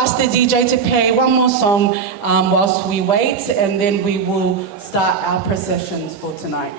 ask the DJ to play one more song whilst we wait, and then we will start our processions for tonight.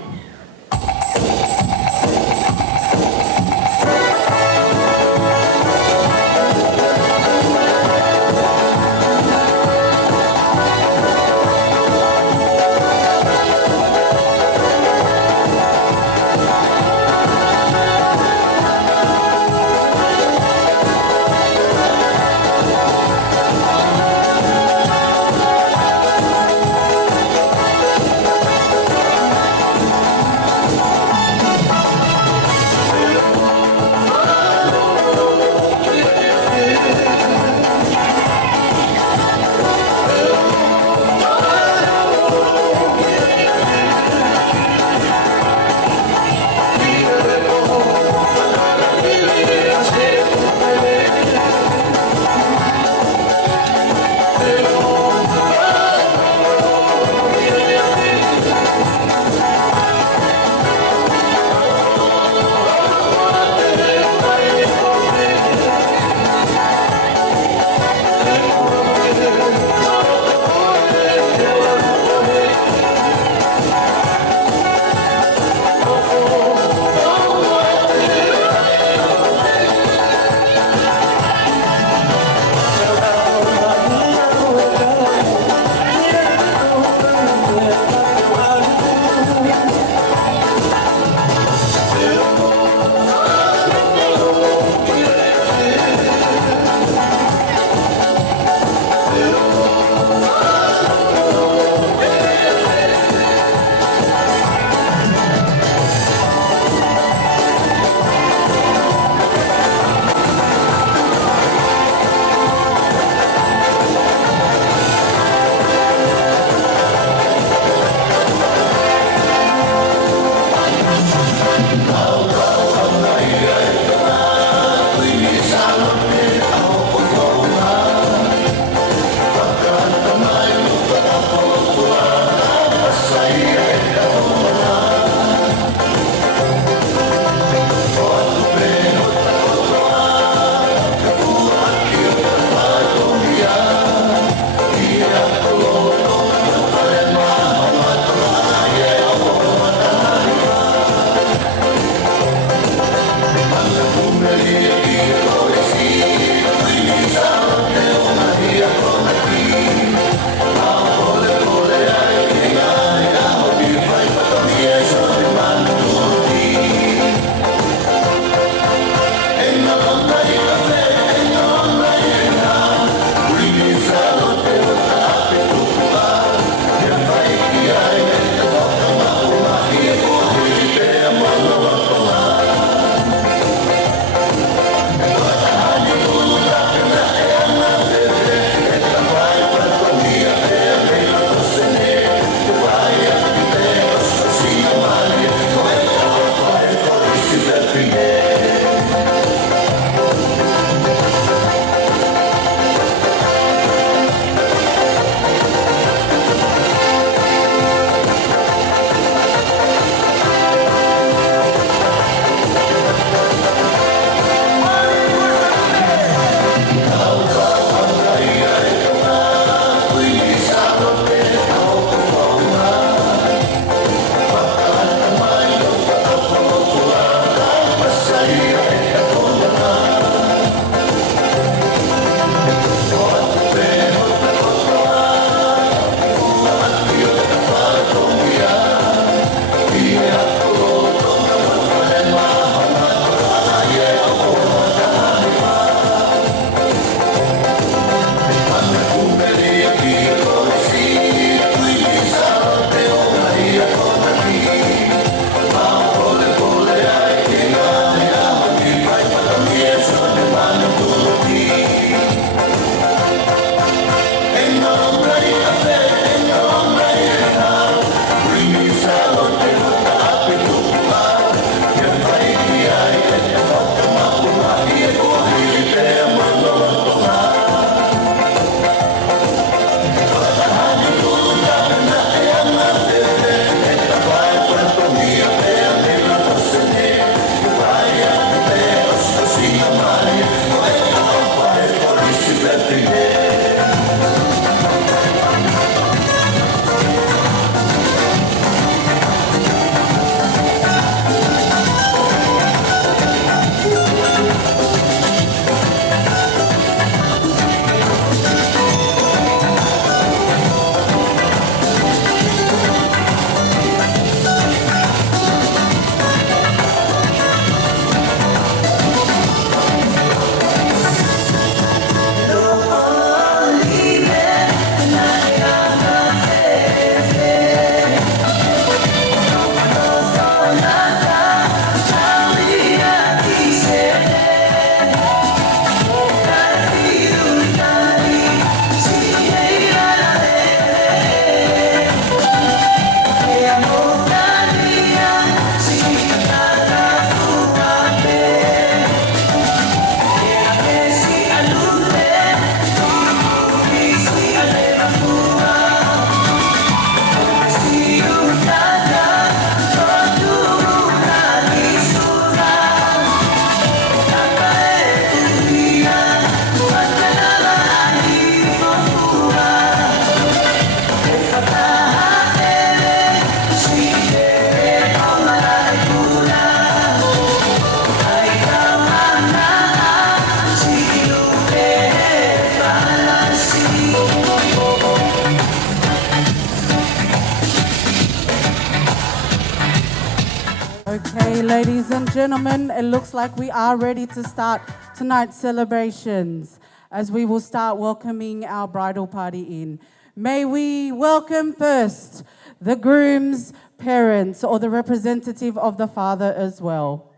Okay, ladies and gentlemen, it looks like we are ready to start tonight's celebrations as we will start welcoming our bridal party in. May we welcome first the groom's parents or the representative of the father as well.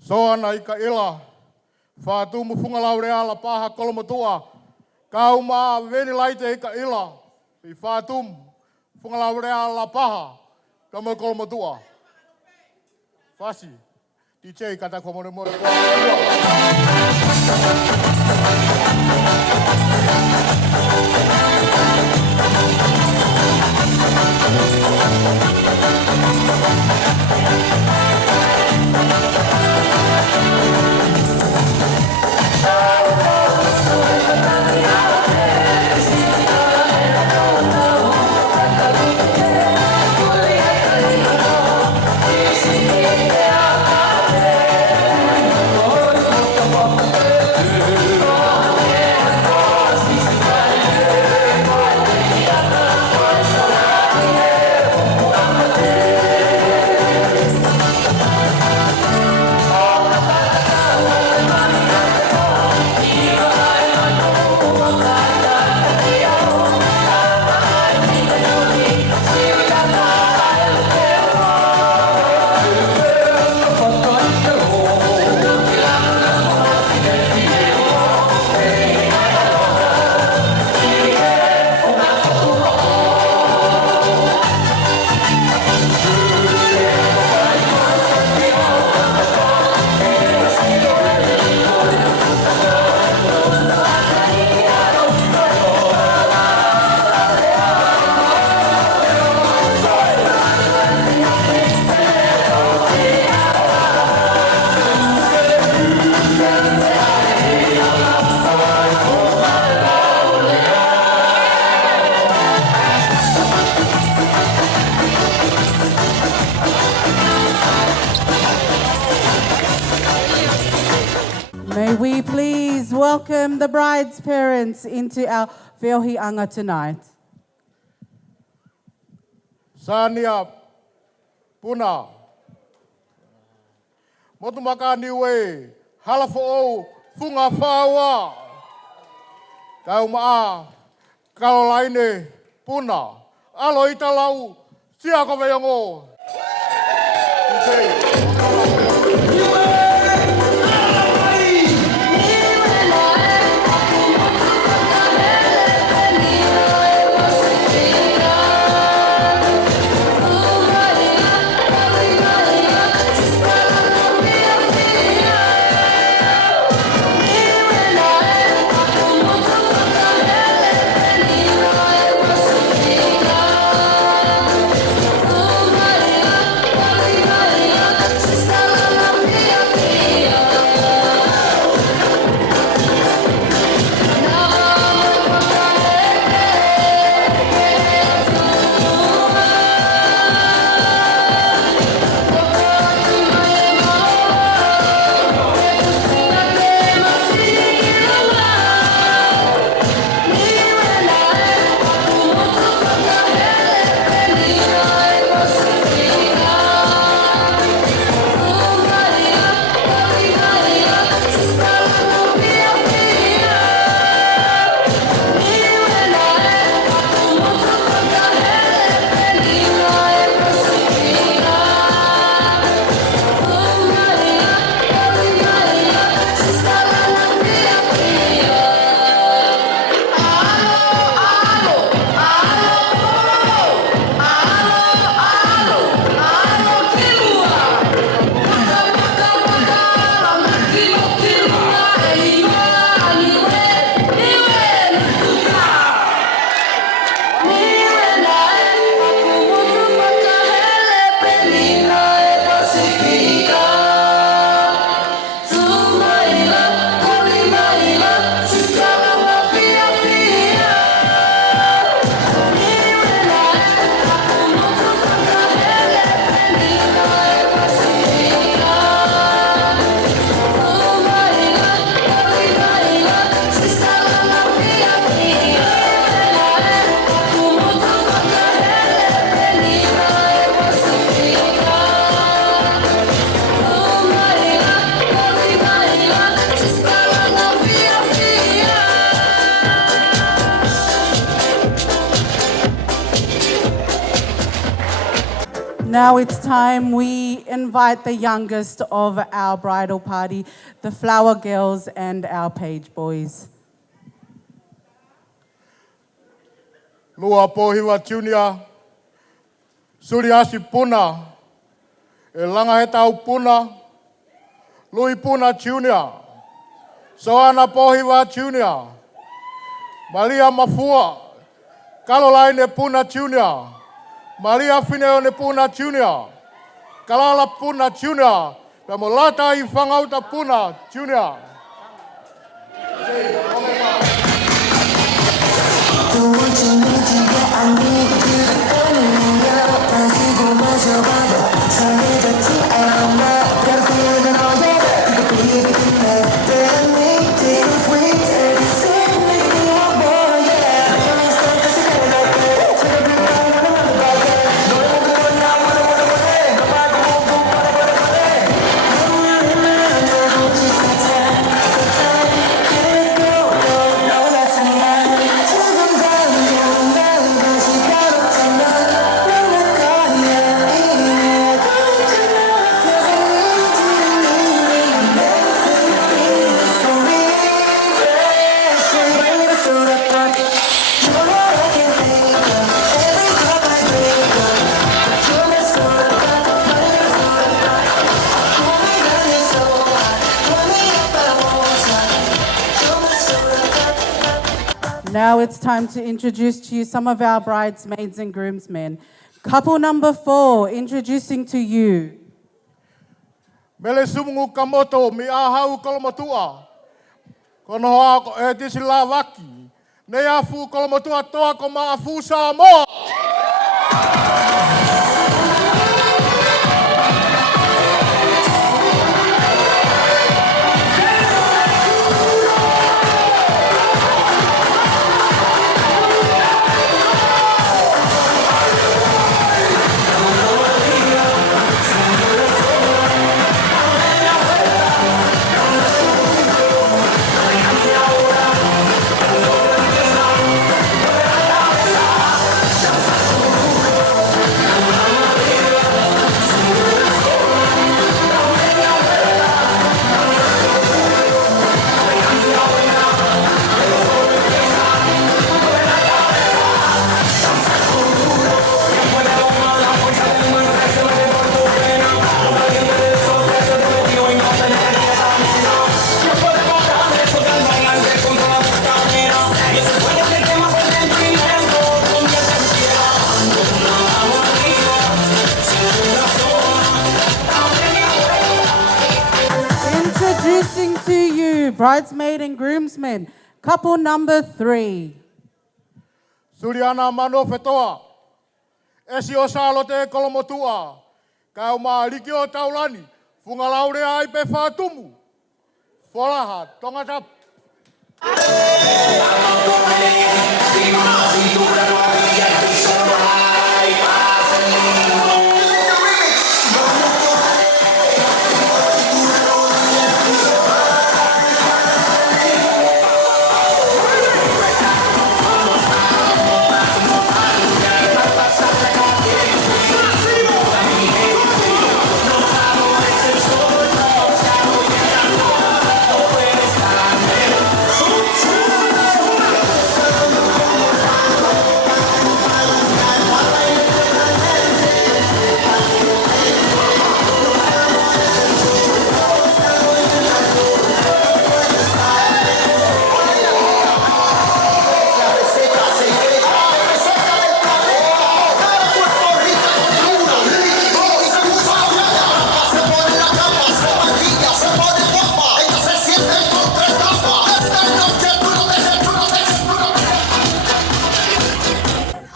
Soana i ka ila, whātumu whungalaurea la paha kolomotua, kauma veni laite i ka ila, i whātumu whungalaurea la paha, kamo kolomotua. Whasi, DJ kata komore more. May we please welcome the bride's parents into our whiohianga tonight. Sania Puna. Motumaka niwe, halafo o, funga whaua. Kauma Caroline Puna. Alo Talau, sia ko veongo. Yeah. Now it's time we invite the youngest of our bridal party, the flower girls and our page boys. Lua Pohiwa Junior, Suriasi Puna, e langa he tau Puna, Lui Puna Junior, Soana Pohiwa Junior, Malia Mafua, Caroline Puna Junior, Malia Fineone Puna Junior, Kalala Puna Junior, Pemolata I Fangauta Puna Junior. Now it's time to introduce to you some of our bridesmaids and groomsmen. Couple number 4, introducing to you. Mele sumungu kamoto mi ahau kolomotua. Kono hoa ko e tisi la waki. Ne afu kolomotua toa ko ma afu sa moa. Introducing to you, bridesmaid and groomsmen, couple number 3. Suriana mano fetoa. Esi o salo te kolomotua. Kau ma liki o taulani. Funga laure ai pe fatumu. Folaha, tonga tap.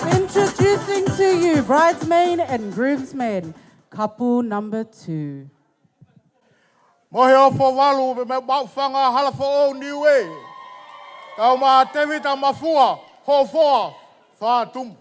Introducing to you, bridesmaid and groomsmen, couple number 2. Mohe o fo walu me bau fanga hala fo o niwe. Kau ma tevita mafua ho foa fatum.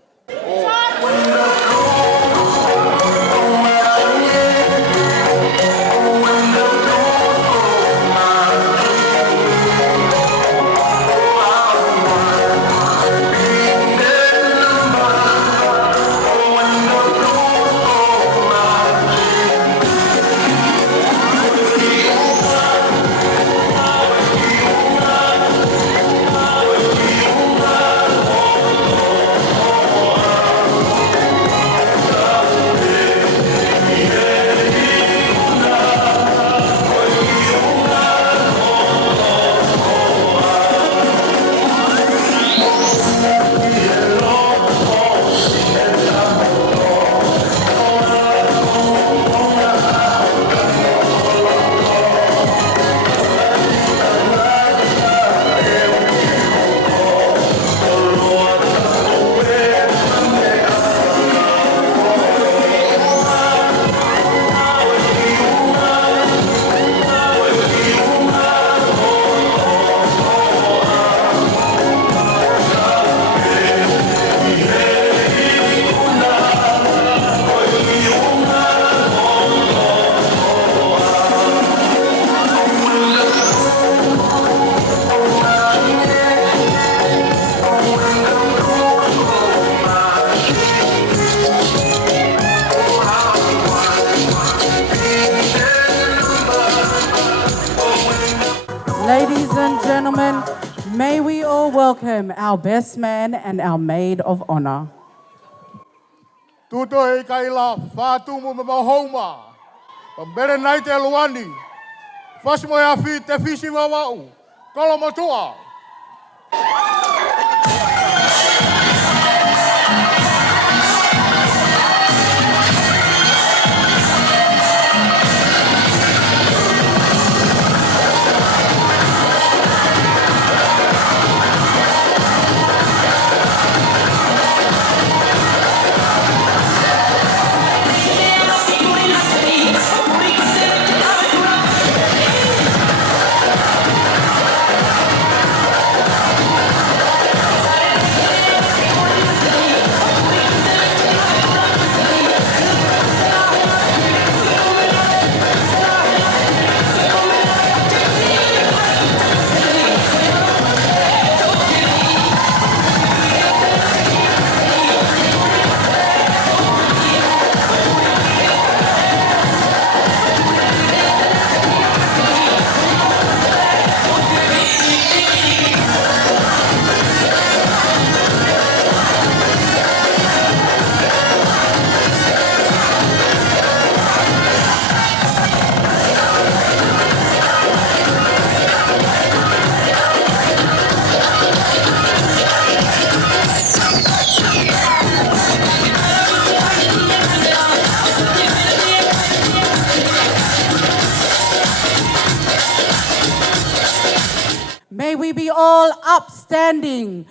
gentlemen, may we all welcome our best man and our maid of honor. Tuto e kaila whātumu me mahouma. Pambere nai te aluani. Whasmo e awhi te whisi wawau. Kolomotua. May we be all upstanding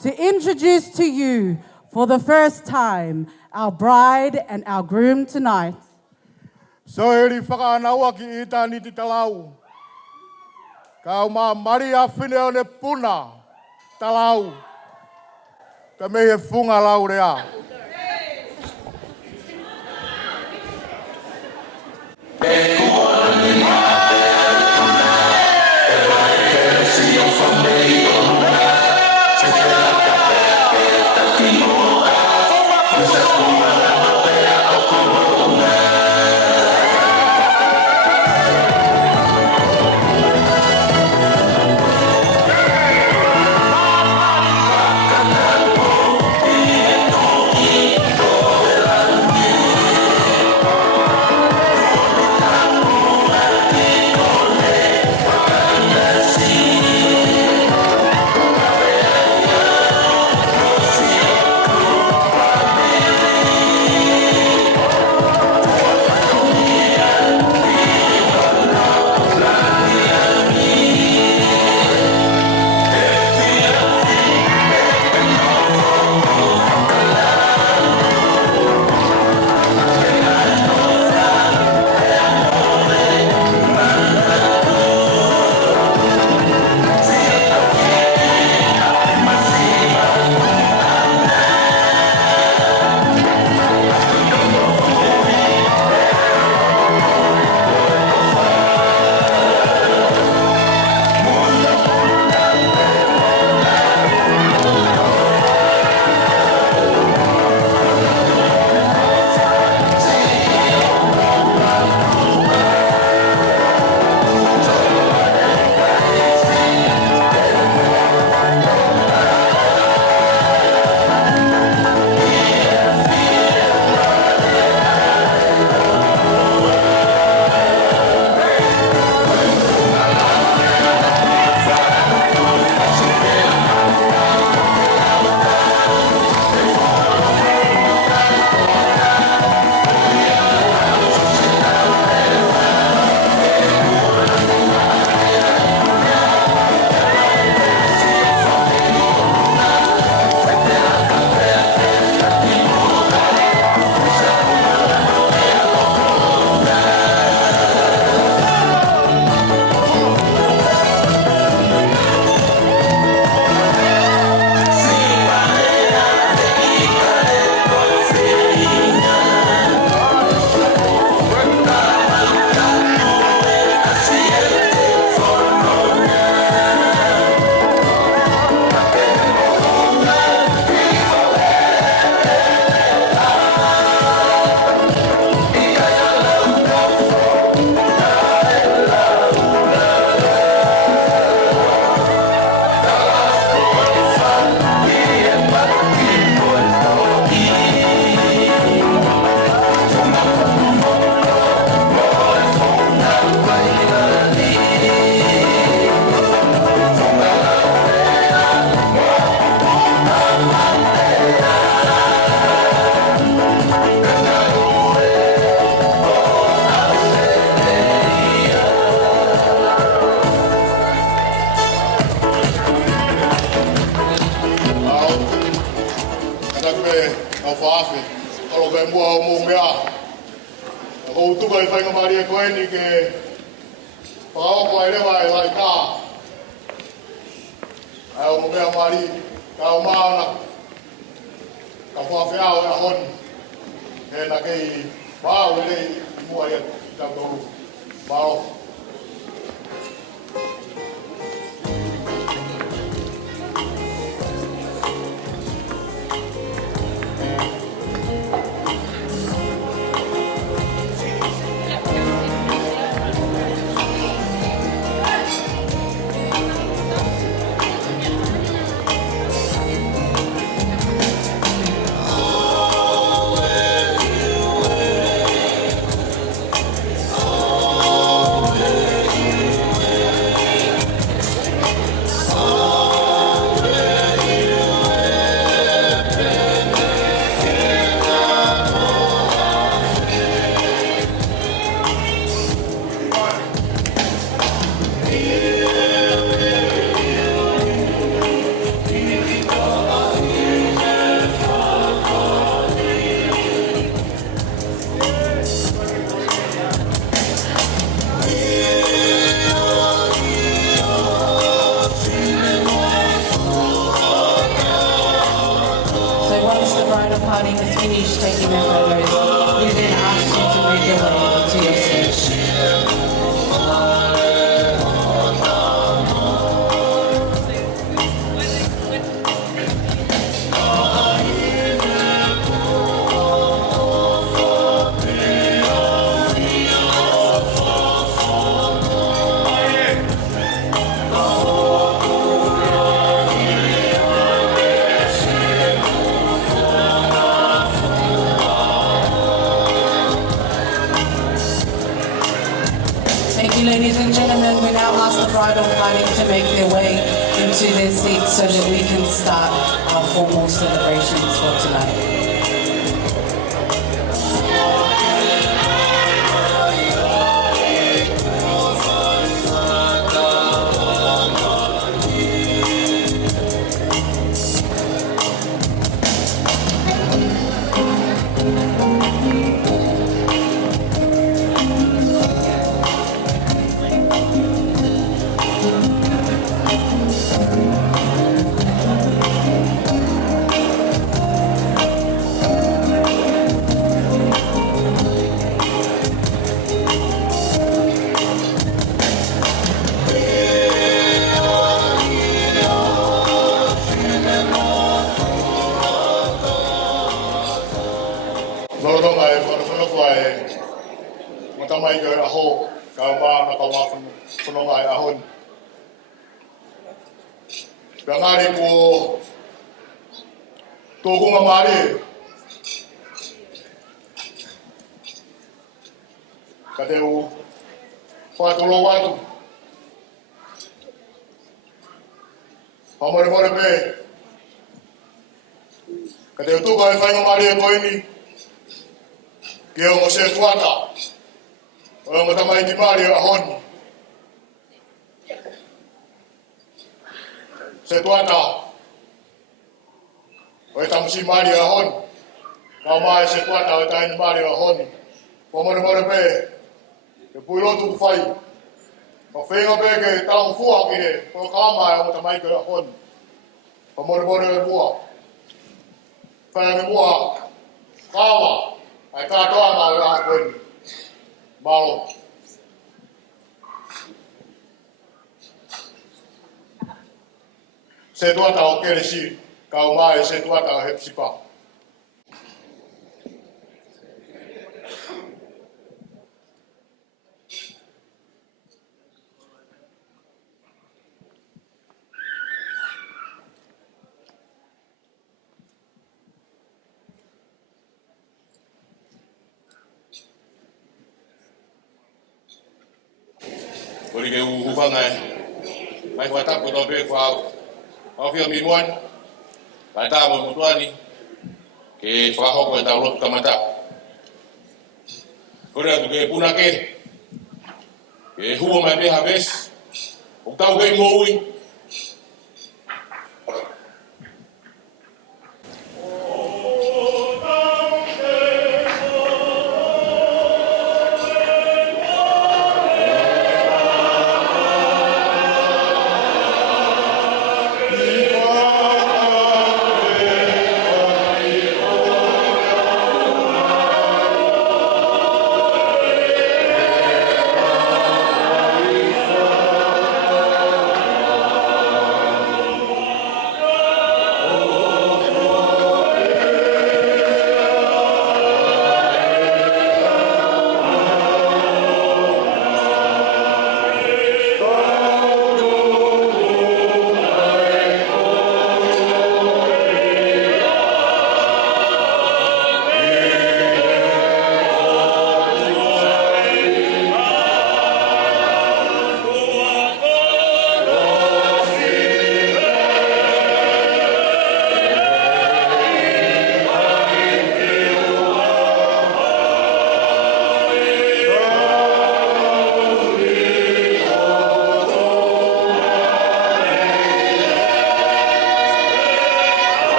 to introduce to you for the first time our bride and our groom tonight. Sioeli Faka'anaua ki Itaniti Talau. Kau ma Malia Fineone Puna Talau. Ka mehe funga lau rea. tuka I whainga Maria koe ni ke whakaoko ai rewa e lai kā. Ai o mea Mari, ka o maana, ka whawhiao e a honi. E na kei wāo e rei I mua ia tātou wāo. Taking their photos, we then ask you to make your way to your seat. Ladies and gentlemen, we now ask the bridal party to make their way into their seats so that we can start our formal celebrations for tonight. Matamai ke aho, ka ma na ka wa funonga ai ahon. Pangari ko tōku mamari. Ka te u whātolo watu. Pamore more pe. Ka te u tūka e whainga mari e koini. Ke o mo se tuata. O matamai ki mari a honi. Se tuata. O e tamusi mari a honi. Ka mai se tuata o e taini mari a honi. Pamore more pe. Ke pui lotu ku whai. Ma whenga pe ke tau fua ki ne. Ko kāmai o matamai ki a honi. Pamore more e mua. Whai me mua. Kawa. Ai katoa ngā rā koeni. Malo. Se tuata o kere si, ka o mai se tuata o hepsipa. Ori ke uhufangai, mai kwa tapu tope kwa Ofio Mimuan, Pata Mutuani, ke whakahoko e tau lotu kamata. Korea tu ke puna ke hua mai peha ves, o tau kei ngoui.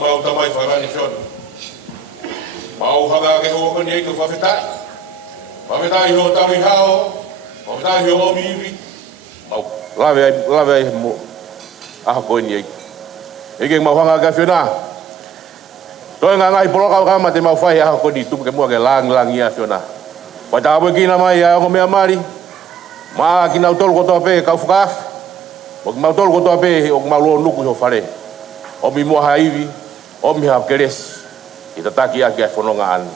mau tamai whakani whiona. Mau hanga ke hoa koni eiko whawhetai. Whawhetai ho tawi hao, whawhetai ho omi iwi. Mau lawe ai mo aha koni eiko. Eke mau hanga ke whiona. Toi ngā ngai poloka kama te mau whai aha koni tupu ke mua ke lang ia whiona. Wai tā awe kina mai a ongo mea mari. Maa ki nau tolu kotoa pe kau whakaafi. O ki mau tolu kotoa pe o ki mau loo nuku ho whare. O mi mua haiwi, o mi hao keresi. I ta taki ake ai whanonga anu.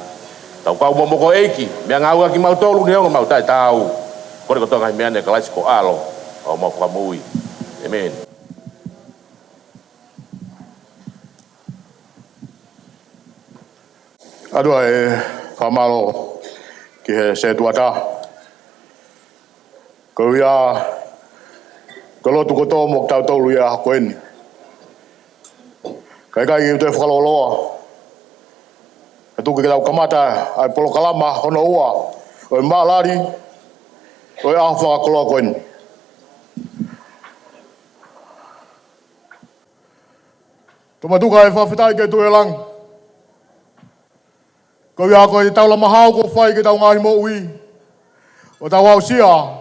Tau kau momoko eiki, mea ngau aki mau tolu ni onga mau tai tau. Kore kotoa ngai mea ne kalaisi ko alo. O mau whakamui. Amen. Adua e whamalo ki he se tuata. Ko ia ko lotu kotoa mo tau tolu ia hako eni. Kai i te whakaloloa. E tuku ke tau kamata ai polo kalama hono ua. O e maalari. O e aho whakakoloa ko eni. Tomatuka e whawhetai ke tue lang. Ko ia ko e tau la mahau ko whai ke tau ngahi mo ui. O tau au sia.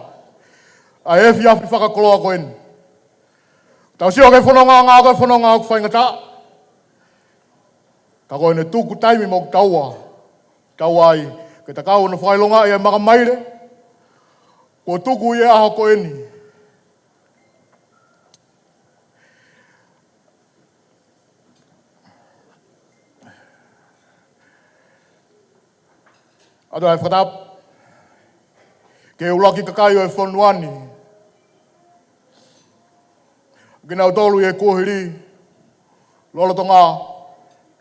A e fi afi whakakoloa ko eni. Tau sia ke whanonga ngā koe whanonga ko whaingata. Ka koe ne tuku taimi mo taua. Taua ai. Ke ta kau na whailonga i e maka maire. Ko tuku i e aho ko eni. Ato ai whatap. Ke ulaki kakai o e whanuani. Kina utolu i e kuhiri. Lolo to ngā.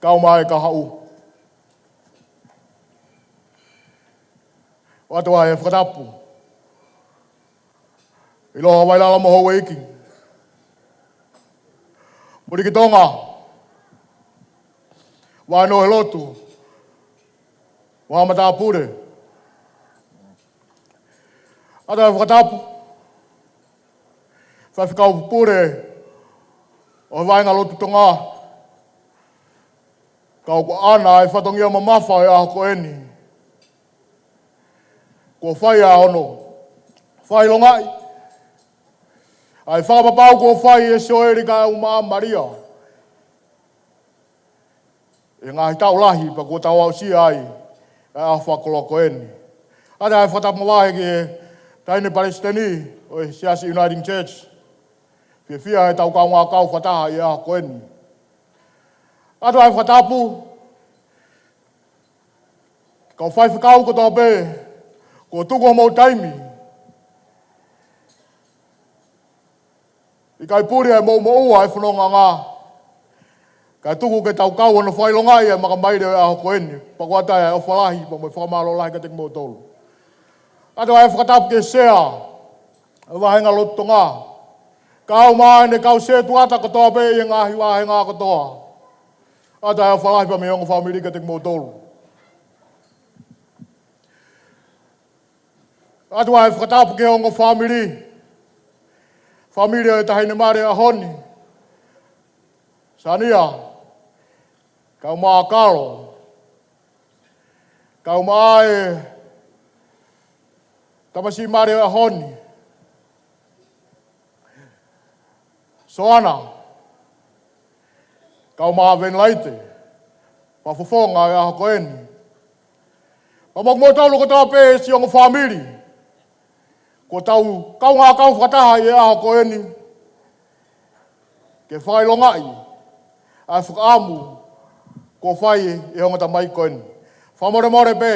Kau mai ka hau. O ato ai e whakatapu. I loha wailala moho weiki. Muri ki tonga. Waino he lotu. Wahamata apure. Ato ai whakatapu. Whawhikau pure. O wainga lotu tonga. Kau ko ana e whatongia mamafa e aho ko eni. Ko whai a ono. Whai longai. Ai whakapapau ko whai e Sioeli Malia. E ngahi tau lahi pa ko tau au si ai. E aho whakoloa ko eni. Ata ai whatapu wahe ki e taine Palestini o e Siasi Uniting Church. Fia e tau kau ngā kau whataha i aho ko eni. Ato ai whatapu. Kau whai whakau ko tau pē. Ko tuku ho mau taimi. I kai puri ai mau ua e whanonga ngā. Kai tuku ke tau kau ana whailongai e maka maire e aho ko eni. Pakuatai ai o whalahi pa mo whakamalo lahi ka te mo tolu. Ato ai whakatapu ke sea. E wahenga loto ngā. Kau mai ne kau se tuata ko toa pē i ngahi wahenga ko toa. Ata ai whalahi pa me ongo whamiri ka te mo tolu. Atu ai whakatapu ke ongo whamiri. Whamiri e tahine mare a honi. Sania. Kau maa kalo. Kau maa e tamasi mare a honi. Soana. Kau maa venlaite. Pafufonga e aho ko eni. Pamok mo tau ko tau pē si ongo whamiri. Ko tau kau ngā kau whataha i aho ko eni. Ke whailongai. Ai whakaamu. Ko whai e honga ta mai ko eni. Whamore more pē.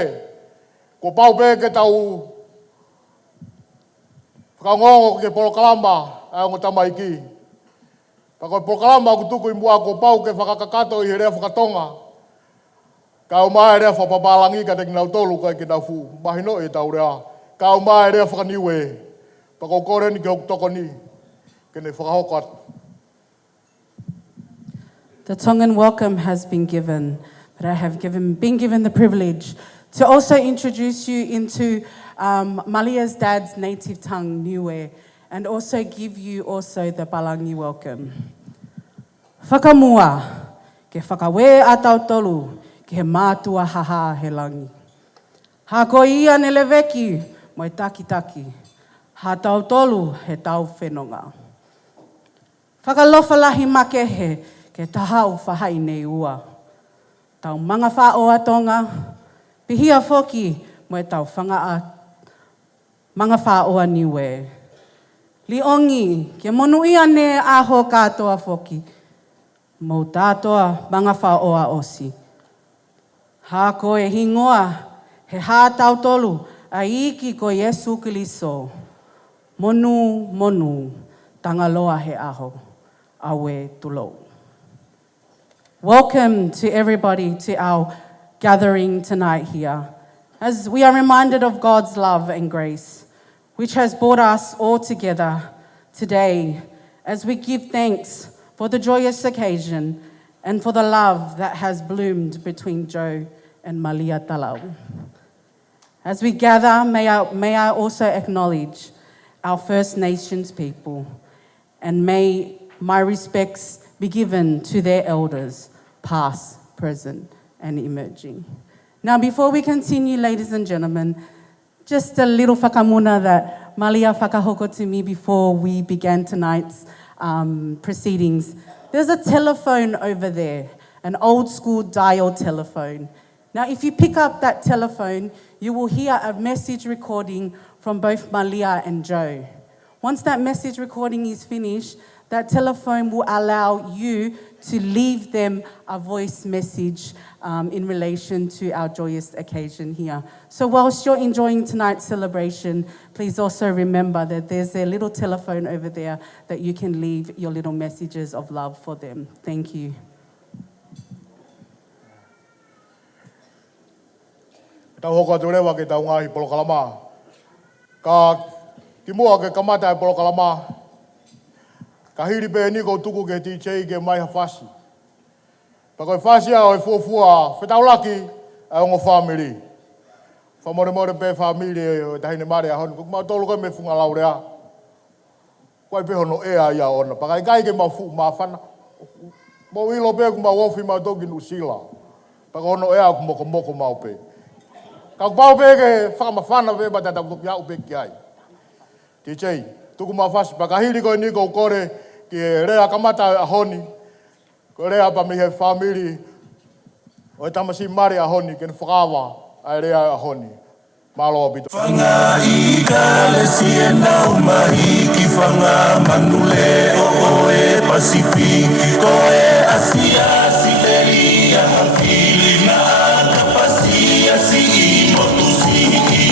Ko pau pē ke tau whakangongo ke polo kalamba. Ai honga ta mai ki. Pako polo kalamba ku tuku i mua ko pau ke whakakakato i he rea whakatonga. Kau mai rea whapapalangi ka te kinau tolu kai ki nau fu. Mahino e tau rea. Kau mai rea whakaniwe. Pako kore ni ke hoku toko ni. Kene whakahoko atu. The Tongan welcome has been given, but I have been given the privilege to also introduce you into Malia's dad's native tongue, Niue, and also give you also the Palangi welcome. Whakamua, ke whakawe a tau tolu, ke he mātua haha he langi. Ha ko ia ne leweki, moi taki. Ha tau tolu he tau whenonga. Whakalofa lahi make he, ke tahau whahai nei ua. Tau manga wha o atonga, pihia foki mo e tau whangaa manga wha o aniwe. Li ongi, ke monu ia ne aho katoa foki, mo tātoa manga wha o a osi. Ha ko e hingoa, he hā tau tolu, a iki ko Yesu Kiliso. Monu, tangaloa he aho, awe tulou. Welcome to everybody to our gathering tonight here, as we are reminded of God's love and grace, which has brought us all together today as we give thanks for the joyous occasion and for the love that has bloomed between Joe and Malia Talau. As we gather, may I also acknowledge our First Nations people, and may my respects be given to their elders, past, present, and emerging. Now, before we continue, ladies and gentlemen, just a little whakamuna that Malia whakahoko to me before we began tonight's proceedings. There's a telephone over there, an old school dial telephone. Now, if you pick up that telephone, you will hear a message recording from both Malia and Joe. Once that message recording is finished, that telephone will allow you to leave them a voice message in relation to our joyous occasion here. So whilst you're enjoying tonight's celebration, please also remember that there's a little telephone over there that you can leave your little messages of love for them. Thank you. Tau hoko atu rewa ke tau ngahi polo kalama. Ka kimua ke kamata e polo kalama. Ka hiri pe niko tuku ke TJ ke mai hawhasi. Pa koe whasi a oi fuafua, whetau laki a ongo whamiri. Whamore pe whamiri o tahine mare a honu. Kukuma tolu koe me funga laurea. Koe pe hono ea ia ona. Pa kai kai ke ma fu ma whana. Mo ilo pe kuma wofi ma toki nusila. Pa koe hono ea kumoko mau pe. Ka kupau pe ke whakamawhana pe ba tata kukia upe ki ai. TJ, tuku ma whasi. Pa ka hiri koe niko kore ki rea kamata a honi. Ko rea pa mi he whamiri o e tamasi mare a honi ke whakawa a rea a honi. Malo bito. Whanga i ka lesi e nau mahi ki whanga manule o e Pasifiki. Ko e Asia si teri a hawhi na kapasi a si i motusiki.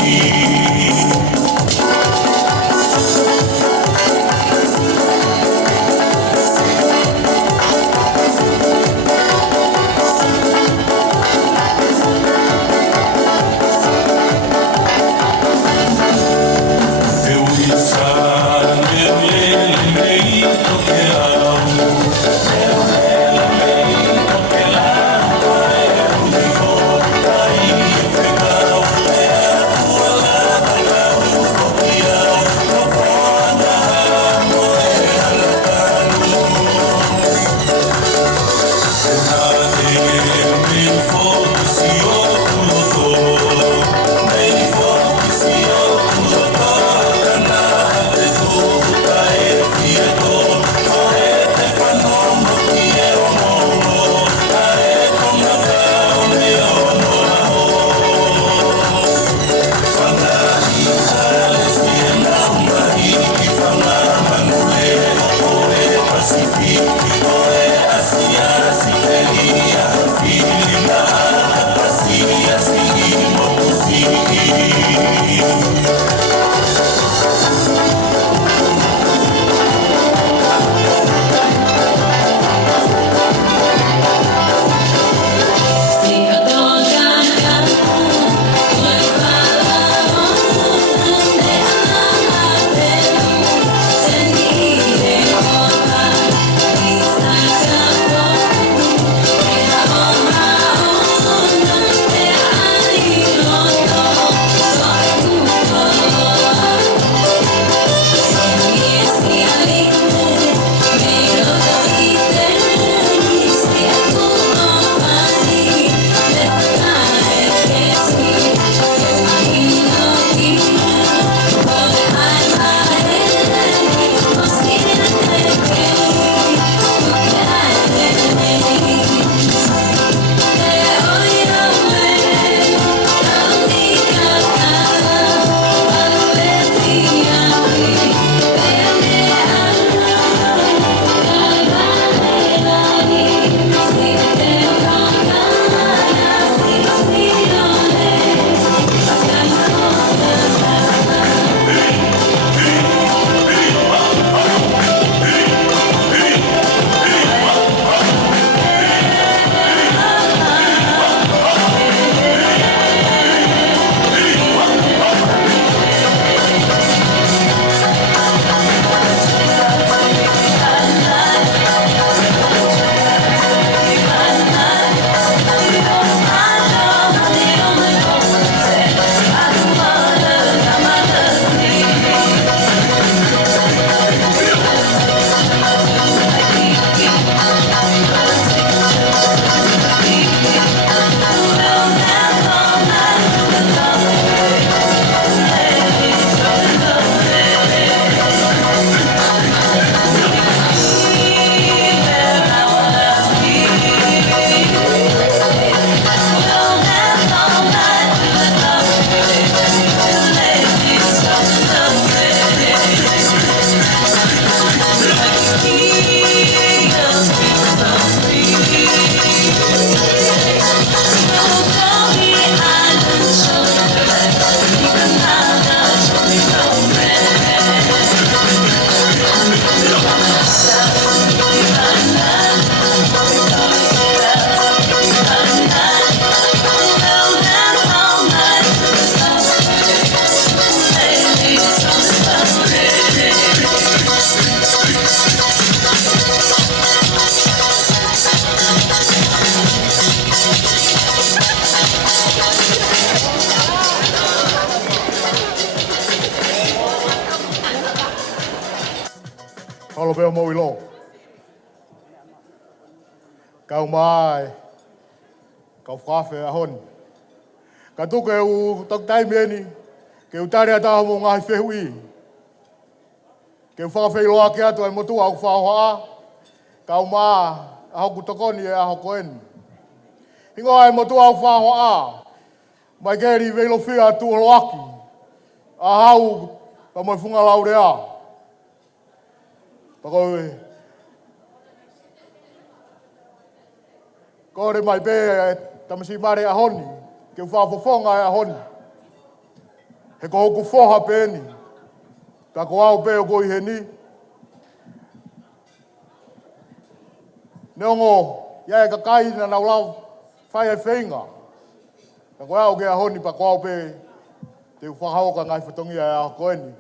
alo peo mo ilo. Kau mai, kau whawhe ahon. Ka tuke u tok taimieni, ke u tare ataha mo ngahi whehui. Ke u whawhe iloa ke atu ai motua u whaoha. Kau maa, aho ku tokoni e aho koeni. Hingo ai motua u whaoha. Mai keri veilo whia tu oloaki. A hau, pa moi funga laurea. Pakoi, kore mai pe tamasi mare ahoni, ke whafofonga e ahoni. He ko hoku foha pēni. Ta ko au pe o ko iheni. Neongo, ia e kakai na naulau whai e whainga. Ta ko au ke ahoni pa ko au pe te whahaoka ngai whatongia e aho koeni.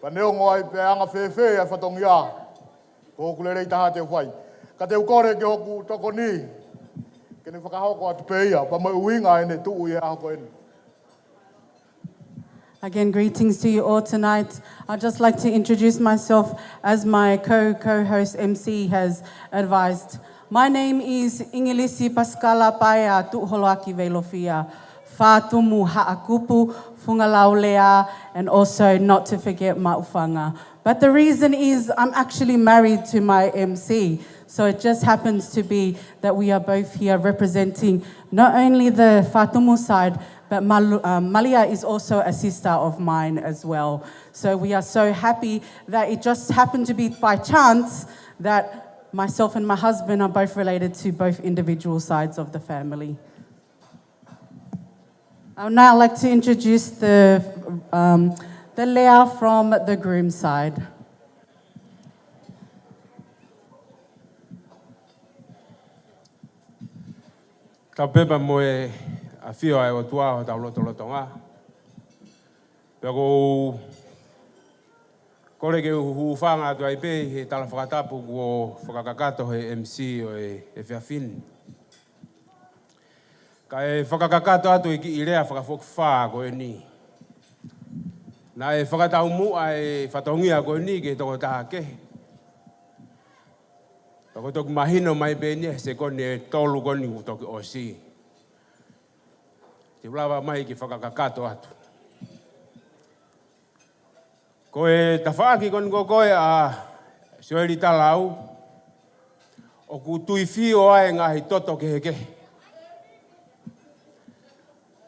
Pa neongo ai pe anga whewhe e whatongia. Ko hoku lerei taha te whai. Ka te ukore ke hoku toko ni. Ke ne whakahoko atu pe ia. Pa mai uinga e ne tuu i aho koeni. Again, greetings to you all tonight. I'd just like to introduce myself as my co-host MC has advised. My name is Ingilisi Pascala Paia Tuholoaki Velofia, Fatumu Haakupu, Fungalaulea, and also not to forget Maufanga. But the reason is I'm actually married to my MC. So it just happens to be that we are both here representing not only the Fatumu side, but Malia is also a sister of mine as well. So we are so happy that it just happened to be by chance that myself and my husband are both related to both individual sides of the family. I would now like to introduce the Lea from the Groom side. Ka pepa moe a fio ai o tua o tau lotonga. Pero kore ke uwhanga atu ai pe he tala whakatapu ko whakakakato he MC o e whiawhini. Ka e whakakakato atu i ki irea whakawhokwha ko e ni. Na e whakatau mua e whatongia ko e ni ke toko taha kehe. Tako toku mahino mai benia se koni e tolu koni toki o si. Te ulawa mai ki whakakakato atu. Ko e tawhaaki koni ko koe a Sioeli Talau o ku tui whio ai ngahi toto kehe kehe.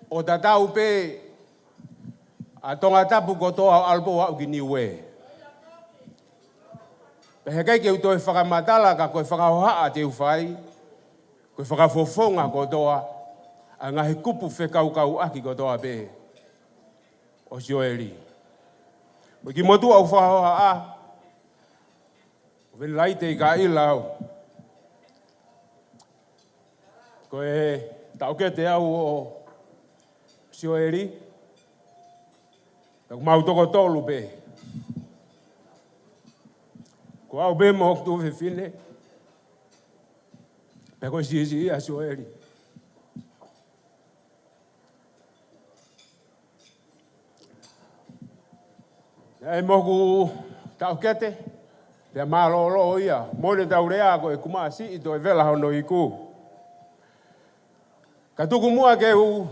O tatau pe a tonga tapu ko toa alpo au ki niwe. He kai ke uto e whakamatala ka koe whakahohaa te uwhai, koe whakafofonga ko toa, a ngahi kupu whekaukau aki ko toa pe o Sioeli. Mo ki motu au whahohaa, o veni laite i ka ilau. Koe tauke te au o Sioeli, ka mautoko tolu pe. Ko au be mo tu fe fine. Pe ko si a Sioeli. Ai mo ku tau kete. Te malo lo ia, mo le tau rea ko e kuma si i to e vela hono i ku. Ka tuku mua ke u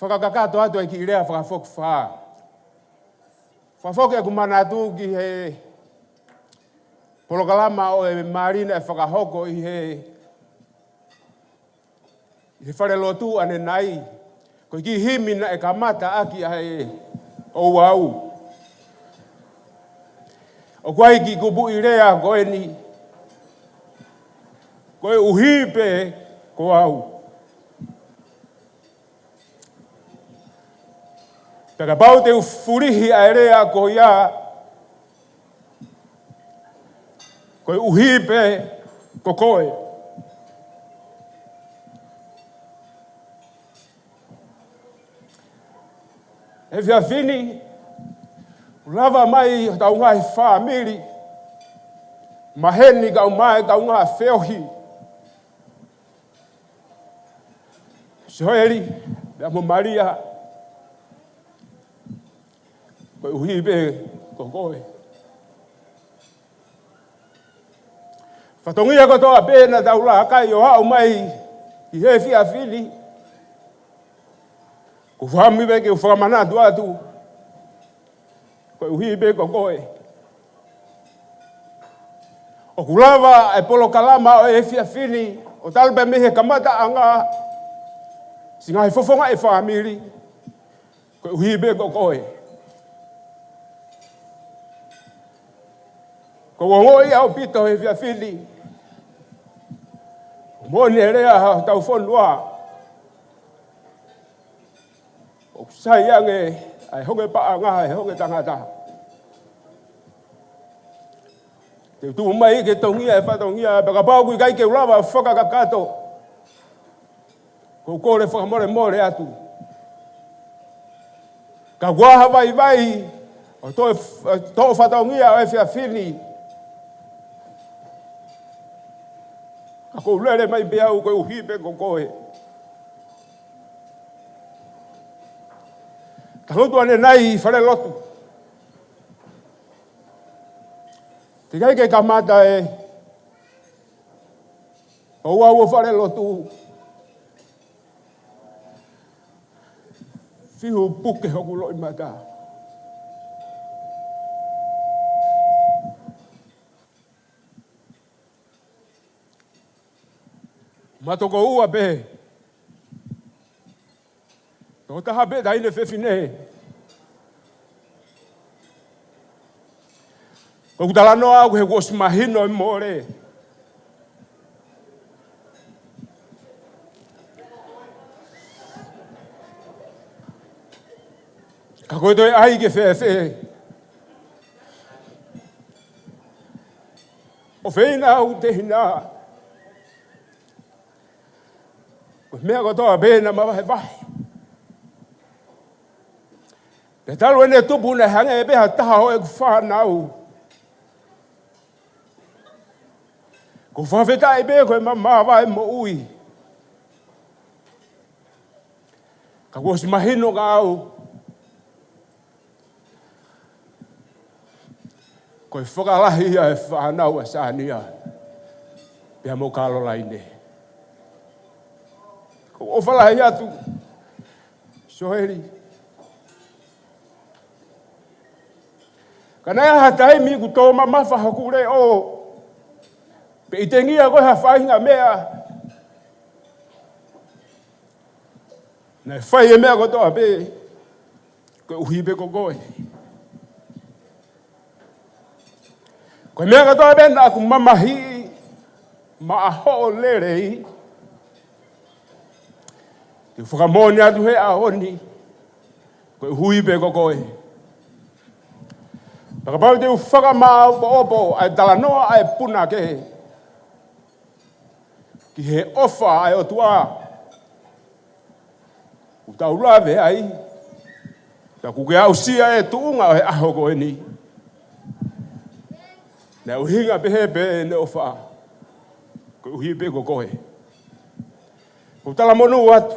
whakakakato atu e ki i rea whakafokwha. Whafoke aku manatu ki he polokalama o e marina e whakahoko i he whare lotu ane nai. Ko ki himina e kamata aki a he o au. O kwai ki kupu i rea koe ni. Koe uhipe ko au. Taka pau te ufurihi a rea ko ia. Koe uhipe ko koe. E whiawhini, lava mai tau ngai whaamiri. Maheni kau mai tau ngai wheohi. Sioeli, me amo Malia. Koe uhi be kokoe. Whatongia kotoa pēna taula kai o hao mai I he fia fili. Ko whami be ke o whamanatu atu. Koe uhi be kokoe. O kulawa e polo kalama o e fia fili. O talpe mehe kamata anga. Singa he fofonga e whamiri. Koe uhi be kokoe. Ko wongoi au pito he fia fili. Mone rea tau whonua. O sai ange ai honge paa ngaha e honge tangata. Te tu mai ke tongia e whatongia. Paka pau kui kai ke ulawa whakakakato. Ko kore whakamore more atu. Ka waha vai. O tō whatongia o e whia whini. Ka kou lere mai pe au koe uhi pe kokoe. Ka hotu ane nai whare lotu. Te kai ke kamata e. O au o whare lotu. Fihu puke hoku loi mata. Matoko ua pe. Tō taha pe taine whewhine. Ko kutalano au he kos mahino I more. Ka koe toi ai ke whewhe. O wheina au te hina. Ko mea kotoa pēna mawahe wahe. Te talo ene tupu ne hange e peha taha hoe ku whanau. Ko whawheta e pe koe mamawa e mo ui. Ka kuosi mahino ka au. Koe whakalahi e whanau a sānia. Pea mo kālo laine. O whalahi atu. Sioeli. Ka nei aha taimi ku tō mamafa hakure o. Pe I te ngia koe ha whainga mea. Nei whai e mea kotoa pe. Koe uhi pe kokoe. Koe mea kotoa pe na ku mamahi. Ma aho lerei. Te whakamoni atu he ahoni. Koe hui pe kokoe. Pakapau te whakamau po opo ai talanoa ai puna ke. Ki he ofa ai o tua. Utau lawe ai. Ta kuke au sia e tuunga o he aho koe ni. Nea uhinga pe he ne ofa. Koe hui pe kokoe. Utala monu atu.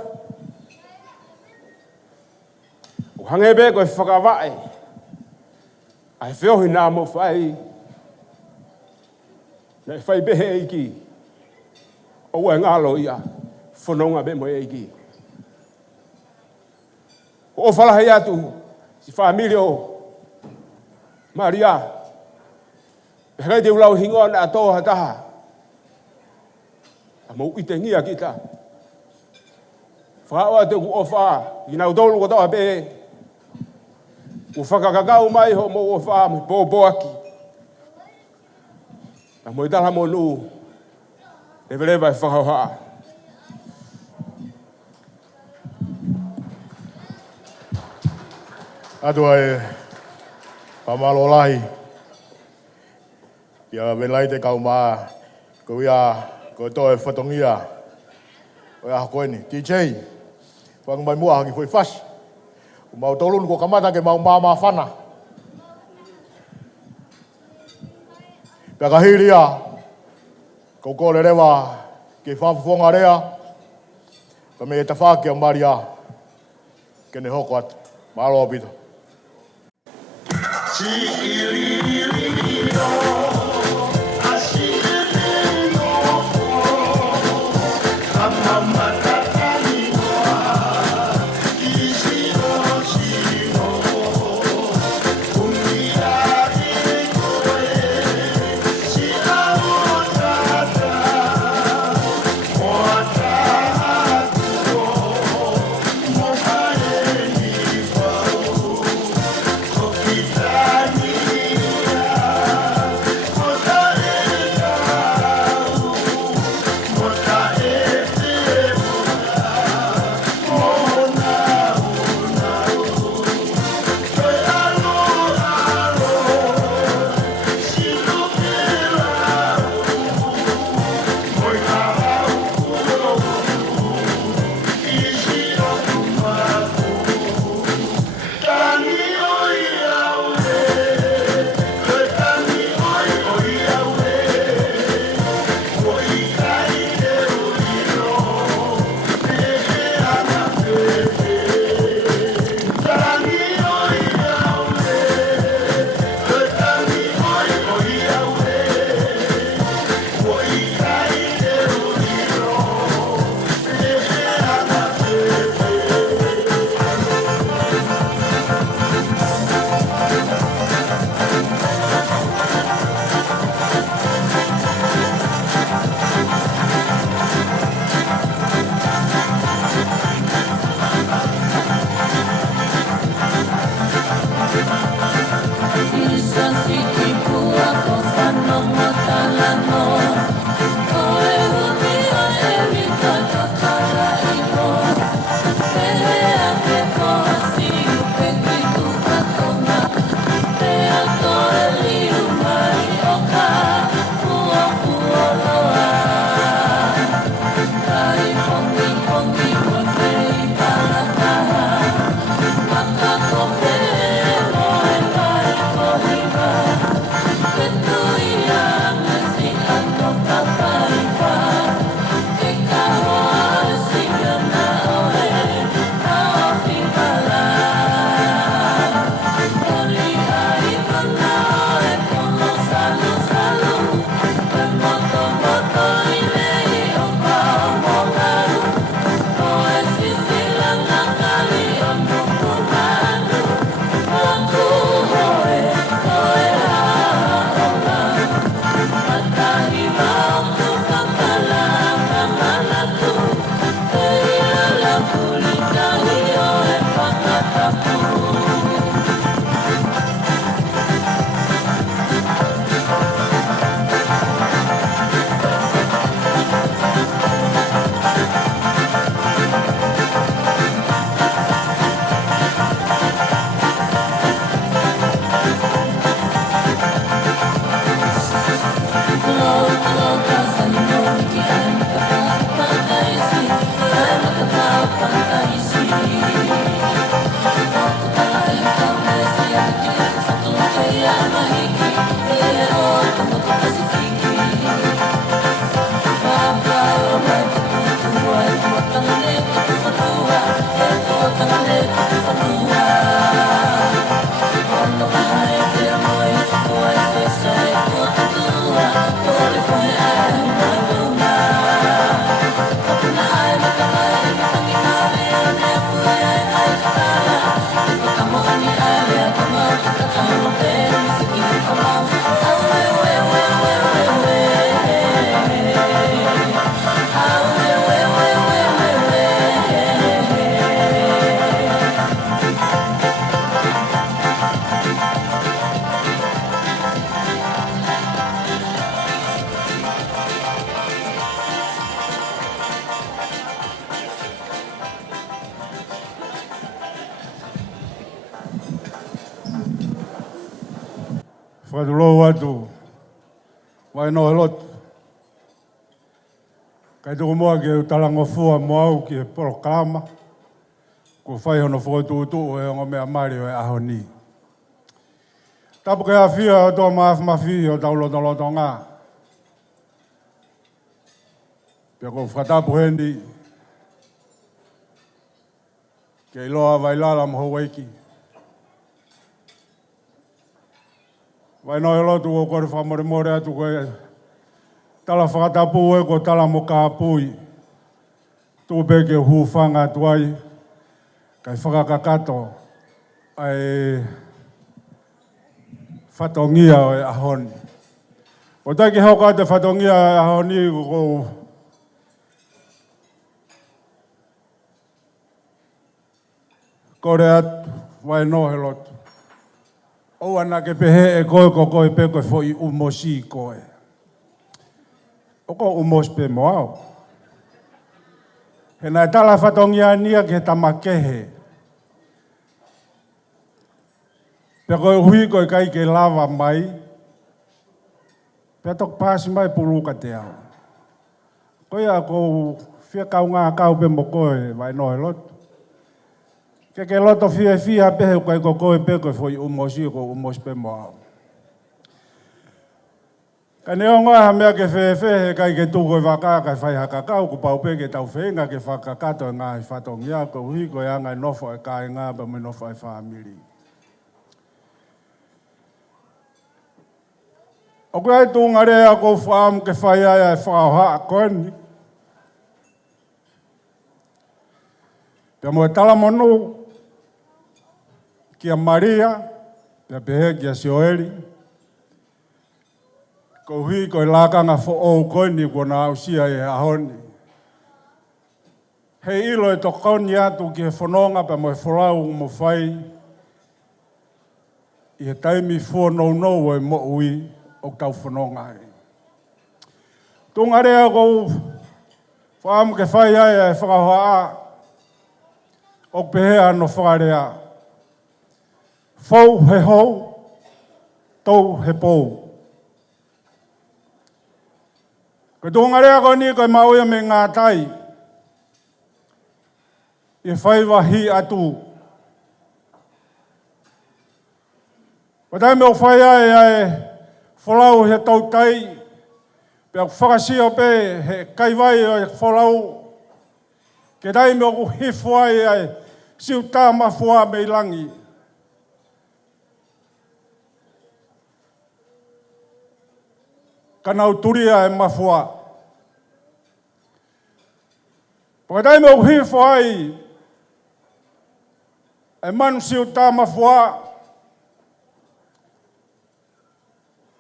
Hangebe koe whakawai. Ai whiohi nā mo whai. Nei whai behe eiki. O ue ngalo ia. Whanonga be mo eiki. O whalahi atu. Si whamiri o. Malia. Pekai te ulau hingoa na atoha taha. A mo ite ngia kita. Whaoa te ku o wha. Ina utolu kotoa be. O whakakakau mai ho mo o wha me pōpoaki. Na mo I tala mo nu. E verewa e whakauhaa. Atua e pamalo lahi. Ia venlai te kau maa. Ko ia ko to e whatongia. O ia koeni. TJ. Wang mai mua hangi foi fas. Mau tolun ko kamata ke mau mama fana. Peka hiria. Ko kore rewa ke whafufonga rea. Ka me e tawhake o Maria. Kene hoko atu. Mahalo apito. Whadulou atu, wai no lotu. Kai tuku moa ki talangofua moau ki e proklama, ko whai hono whakatūtū e onga mea mari o e aho ni. Tapu kai a whia o tō maaf mawhi o taulotoloto ngā. Pia ko whatapu hendi, ke iloa vai lala mo Hawaii. Vai no Latu o kore whamore atu koe tala whakatapu e ko tala mo ka pui. Tū peke hūwhanga tuai kai whakakakato ai whatongia o e ahoni. O taki hauka te whatongia e ahoni ko kore atu vai no he lotu. O ana ke pehe e koe ko koe pe koe fo I umosi koe. O ko umos pe moao. He nai tala whatongia nia ke tamakehe. Pe koe hui koe kai ke lava mai. Pe tok pasi mai puruka te au. Koe a ko fia kau ngā kau pe mo koe vai no he lotu. Ke loto fia pehe koe ko koe pe koe fo I umosi ko umos pe moao. Ka neo ngoa mea ke whewhe kai ke tūkoe waka kai whai hakakau ko pau pe ke tau whenga ke whakakato ngā I whatongia ko hui koe anga nofo e kai ngā pa me nofo e whamiri. O koe ai tūnga rea ko whaam ke whai ai e whaoha koe ni. Pea mo e tala monu kia Malia, pea pehe kia Sioeli. Ko hui koe lākanga fo o koe ni kona ausia e ahoni. Hei ilo e tokoni atu ki he whanonga pa mo e wholau mo whai. I he taimi fua nou e mo ui o tau whanonga e. Tunga rea ko whaamu ke whai ai e whakahoa o pehea no whakarea. Fou he hou, tau he pou. Ko tūnga rea ko ni koe mauia me ngā tai. I whai wahi atu. Ko tai me o whai ai wholau he tau tai. Pea whakasio pe he kaiwai o wholau. Ke tai me o hifu ai siu tā mafua me ilangi. Kanau turia e mafua. Paka tai me o hifo ai, e manu siu tā mafua,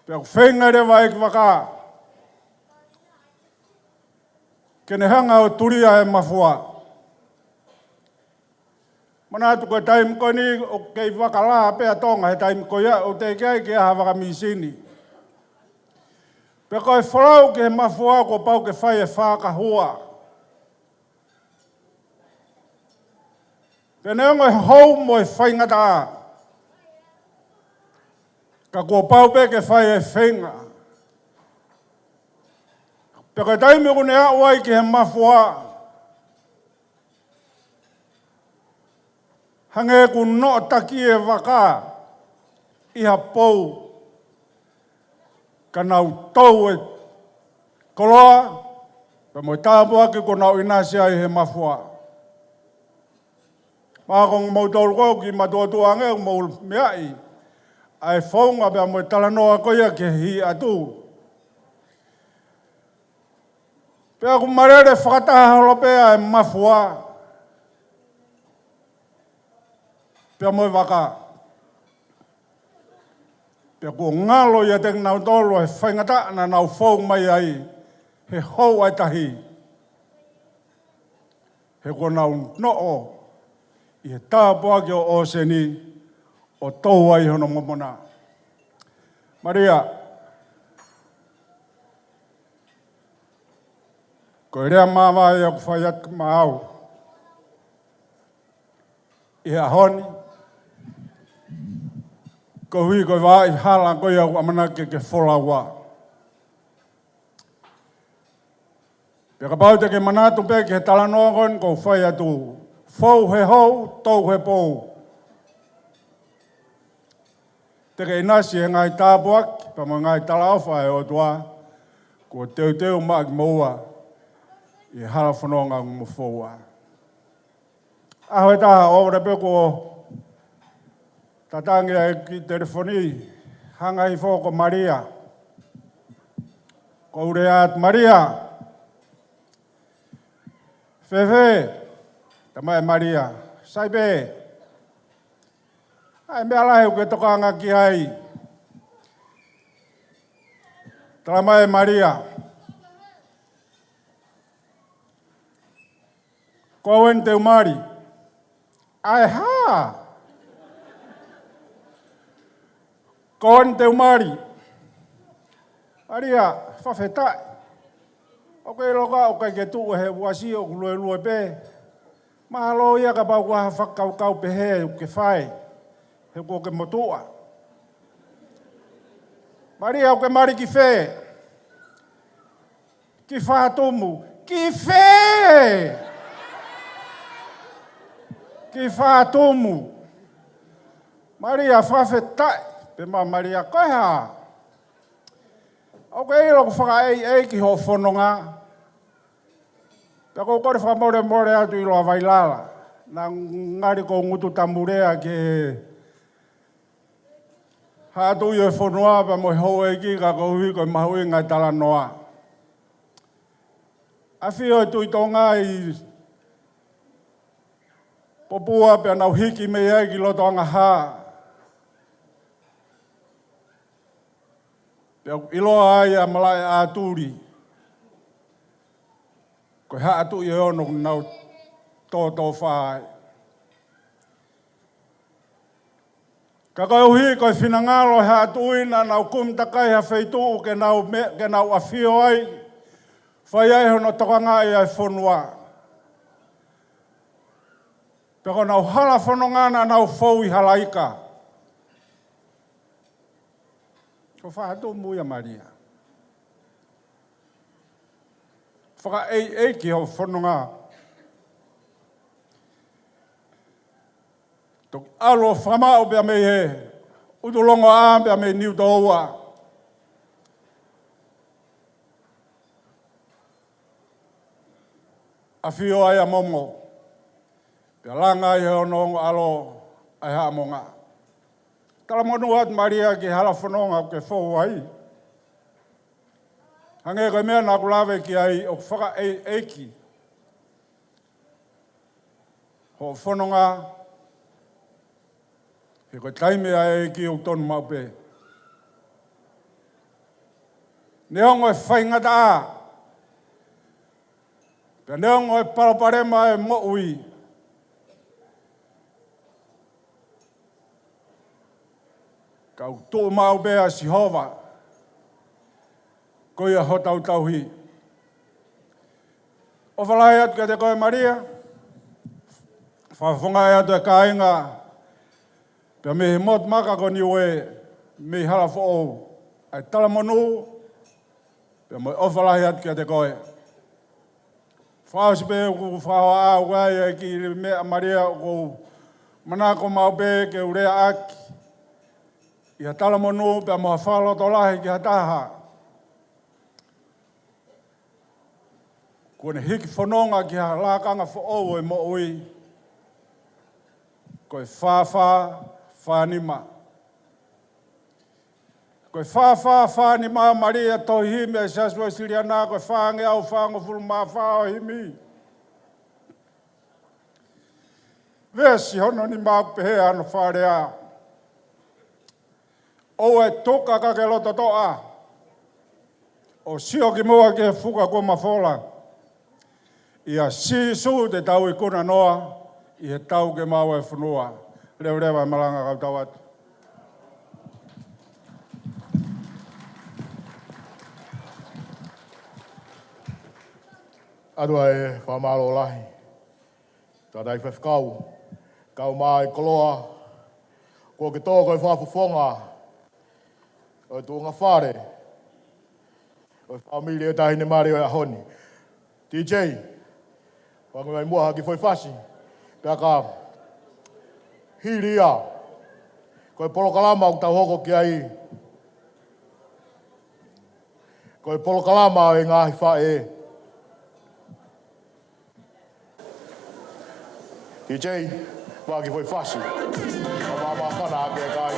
pia whenga rewa e waka, kene hanga o turia e mafua. Mana atu koe taim koe ni o kei waka la pia tonga he taim koe o te kei ke aha waka misini. Pe koe whalau ke he mafua ko pau ke whai e whakahua. Pe neongo e hou mo e whaingata. Ka kua pau pe ke whai e whenga. Pe koe taimi kune awai ke he mafua. Hange ku no taki e waka. Iha pou. Ka nau tau e koloa, pa mo tāpua ki ko nau inasi ai he mafua. Mākong mau tolu kou ki matua tuange o mau meai, ai whaunga pa mo talanoa koia ke hi atu. Pea ku marere whakataha holopea e mafua, pea mo waka. Pea kua ngalo ia te nau tolu e whaingata na nau whau mai ai, he hou ai tahi. He kua nau noo, i he tāpua ki o oseni, o tau ai hono momona. Maria, koe rea mawai au whai atu maau. I he ahoni, ko hui koe wā I hala koe au amanake ke wholaua. Peka pau te ke manatu pe ke he talanoa kon ko whai atu. Fou he hou, tau he pou. Te ke inasi he ngai tāpuak, pa mo ngai talawha e o tua, ko teu maak moua, I hala whanonga mo whoua. Aho e taha, o repe ko tatangia e ki telefoni, hangai foko Malia. Ko ureat Malia. Fefe, tamai Malia. Saibe. Ai me ala ke tokanga ki ai. Tamai Malia. Ko en te umari. Ai ha. Ko en te umari. Maria, whawhetai. O kei roka o kei ke tuu he wasi o kulue lue pe. Mahalo ia ka pau kua whakau pe he o ke whai. He ko ke motua. Maria o ke mari ki whe. Ki whātumu. Ki whe! Ki whātumu. Maria whawhetai. Pe ma Maria koe ha. O ke ilo ku whaka ei ki ho whanonga. Pea ko kore whamore more atu ilo a wailala. Nā ngari ko ngutu tamurea ke hātu i e whanua pa mo hou e ki ka ko hui ko mahui ngai tala noa. A whio e tui tonga i popua pea nau hiki me ei ki loto anga haa. Pea iloa ai a malai a tūri. Ko haa atu i ono nau tō whai. Ka koe uhi koe whinangalo haa atu ina nau kumtakai ha wheitu ke nau a whio ai. Whai ai hono tokanga i ai whanua. Pea ko nau hala whanongana nau whau i halaika. Ko whātu muia Maria. Whaka ei ki hau whanonga. Tok alo whamao pia mei he. Utulongo a pia mei niu tōua. A whio ai a momo. Pia langa i he ono alo ai haa monga. Tala monu at Maria ki hala whanonga o ke whau ai. Hange koe mea nā kulawe ki ai o whaka eiki. Ho whanonga. He koe taimea eiki o tonu maupe. Neongo e whaingata a. Pea neongo e paraparema e mo ui. Kau tō mau bea si hova. Ko ia hotau tauhi. O whalai atu ka te koe Maria. Whawhongai atu e kāinga. Pea me he mot maka ko niwe. Me hala who'o. Ai tala monu. Pea mo o whalai atu ka te koe. Whao si pe ku whao a uai e ki mea Maria ko manako mau be ke urea aki. Ia tala monu pia moha whaloto lahi ki hataha. Kone hiki whanonga ki ha lākanga whaowo e mo ui. Koe whānima. Koe whānima Maria tohi hime e sasua siriana koe whānge au whāngo fulma whāo himi. Vesi hono ni māku pehe ano whārea. O e toka ka ke loto toa. O sio ki mua ke fuka ko mawhola. Ia si su te tau I kuna noa. I he tau ke mau e whanua. Reo rewa malanga kau tau atu. Adua e whamalo lahi. Tādai whewhkau. Kau mai koloa. Ko ke tōko e whawhawhonga. O tūnga whare. O whamiri e tahine mari o ahoni. DJ. Whangu ai mua haki whai whasi. Pea ka hiri ia. Koe polokalama o tau hoko ki ai. Koe polokalama o e ngāhi whae. DJ. Wagi foi fasi. Mama kana ke kai.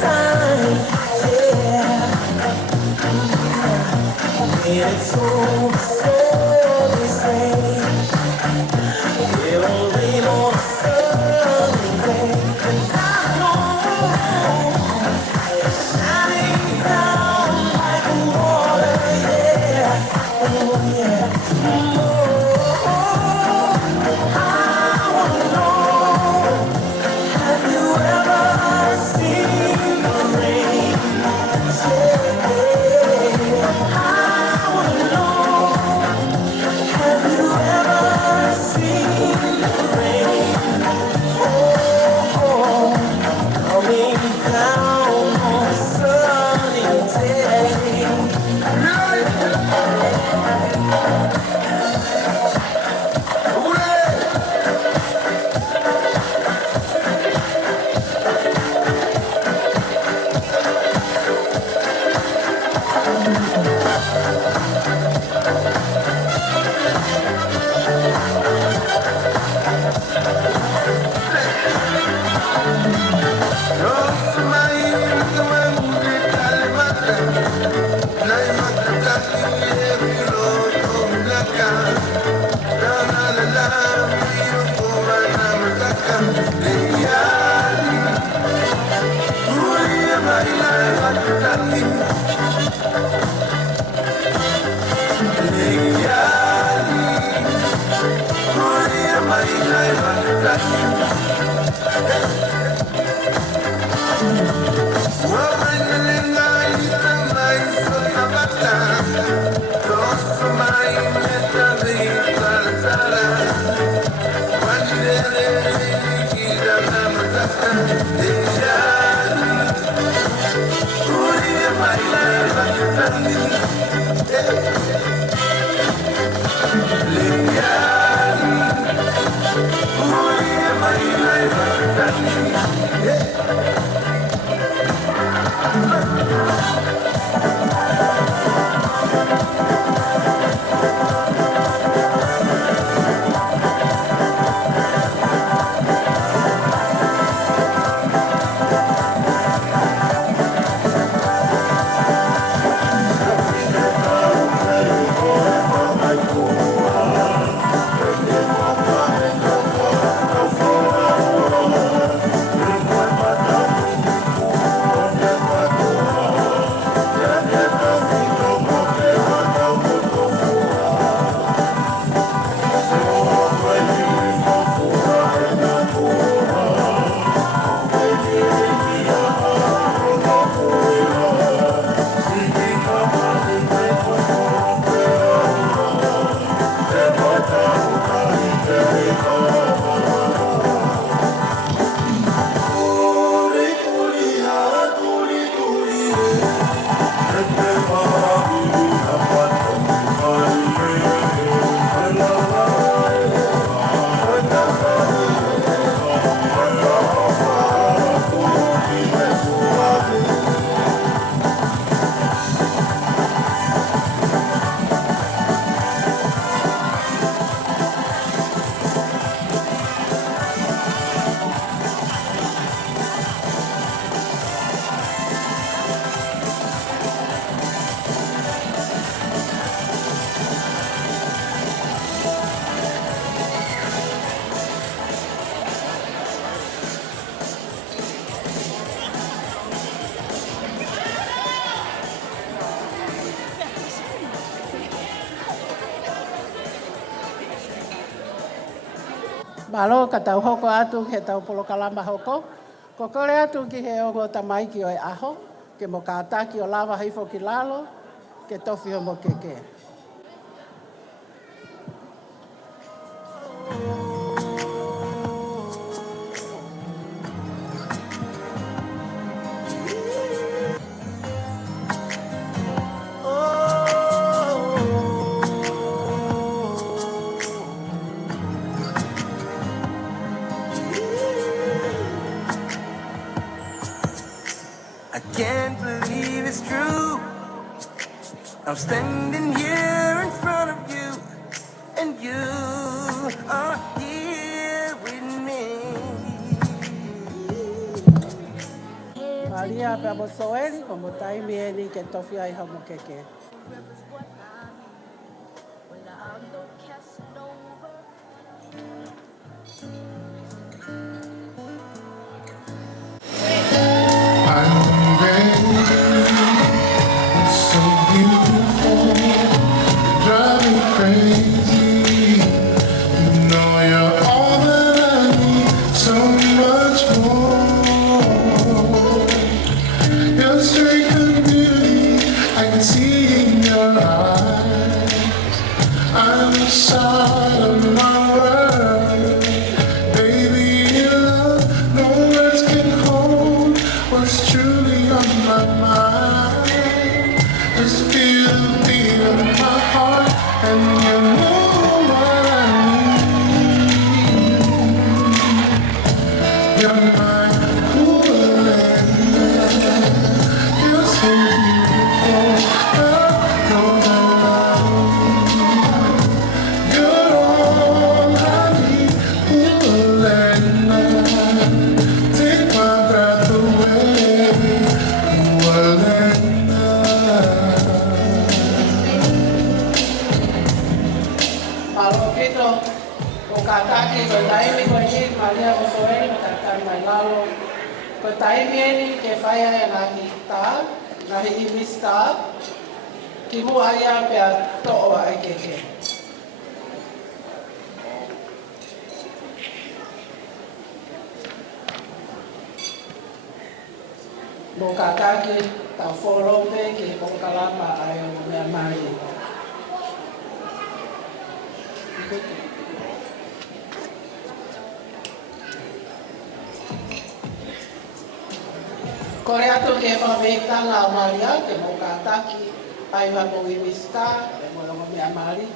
Time Malo ka tau hoko atu ke tau polo kalama hoko. Ko kore atu ki he ongo tamai ki o e aho. Ke mo ka ataki o lava haifo ki lalo. Ke tofi o mo keke. I can't believe it's true. I'm standing here in front of you, and you are here with me. Malia pe mo Sioeli ko mo taimi e ni ke tofi ai ho mo keke. ke ko taimi ko ni Malia ko Sioeli Faka'anaua mai lalo. Ko taimi eni ke whaia e ngahi tā, ngahi imis tā, ki mua ia pia to'oa e keke. Mo ka taki tau wholope ki Pokalama ai o mea mai. Kore atu ke whameitanga o Malia, ke mo ka taki ai wa mo imista, e mo longo mea mari.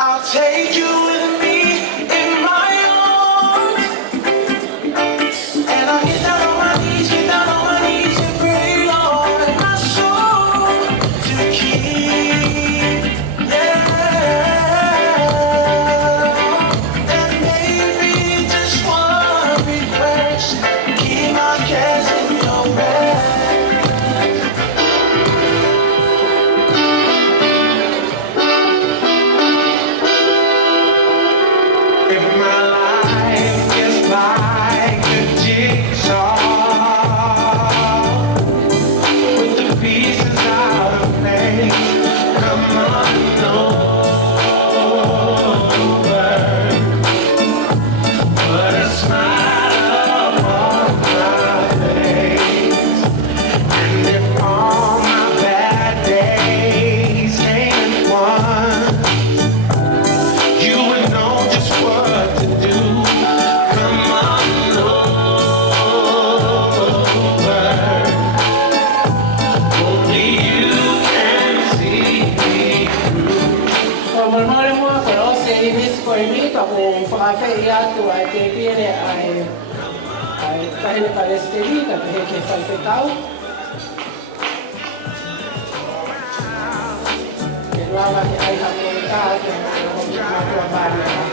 I'll take you with me in my arms, and I'll get down on my knees and pray, Lord, my soul to keep. Yeah, and maybe just one request, keep my cares in your bed. If my life is like a jigsaw with the pieces out of place, come on over, put a smile upon my face. se i vis ko i mi, ka mo whakawhai atu ai te pere ai kahele Palestini, ka te heke whaiwhetau. Ke rawa ke ai hako i tā, ke matua Malia.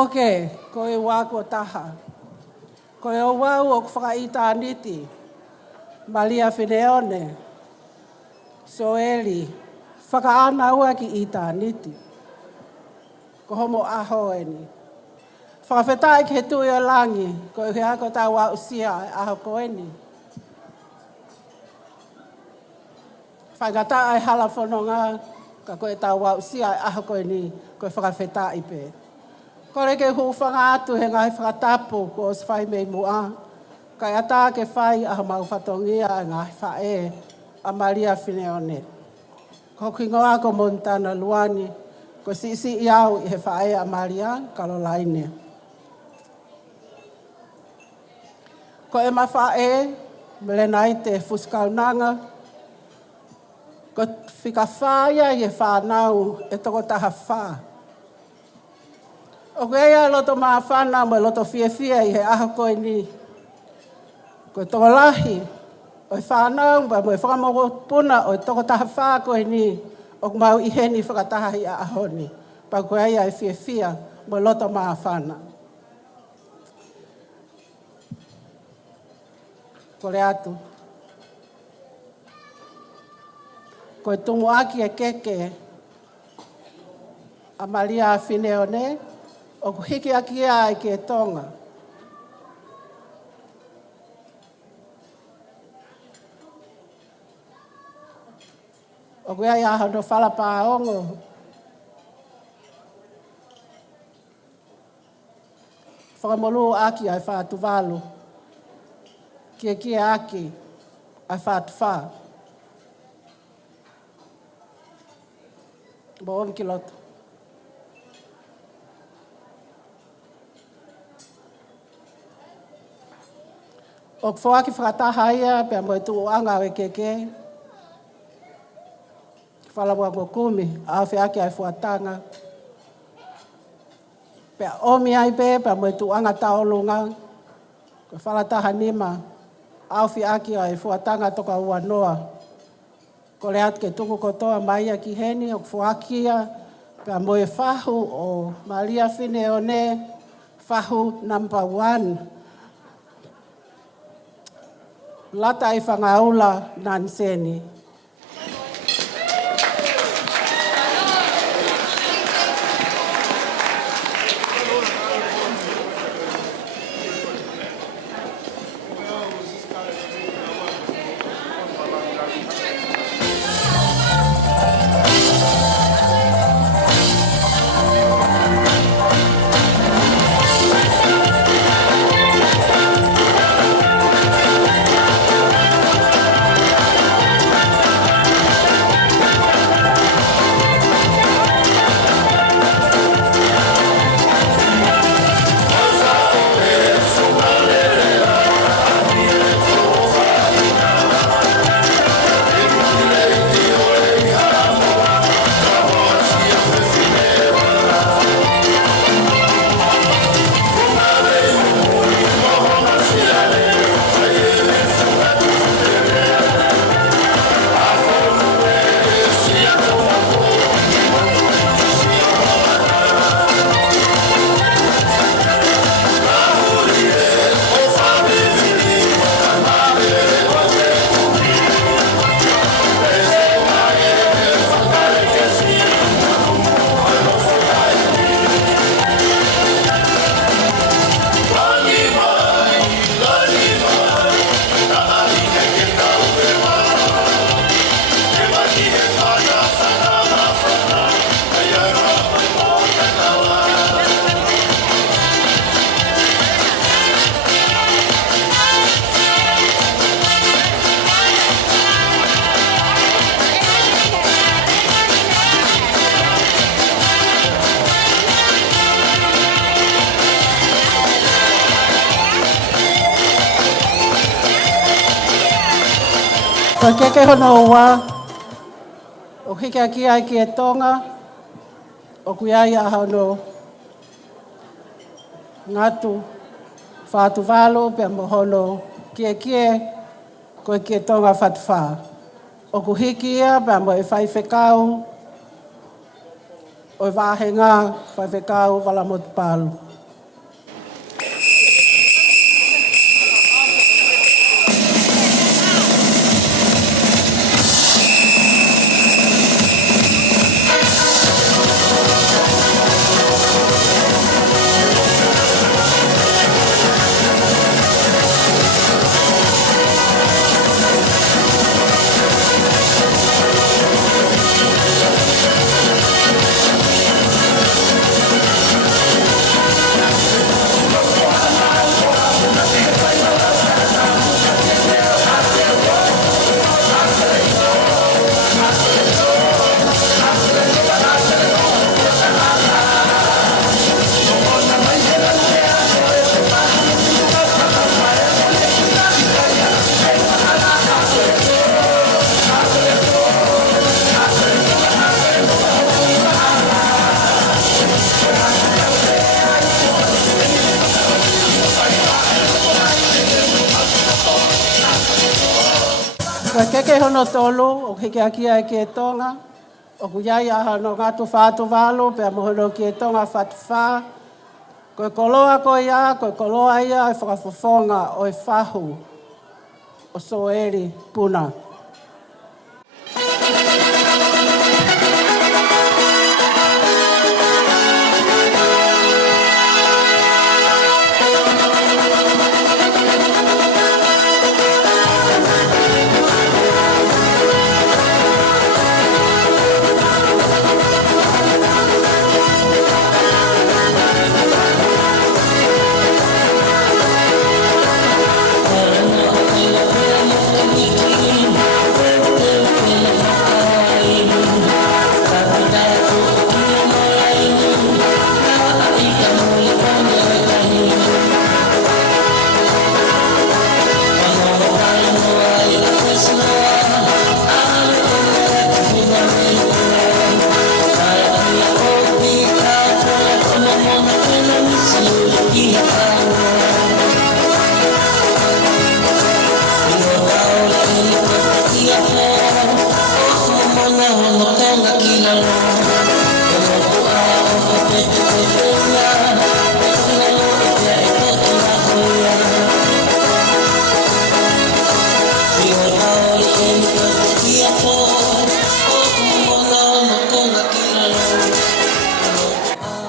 Poke, ko e wako taha. Ko e o wau o kwhaka Itaniti, Malia Fineone, Sioeli Faka'anaua ki Itaniti. Ko homo aho eni. Whakawhetai ki he tui o langi, ko e hea ko tā wā usia e aho ko eni. Whangata ai hala whanonga, ka ko e tā wā usia e aho ko eni, ko e whakawhetai pe. Ko re ke huwhanga atu he ngai whakatapu ko o swhai mei mua. Kai ata ke whai aho mau whatongia e ngai whae a Malia Fineone. Ko kingoa ko Montana Luani, ko si iau i he whae a Malia Caroline. Ko e mawhae, mele nai te fuskaunanga, ko whika whaia i he whanau e toko taha whaa. O kea loto maa whanau me loto fia i he aho koe ni. Ko toko lahi, o i whanau ba mo e whakamogo puna o i toko taha whaa koe ni, o mau i heni whakataha i a aho ni. Pa koe ia e fia mo loto maa whanau. Ko re atu. Ko e tumu aki e keke a Malia Fineone, o ku hiki aki ai ke tonga. O ku ai aho no whala paongo. Whakamolu aki ai whaatu walu. Kia aki ai whaatu wha. Bo om ki loto. O whaaki whakataha ia, pia mo e tu anga o e keke. Whalamua mo kumi, au whiaki ai whuatanga. Pia omi ai pe, pia mo e tu anga taolunga. Ko whalataha nima, au whiaki ai whuatanga toka ua noa. Ko le atu ke tuku kotoa mai ki heni, o whaaki ia, pia mo e whahu o Malia Fineone, whahu number 1. Lata i whangaula nanseni. Ko keke hono ua, o hike aki ai ki e tonga, o kuiai a hono ngatu, whaatu walo, pia mo hono kie, ko ki e tonga whatu wha. O ku hiki ia, pia mo e whai whekau, o e wāhenga, whai whekau, wala motu palu. ke hono tolu, o hike akia e ke tonga, o kuyai aha no ngatu whātu wālu, pia mohono ke tonga whatu whā. Koe koloa koe ia, koe koloa ia, e whakafofonga o e whahu, o Sioeli Puna.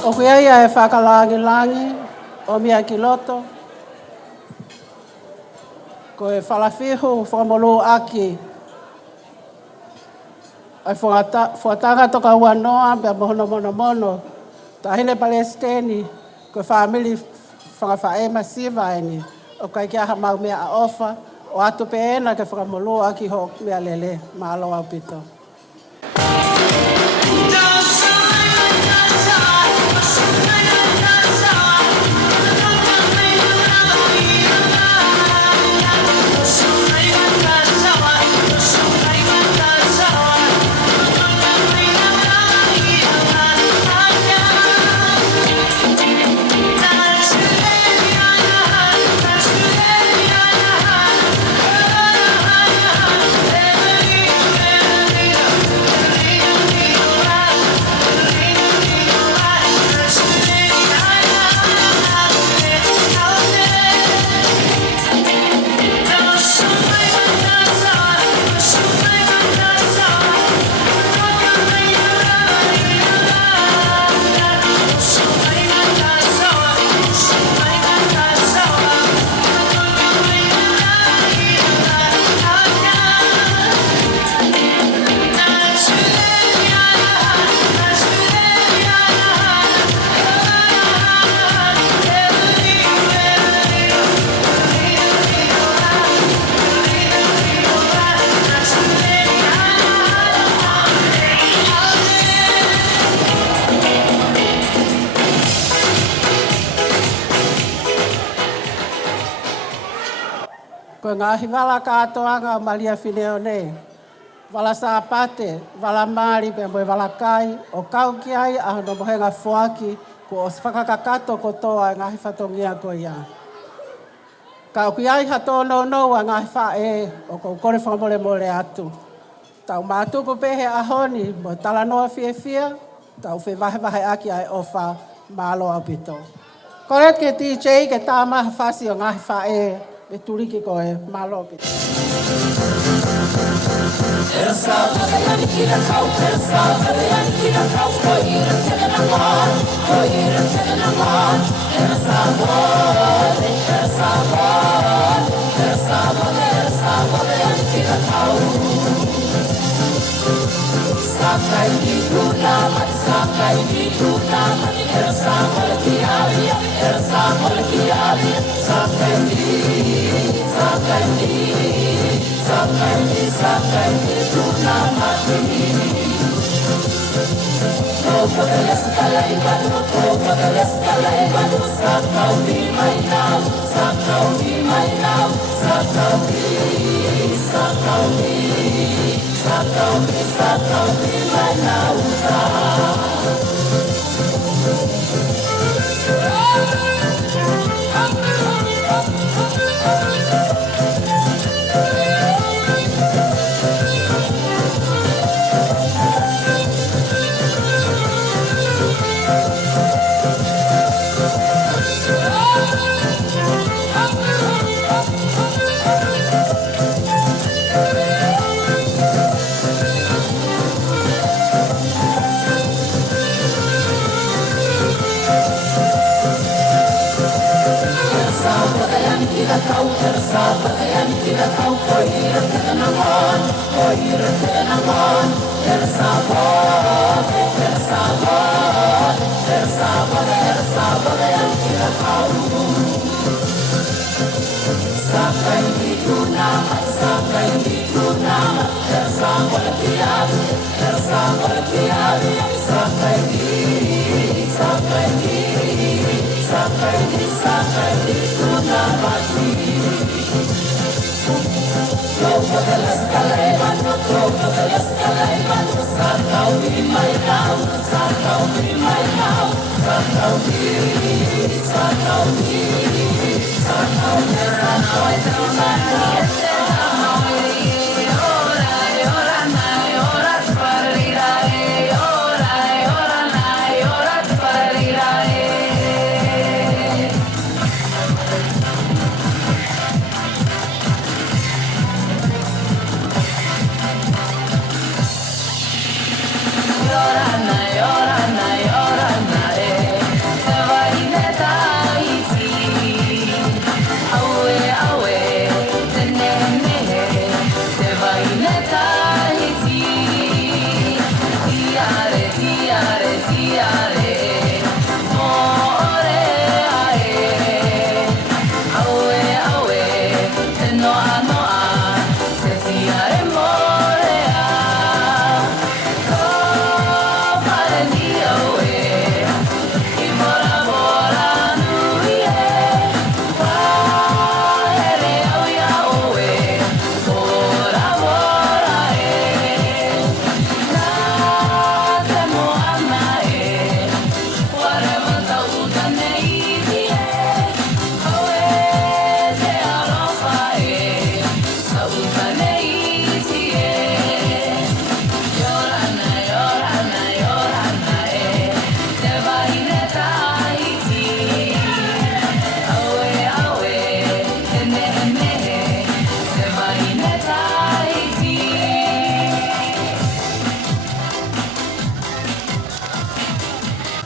O kuia e whakalangi-langi, o mia ki loto. Ko e whalafihu, whamolu aki. Ai whatanga toka ua noa, pia mono. Tahine Palestini, ko e whamili whangawhae masiva eni. O kai kia ha mau mea a ofa, o atu pe ena ke whamolu aki ho mea lele, maalo au pito. Ko ngā hiwala kātoanga o Malia Fineone. Wala sāpate, wala māri pe moe wala kai, o kau ki ai a hono mohenga whuaki, ko o whakakakato ko toa ngā hiwhatongia ko ia. Kau ki ai hato no a ngā hiwhae, o ko kore whamole atu. Tau mātupu pehe a honi, mo tala noa fia, tau wahe aki ai ofa mālo au pito. Kore ke DJ ke tā maha whasi o ngā hiwhae, e turiki koe, malo pito.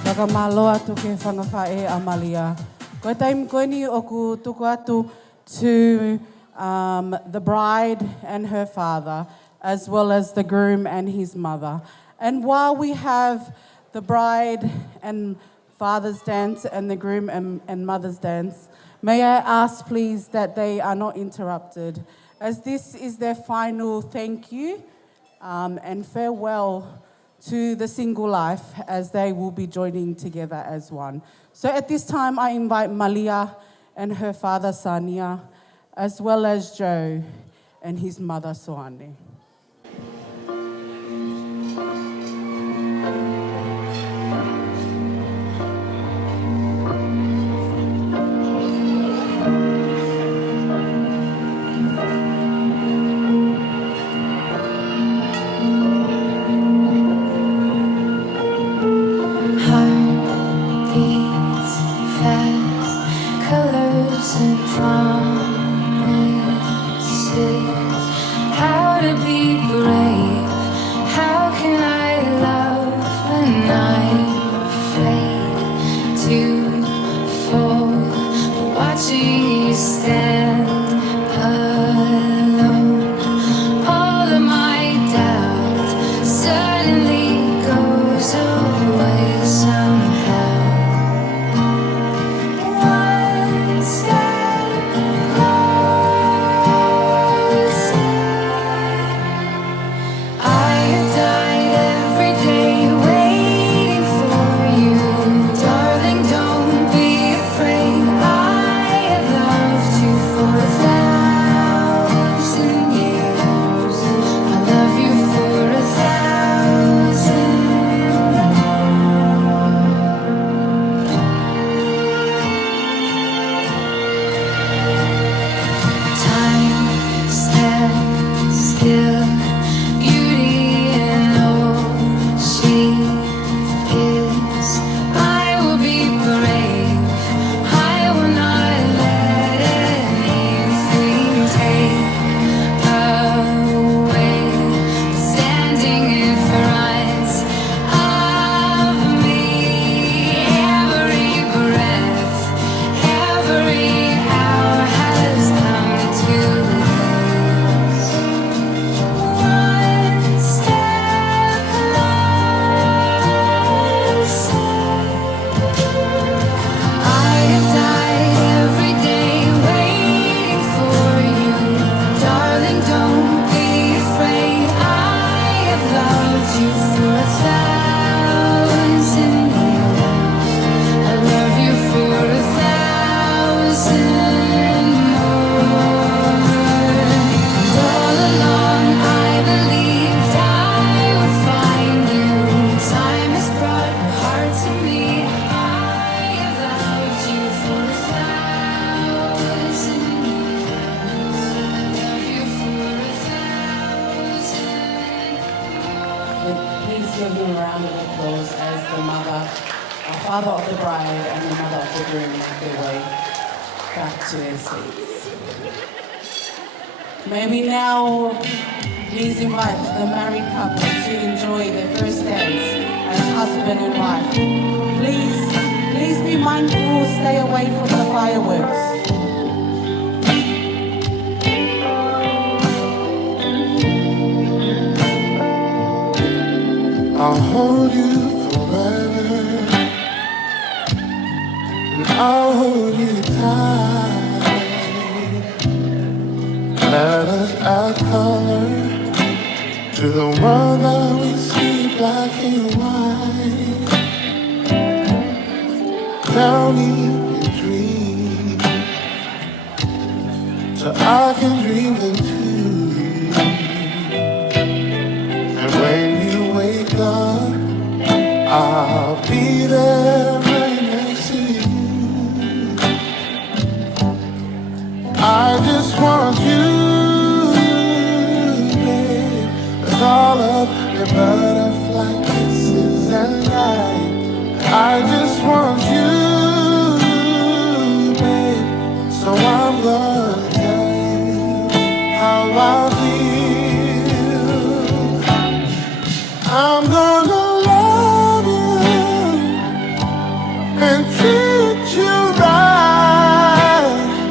Whakamalo atu ke whangawhae a Malia. Koe taim koe ni o ku tuku atu to the bride and her father, as well as the groom and his mother. And while we have the bride and father's dance and the groom and mother's dance, may I ask please that they are not interrupted, as this is their final thank you and farewell to the single life, as they will be joining together as one. So at this time, I invite Malia and her father, Sania, as well as Joe and his mother, Soane. How to be please give them a round of applause as the mother, father of the bride and the mother of the groom make their way back to their seats. May we now please invite the married couple to enjoy their first dance as husband and wife. Please be mindful, stay away from the fireworks. I'll hold you forever, and I'll hold you tight. Let us add color to the world that we see black and white. Tell me your dreams, so I can dream them too. And when you wake up, I'll be there right next to you. I just want you, babe, with all of your butterfly kisses and light. I just want you, babe, so I'm gonna tell you how I feel. I'm gonna love you and treat you right.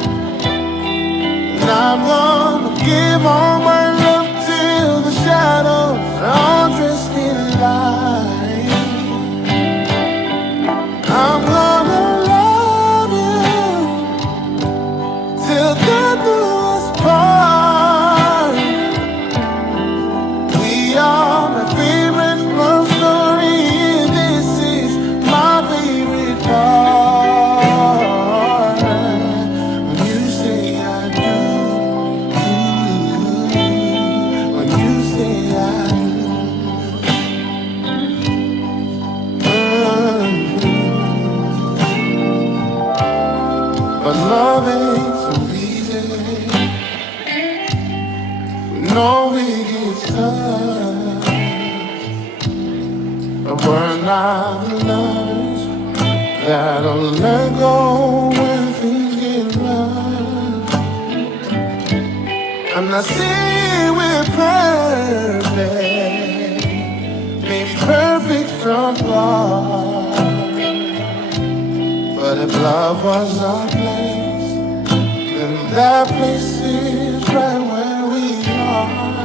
And I'm gonna give all my love till the shadows are all dressed in light. I'm gonna love you till death do us part. We are my favorite love story, and this is my favorite part. When you say I do, when you say I do. But love ain't so easy. We know it gets tough, but we're not the lovers that'll let go when things get rough. I'm not saying we're perfect, maybe perfect from far. But if love was our place, then that place is right where we are.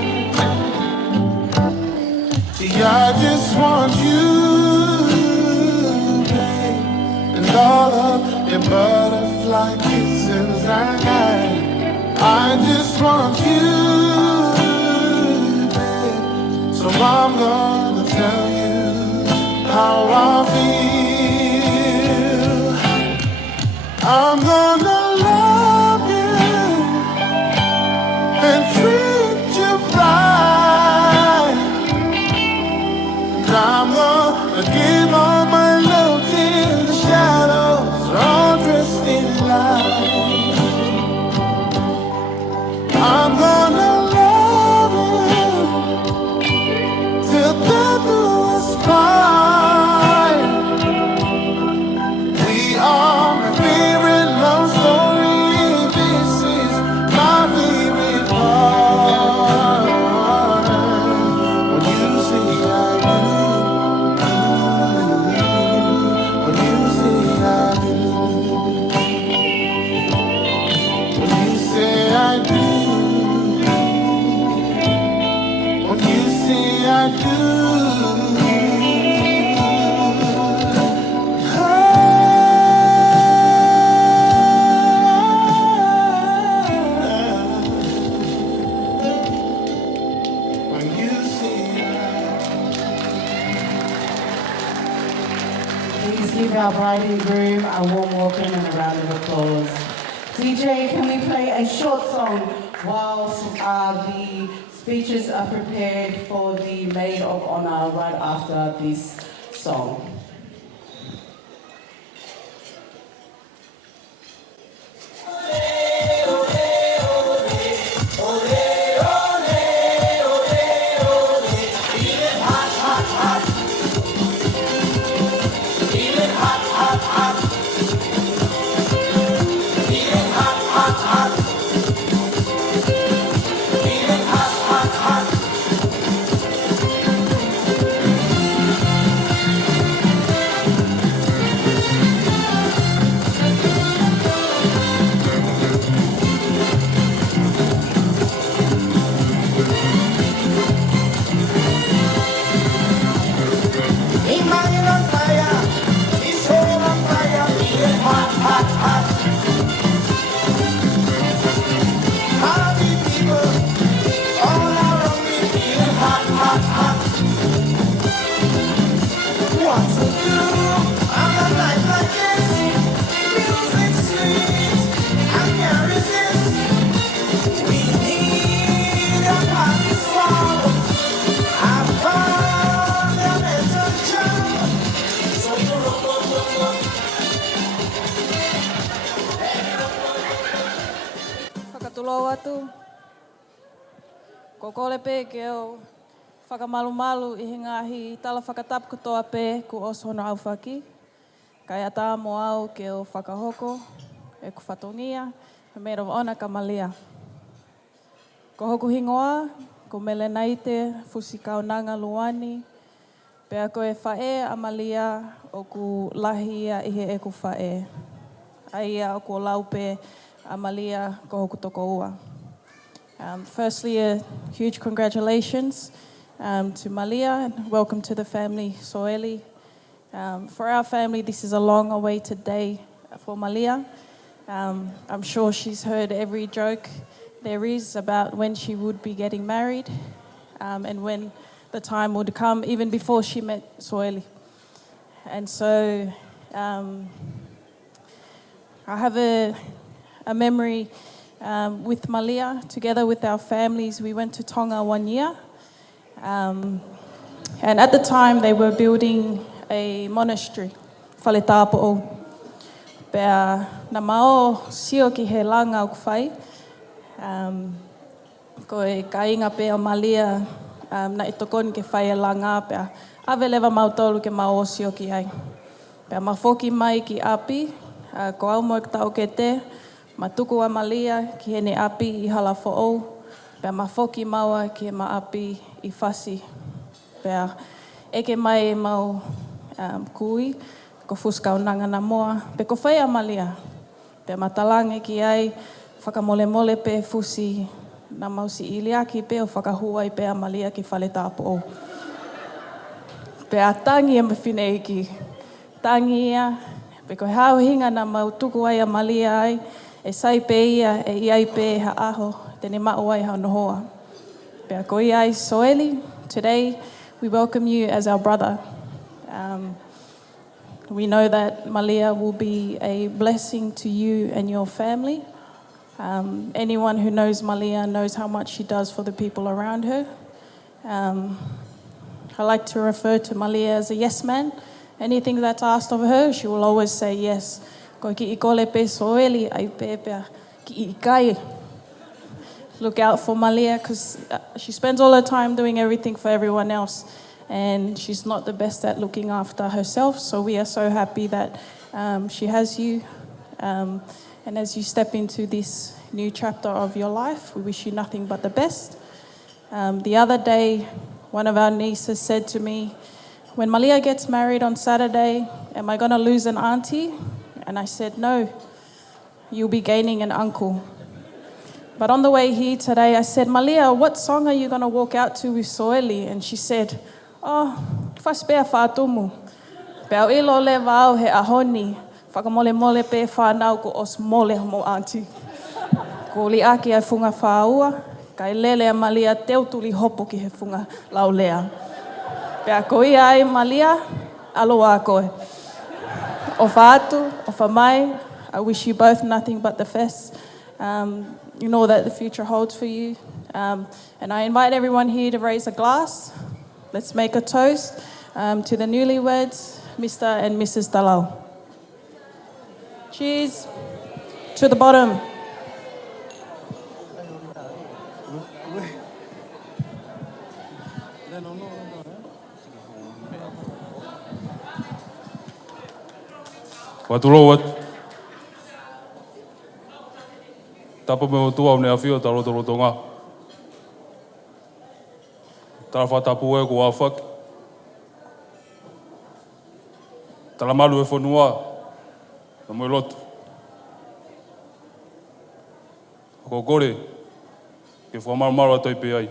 See, I just want you, babe, and all of your butterfly kisses and light. I just want you, babe, so I'm gonna tell you how I feel. I'm gonna love you and treat you right. And I'm gonna give all my love till the shadows are all dressed in light. I'm gonna love you till death do us part. We are my favorite love story. This is my favorite part. When you say I do, when you say I do, when you say I do, when you say I do. When you say Please give our bride and groom a warm welcome and a round of applause. DJ, can we play a short song whilst the speeches are prepared for the Maid of Honor right after this song? hot, hot, hot. Latu. Ko kole pē ke o whakamalu-malu I hingahi tala whakatapukotoa pē ku osono au whaki. Kai ata mo au ke o whakahoko, e ku whatongia, he Maid of Honour ka Malia. Ko hoku hingoa, ko melenaite, fusi kaunanga luani, pea ko e whae a Malia o ku lahi ia ihe e ku whae. Aia o ku laupe a Malia ko hoku toko ua. Firstly, a huge congratulations to Malia and welcome to the family, Sioeli. For our family, this is a long-awaited day for Malia. I'm sure she's heard every joke there is about when she would be getting married and when the time would come, even before she met Sioeli. And so I have a memory with Malia, together with our families. We went to Tonga one year. And at the time, they were building a monastery, Whale Tāpo'o. Pea na mao sio ki he langa o ku whai. Ko e ka inga pea o Malia na I tokoni ke whai e langa pea. Awe lewa mautolu ke mao sio ki ai. Pea mawhoki mai ki api, ko au mo e tau ke te, ma tuku a Malia ki hene api I hala fo'ou. Pea mawhoki maua ki he ma api I whasi. Pea eke mai e mau kui, ko fuskaunanga na moa, pe ko whai a Malia. Pea matalange ki ai, whakamole-mole pe fusi, na mausi iliaki pe o whakahuai pe a Malia ki Whale Tāpo'o. Pea tangi e mawhine iki. Tangi ia, pe ko hao hinga na mau tuku ai a Malia ai, e sai pe ia, e iai pe ha aho, tene mao ai hao nohoa. Pea ko iai Sioeli, today we welcome you as our brother. We know that Malia will be a blessing to you and your family. Anyone who knows Malia knows how much she does for the people around her. I like to refer to Malia as a yes man. Anything that's asked of her, she will always say yes. Ko ki I kole pe Sioeli, ai pe pea ki I kai. Look out for Malia because she spends all her time doing everything for everyone else. And she's not the best at looking after herself. So we are so happy that she has you. And as you step into this new chapter of your life, we wish you nothing but the best. The other day, one of our nieces said to me, when Malia gets married on Saturday, am I going to lose an auntie? And I said, no, you'll be gaining an uncle. But on the way here today, I said, Malia, what song are you going to walk out to with Sioeli? And she said, whaspea whātumu. Pea ilo le wau he ahoni, whakamole-mole pe whanau ko os mole mo auntie. Ko li aki ai whunga whaua, kai lele a Malia teutuli hopo ki he whunga laulea. Pea ko ia ai Malia, aloha koe. O whaatu, o whamai, I wish you both nothing but the best. You know that the future holds for you. And I invite everyone here to raise a glass. Let's make a toast to the newlyweds, Mr. and Mrs. Talau. Cheers to the bottom. Watulo wat. Tapa me o tua o ne awhio ta roto ngā. Tara whatapu e ko awhak. Tara malu e whanua. Na moe lotu. Ko kore. Ke whamaru atoi pe ai.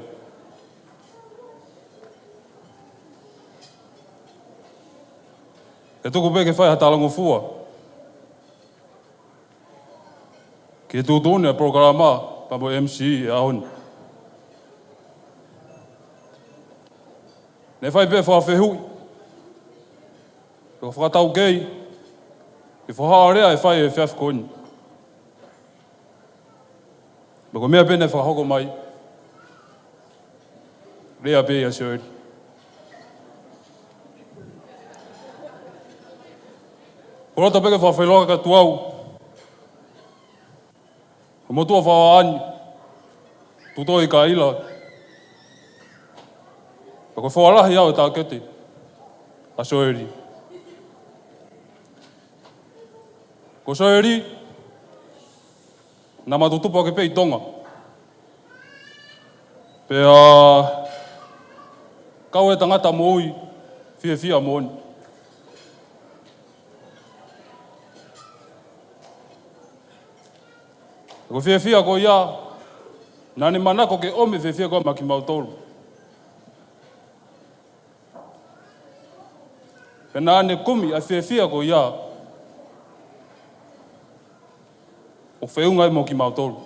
E tuku pe ke whai hatalango fua. Ke tūtone a programa pa mo MC e ahoni. Ne whai pe whawhehui. Ko whakatau kei. Ke whaharea e whai e whiawhkoni. Ko mea pene whahoko mai. Rea pe a Sioeli. Ko rota peke whawheloa ka tuau. Ko motua whawa ani. Tutoi ka ila. Ko whaalahi au tā kete. A Sioeli. Ko Sioeli, nā matutupa ke pei tonga. Pea, kau e tangata moui, fia mooni. Ko fia ko ia, nani manako ke ome fia ko maki mautolu. Pena ane kumi a fia ko ia, o whiunga e mo ki mautolu.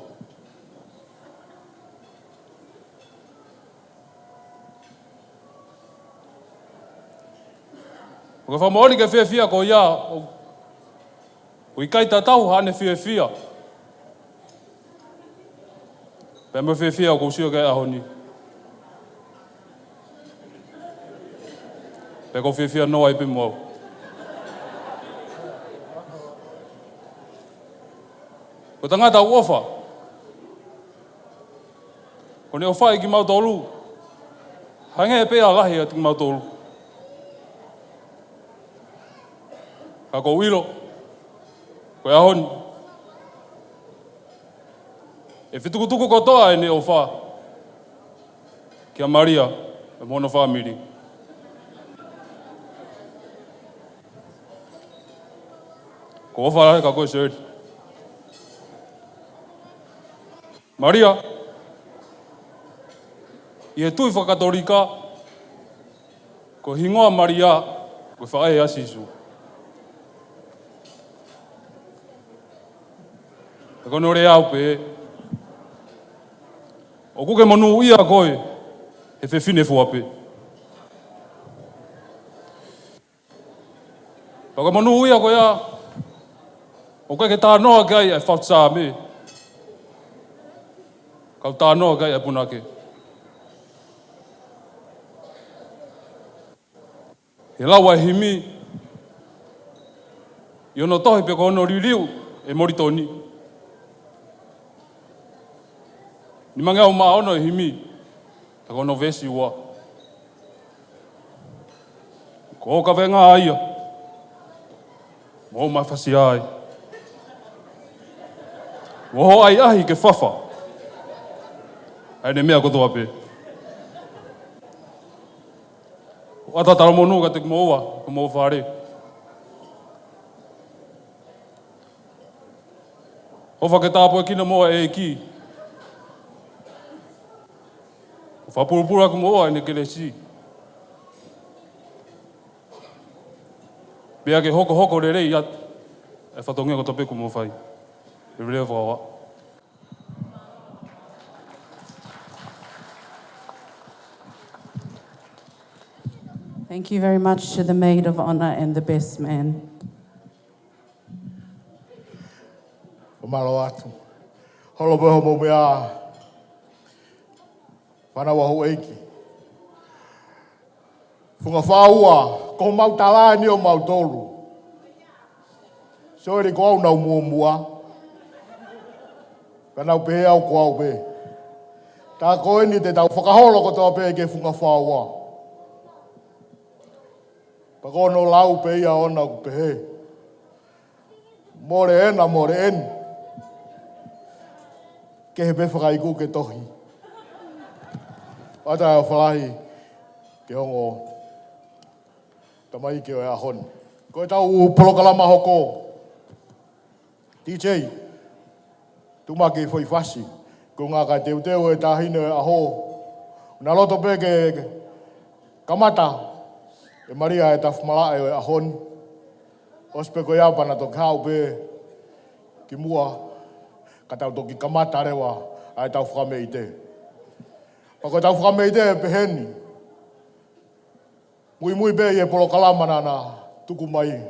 Ko whamaori ke fia ko ia, o i kai tatau hane fia. Pea mo fia ko sio kai ahoni. Pea ko fia noa i pe mo. Ko tangata uofa. Ko ne ofa i ki mautolu. Hange e pea lahi ati ki mautolu. Ka ko wilo. Ko e ahoni. E whitukutuku kotoa e ne ofa. Kia Malia, e mono family. Ko ofa lahi ka koe Sioeli. Malia, i e tui whakatorika, ko hingoa Malia, ko whae asisu. E kono re au pe, o kuke monu ia koe, he whiwhine fuape. Paka monu ia koe a, o kai ke tānoa kai e whautsa me. Kau tānoa kai e punake. He lawa e himi, i ono tohi pe ko ono ririu e moritoni. Ni mangea o maa ono e himi, pe ko ono vesi ua. Ko o ka venga aia, mo mai whasi ai. Woho ai ahi ke whawha. Ai ne mea kotoa pe. O atatara monu ka te kumoua, kumoua whare. Hofa ke tāpo e kina moa e ki. O whapurupura kumoua e ne kele si. Pea ke hoko re rei at. E whatongia ko tope kumoua whai. E rea whawa. Thank you very much to the Maid of Honour and the best man. O malo atu. Holo beho mo mea. Whana wahu eiki. Funga whaua. Ko mau tala ni o mau tolu. Sioeli ko au nau mua. Kanau pe au ko au pe. Tā koe ni te tau whakaholo ko tō pe ke funga whaua. Pakono lau pe ia ona ku pehe. More en. Ke he pe whakaiku ke tohi. Ata e whalahi ke hongo. Tamai ke o e ahon. Ko e tau polokalama hoko. DJ. Tuma ke foi fasi. Ko ngā kai teu e tāhine e aho. Nā loto pe ke kamata. E Maria e tawhmala e ahon. Ospe ko iapana to kau pe ki mua. Ka tau toki kamata rewa a e tau whakame i te. Pako tau whakame i te e peheni. Mui pe e polo kalamana na tuku mai.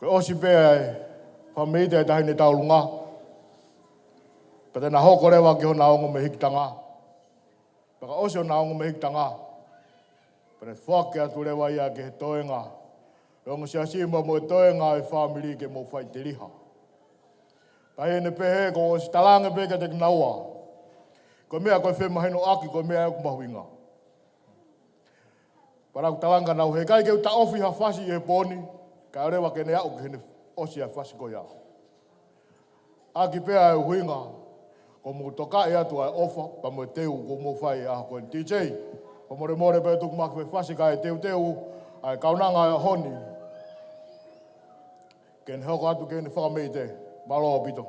Ko osi pe e whame i te e tahine tau lunga. Pate na hoko rewa ki hona ongo me hikitanga. Paka osi hona ongo me hikitanga. Pene whake atu rewa ia ke he toenga. E ongo sia sima mo e toenga e whamiri ke mo whai te riha. Pai ene pehe ko o si talange pe ka te kinaua. Ko mea koe whemahino aki, ko mea eku mahuinga. Para ku talanga nau he kai keu ta ofi ha whasi e poni, ka arewa kene au ke hene osi a whasi ko ia. Aki pea e huinga, ko mu toka e atu ai ofa, pa mo teu ko mo whai a ko DJ. Ko more more pe tuku maki whasi ka e teu, ai kaunanga e honi. Ken hoko atu kene whakameite, malo o pito.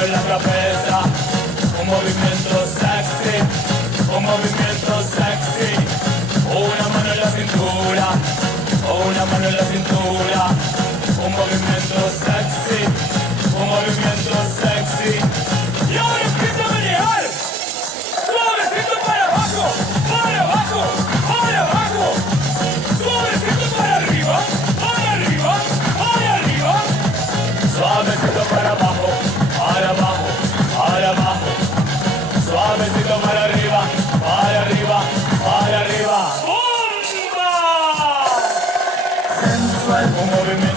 mano en la cabeza, un movimiento sexy, un movimiento sexy. Una mano en la cintura, una mano en la cintura. Un movimiento sexy, un movimiento sexy. Y ahora empieza a manejar. Suavecito para abajo, para abajo, para abajo. Suavecito para arriba, para arriba, para arriba. Suavecito para abajo, para abajo, para abajo. Suavecito para arriba, para arriba, para arriba. ¡Bomba! Sensual, un movimiento.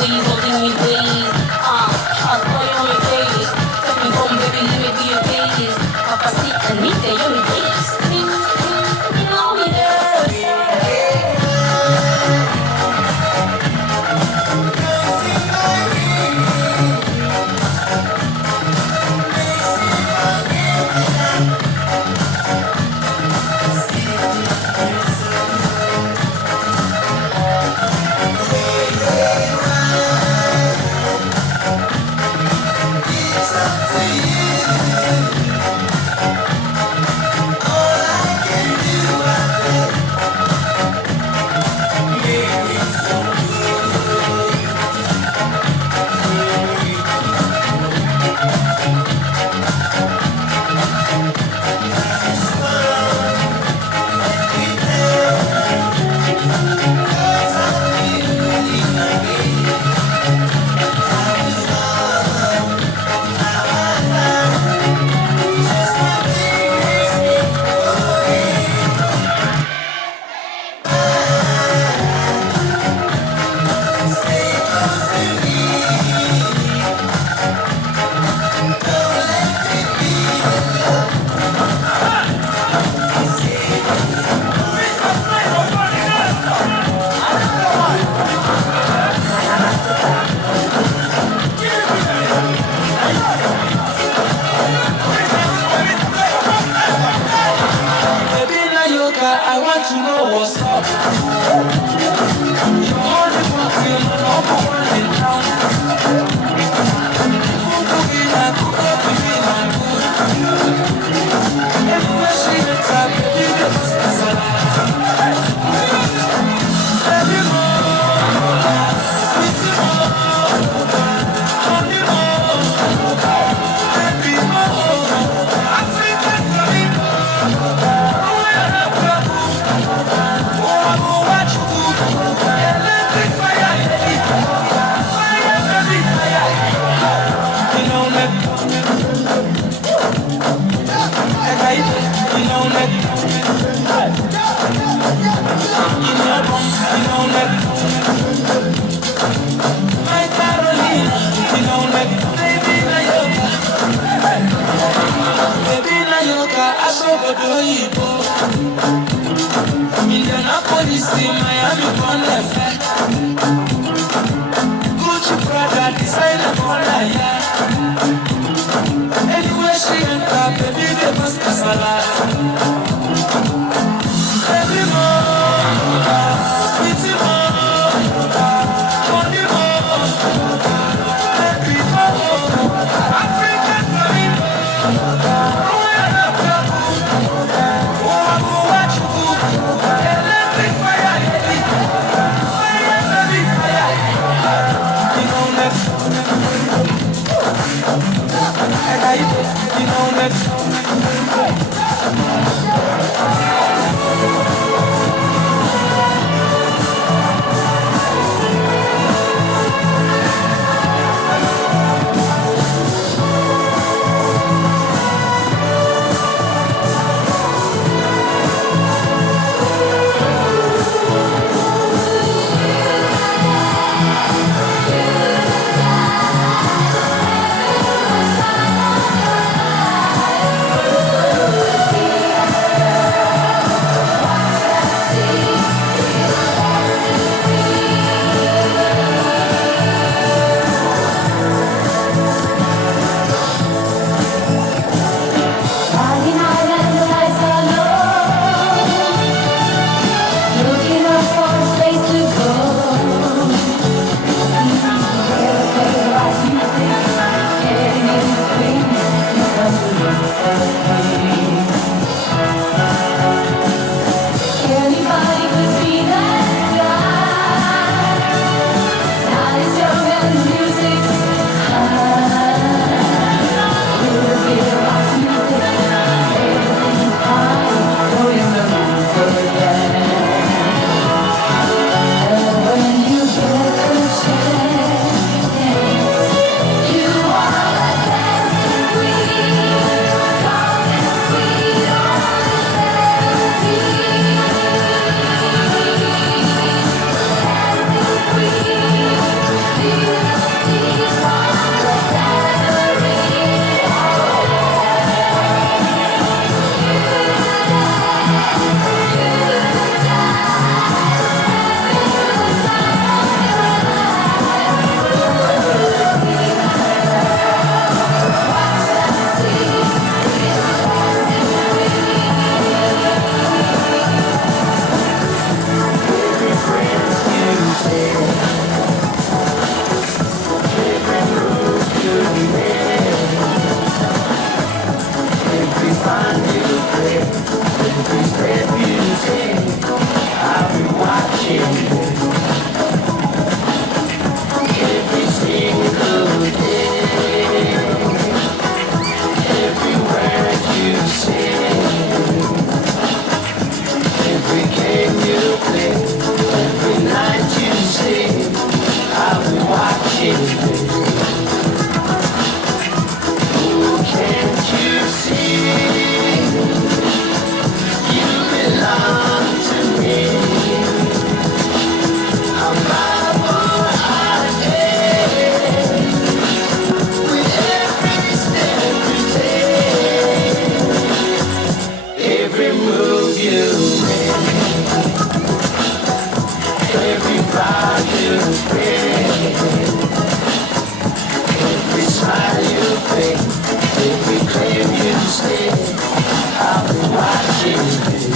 ways, holding me ways. I spray on your face. Take me home, baby, let me be your face. Papacita, nita, yo mi face. No me I want to know what's up. You're only walking number one in town. Everywhere she ends up, baby, the best is alive. Every more, sweet more, honey more, baby more, African girl. Indianapolis, Miami, Gucci, Prada, designer, Paula. Anywhere she enter, baby, they must be salad. Every more, sweetie more, honey more, baby more, African dream, royal love, oh, I go watch you, electric fire, fire, baby, fire. You know next, you know next. Can't you see you belong to me? I'm with every step you take, every move you make, every vow you break, every smile you fake, every claim you stay. I'll be watching you.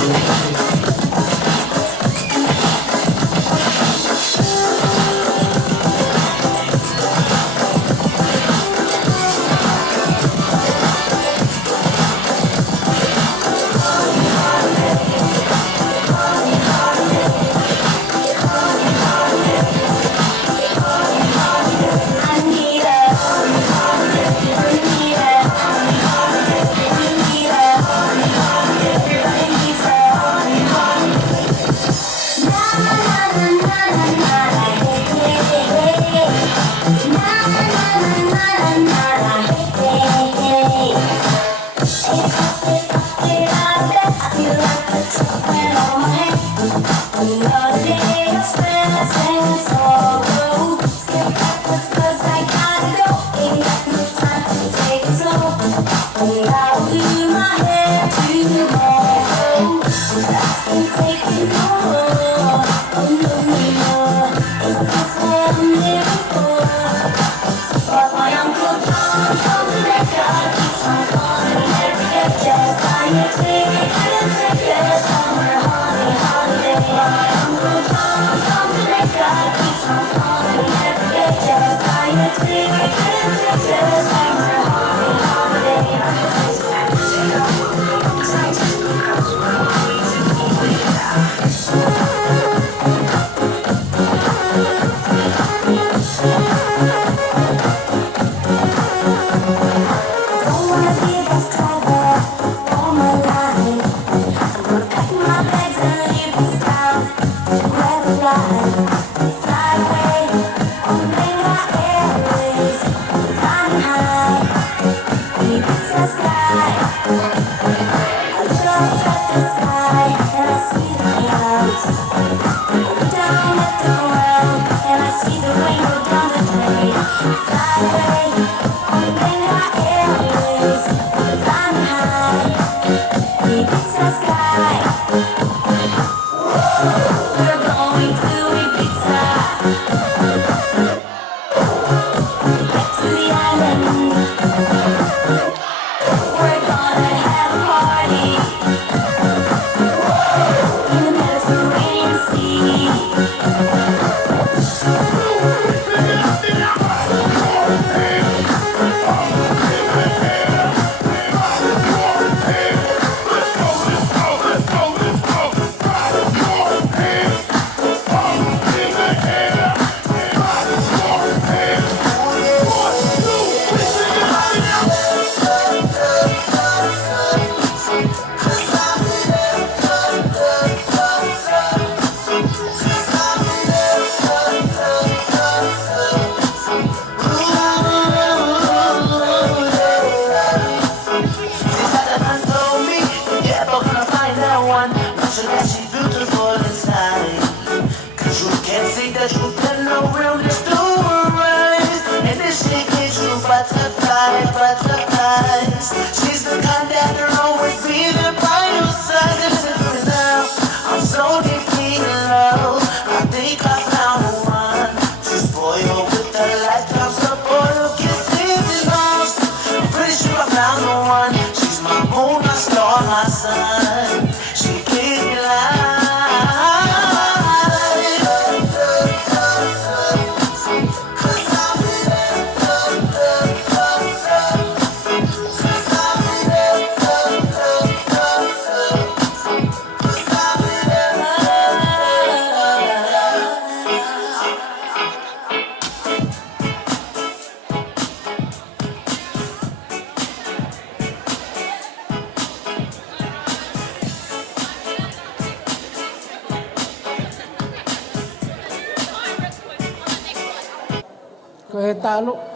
Ko e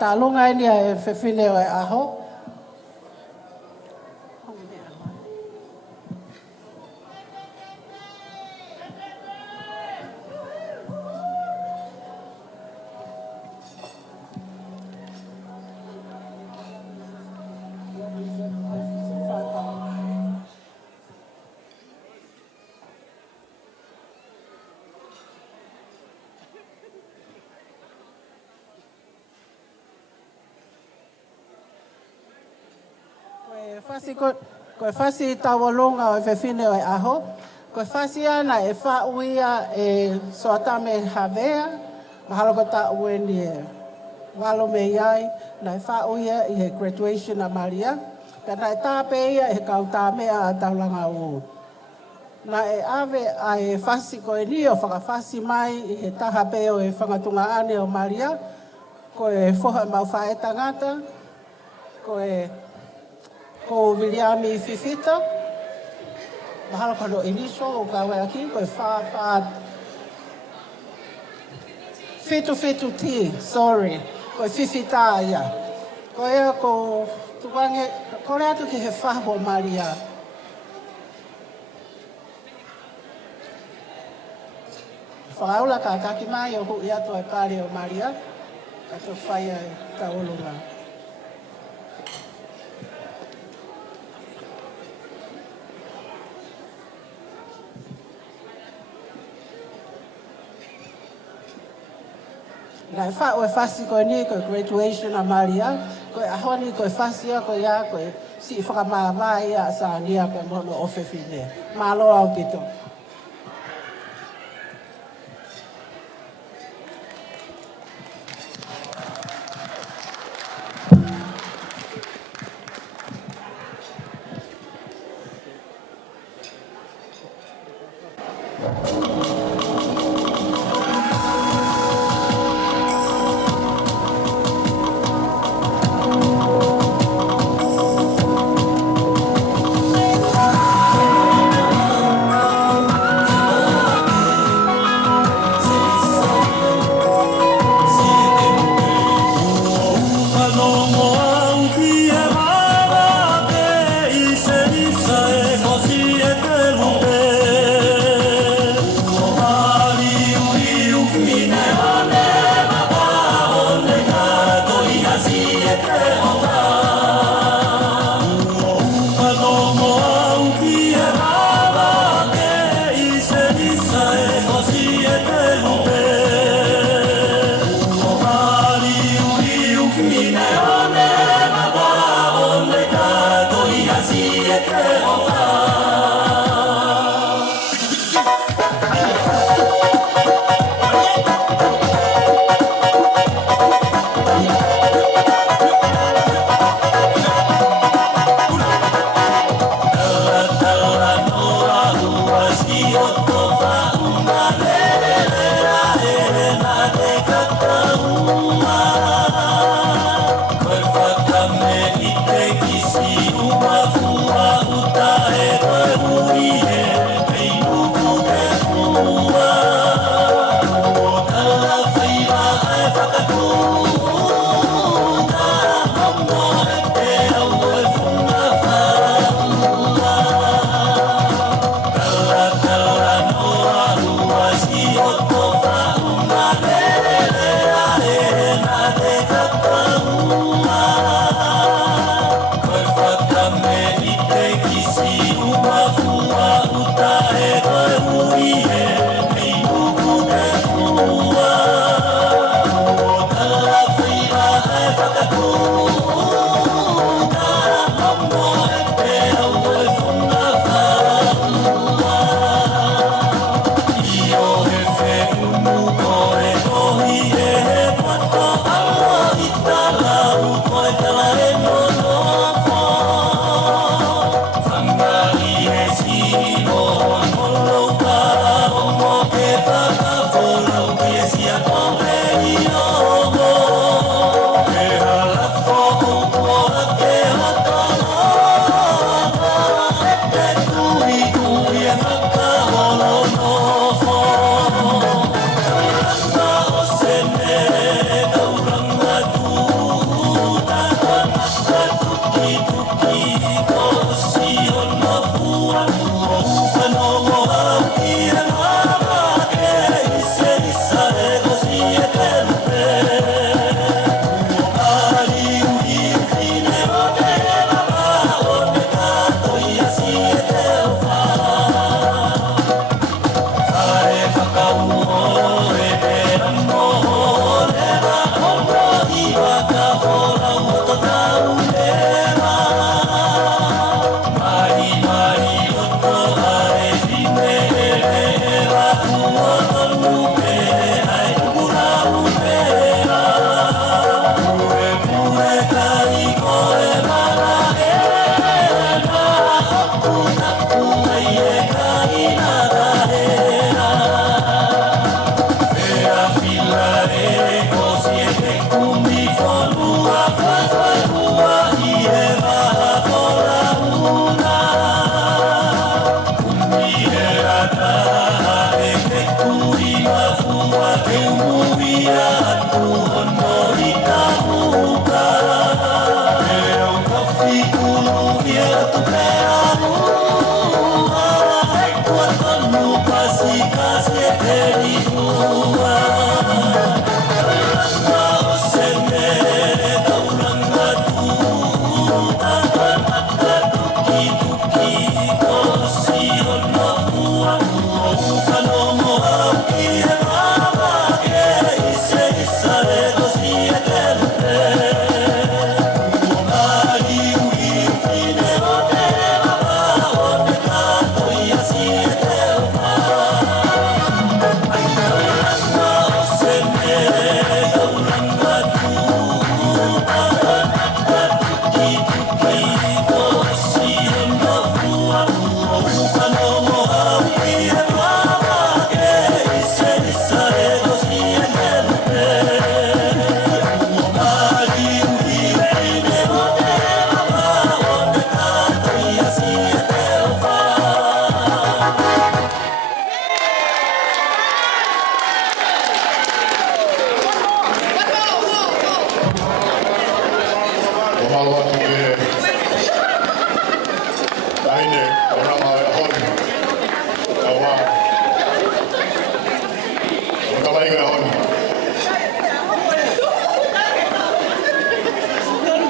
talunga ni e whewhine o e aho. Ko e whasi tawalonga o e whewhine o e aho. Ko e whasi ana e whauia e soatame havea. Mahalo ko ta ue ni e walo me iai. Na e whauia i he graduation a Malia. Pena e tāpe ia e kautamea a taulanga o. Na e ave a e whasi ko e ni o whakawhasi mai i he taha pe o e whangatunga ane o Malia. Ko e whoha mau whae tangata. Ko Williami Fifita. Mahalo ka no iniso o ka wea ki. Ko e Fitu ti, sorry. Ko e Fifita ia. Ko ea ko tukange, ko rea tu ki he whaho Maria. Whakaula ka taki mai o hui ato e pare o Maria. Ato whaia e taolunga. Na e wha o e whasi koe ni koe graduation a Malia, koe ahoni koe whasi a koe ia koe si whakamāwai a sa nia koe mono o whewhine. Mālo au pito.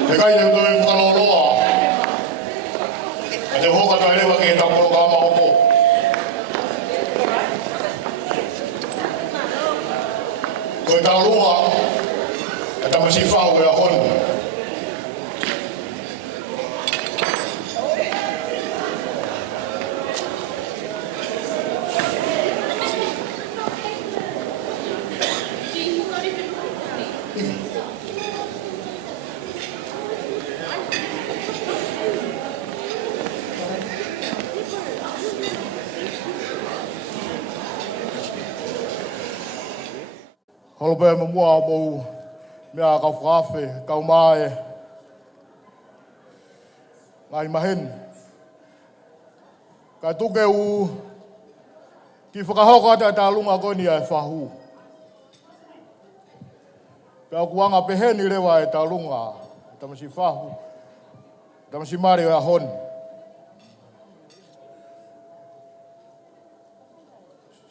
He kai te toi whakaloloa. Ka te hoka tai rewa ke taporo ka mahoko. Koe tau runga, e tamasi whau e a honu. Holope me mua mou mea kau whawhe, kau mae. Ngai mahen. Ka tuke u ki whakahoka te ta lunga koni e whahu. Pea kuanga peheni rewa e ta lunga. Tamasi whahu. Tamasi mare o a hon.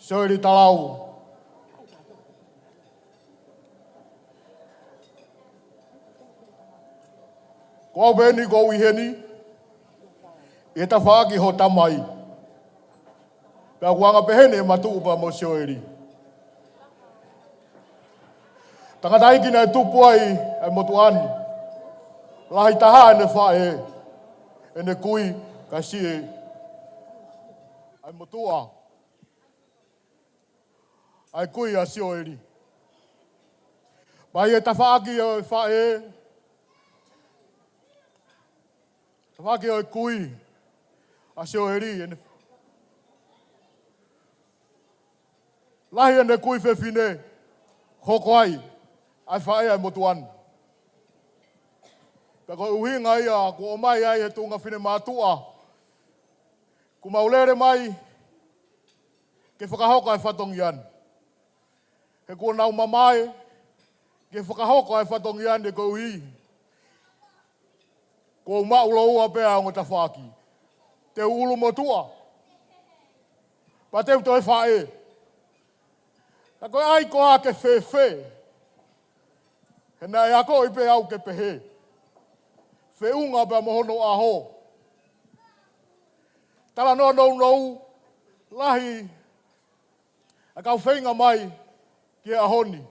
Sioeli Talau. Ko au beni ko wiheni, e ta whaaki ho tamai. Pea kuanga pehene e matu upa mo Sioeli. Tangata ikina e tupu ai e motu ani. Lahi taha ene whae, ene kui ka sie. Ai motua. Ai kui a Sioeli. Pai e ta whaaki o e whae, Whaki o kui, a Sioeli. Lahi ane kui whewhine, hoko ai, ai whae ai motuan. Peko uhinga ia, ko o mai ai he tunga whine mātua. Ku maulere mai, ke whakahoka ai whatongi an. He kua nau mamae, ke whakahoka ai whatongi an e ko uhi. Ko maulo ua pea o ta whaki. Te ulu motua. Pa te uto e whae. Ta koe ai ko a ke whewhe. He nai ako i pe au ke pehe. Whiunga pea mohono aho. Tala no nou nou. Lahi. A kau whenga mai ki a honi.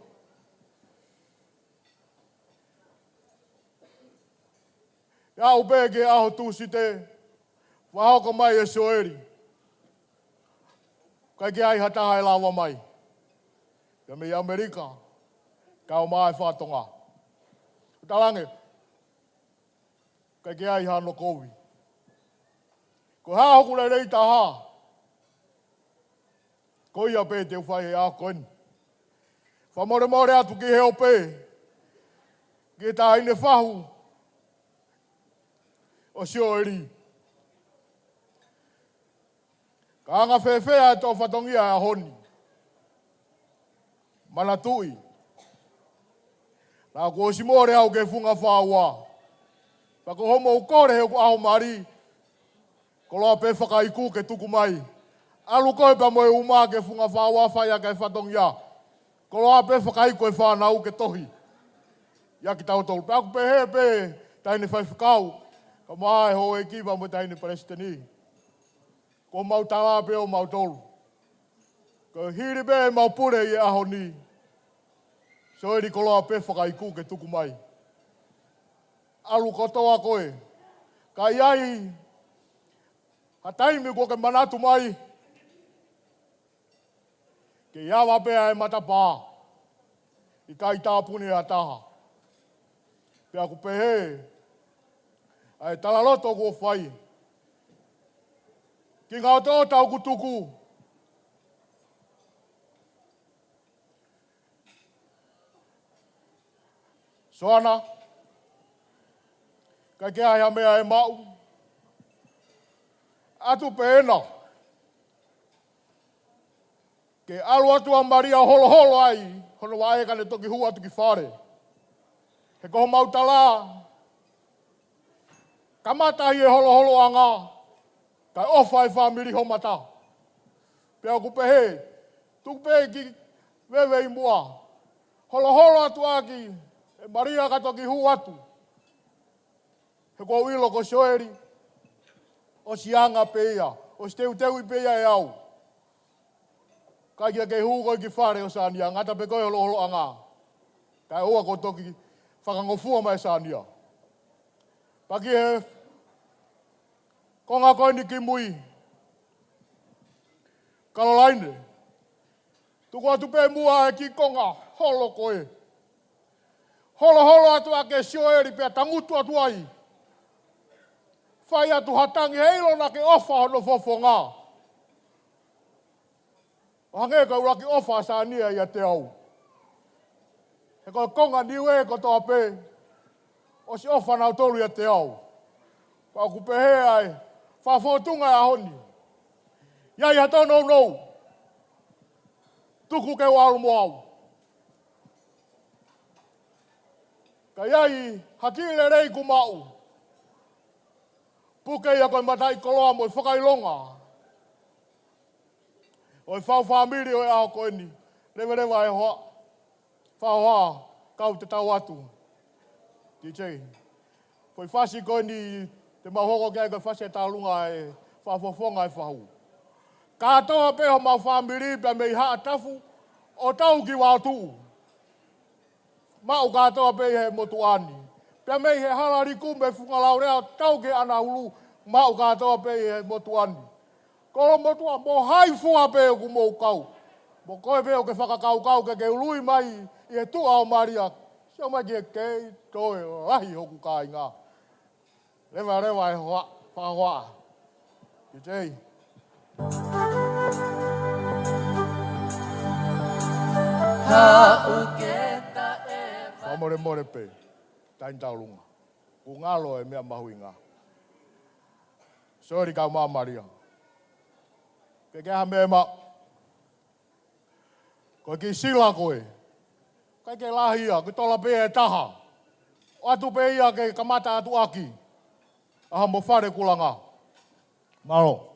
Ia upe ke aho tūsi te, wahoko mai e Sioeli. Kai ke ai hataha e lawa mai. Ia me i Amerika, kau mai whatonga. Talange, kai ke ai hano kowi. Ko haa hoku le rei taha. Ko ia pe te uwhai e a koen. Whamore more atu ki heo pe. Ki ta ine whahu. O Sioeli. Ka anga whewhea e tō whatongia a honi. Mana tui. Nā kua simore au ke funga whaua. Pako homo ukore he ku aho mari. Ko loa pe whakaiku ke tuku mai. Alu koe pa moe uma ke funga whaua whaia ke whatongia. Ko loa pe whakaiku e whanau ke tohi. Ia ki tau tolu. Pako pe he pe taine whai whakau. Ka mai ho e kiwa mo taine Palestini. Ko mau tala pe o mau tolu. Ko hiri be mau pure i aho ni. Sioeli ko loa pe whakaiku ke tuku mai. Alu kotoa koe. Ka iai. Ha taimi ko ke manatu mai. Ke iawa pea e matapā. I kai tāpuni a taha. Pea ku pehe. Ai talaloto ko whai. Ki ngā tō tau kutuku. Soana. Kai ke ai mea e mau. Atu pēna. Ke alu atu a Maria holo holo ai. Hono wae kane toki hu atu ki whare. He koho mau tala. Kamatahi e holo holo anga. Kai ofa e whamiri ho mata. Pea ku pehe. Tuku pehe ki wewe i mua. Holo holo atu aki. E Maria ka toki hu atu. He ko ilo ko Sioeli. O sianga pe ia. O si teu i pe ia e au. Kai kia kei huko i ki whare o sānia. Ngata pe koe holo anga. Kai oa ko toki whakangofua mai sānia. Paki he konga koe ni ki mui. Caroline. Tuko atu pe mua e ki konga holo koe. Holo atu ake Sioeli pe tangutu atu ai. Whai atu hatangi heilo na ke ofa hono fofonga. O hange ka uraki ofa sānia ia te au. He koe konga niwe ko toa pe. O si ofa nau tolu ia te au. Pau ku pehe ai. Whawhotunga e ahoni. Iai hato nou. Tuku ke waru mo au. Ka iai hakile rei ku mau. Puke ia koe matai koloa mo i whakailonga. O i whau whamiri o e aho koe ni. Rewa e hoa. Whau hoa. Kau te tau atu. DJ. Foi whasi koe ni te mahoko kia koe whasi e tālunga e whawhawhonga e whahu. Kātoa peho mau whamiri pia mei haa tafu o tau ki wātu. Mau kātoa peho he motu ani. Pia mei he harari kumbe whungalau rea tau ke ana hulu. Mau kātoa peho he motu ani. Kolo motua mo hai fua peho ku mou kau. Mo koe peho ke whakakau ke ului mai i he tua o Maria. Sio mai ki e kei toi rahi hoku kai ngā. Rewa e hoa, whahoa. DJ. Whamore pe, tain taulunga. Ku ngalo e mea mahui ngā. Sori kau maa Maria. Ke keha mea ma. Koe ki sila koe. Kai ke lahia, ke tola pe e taha. O atu pe ia ke kamata atu aki. Aha mo whare kulanga. Malo.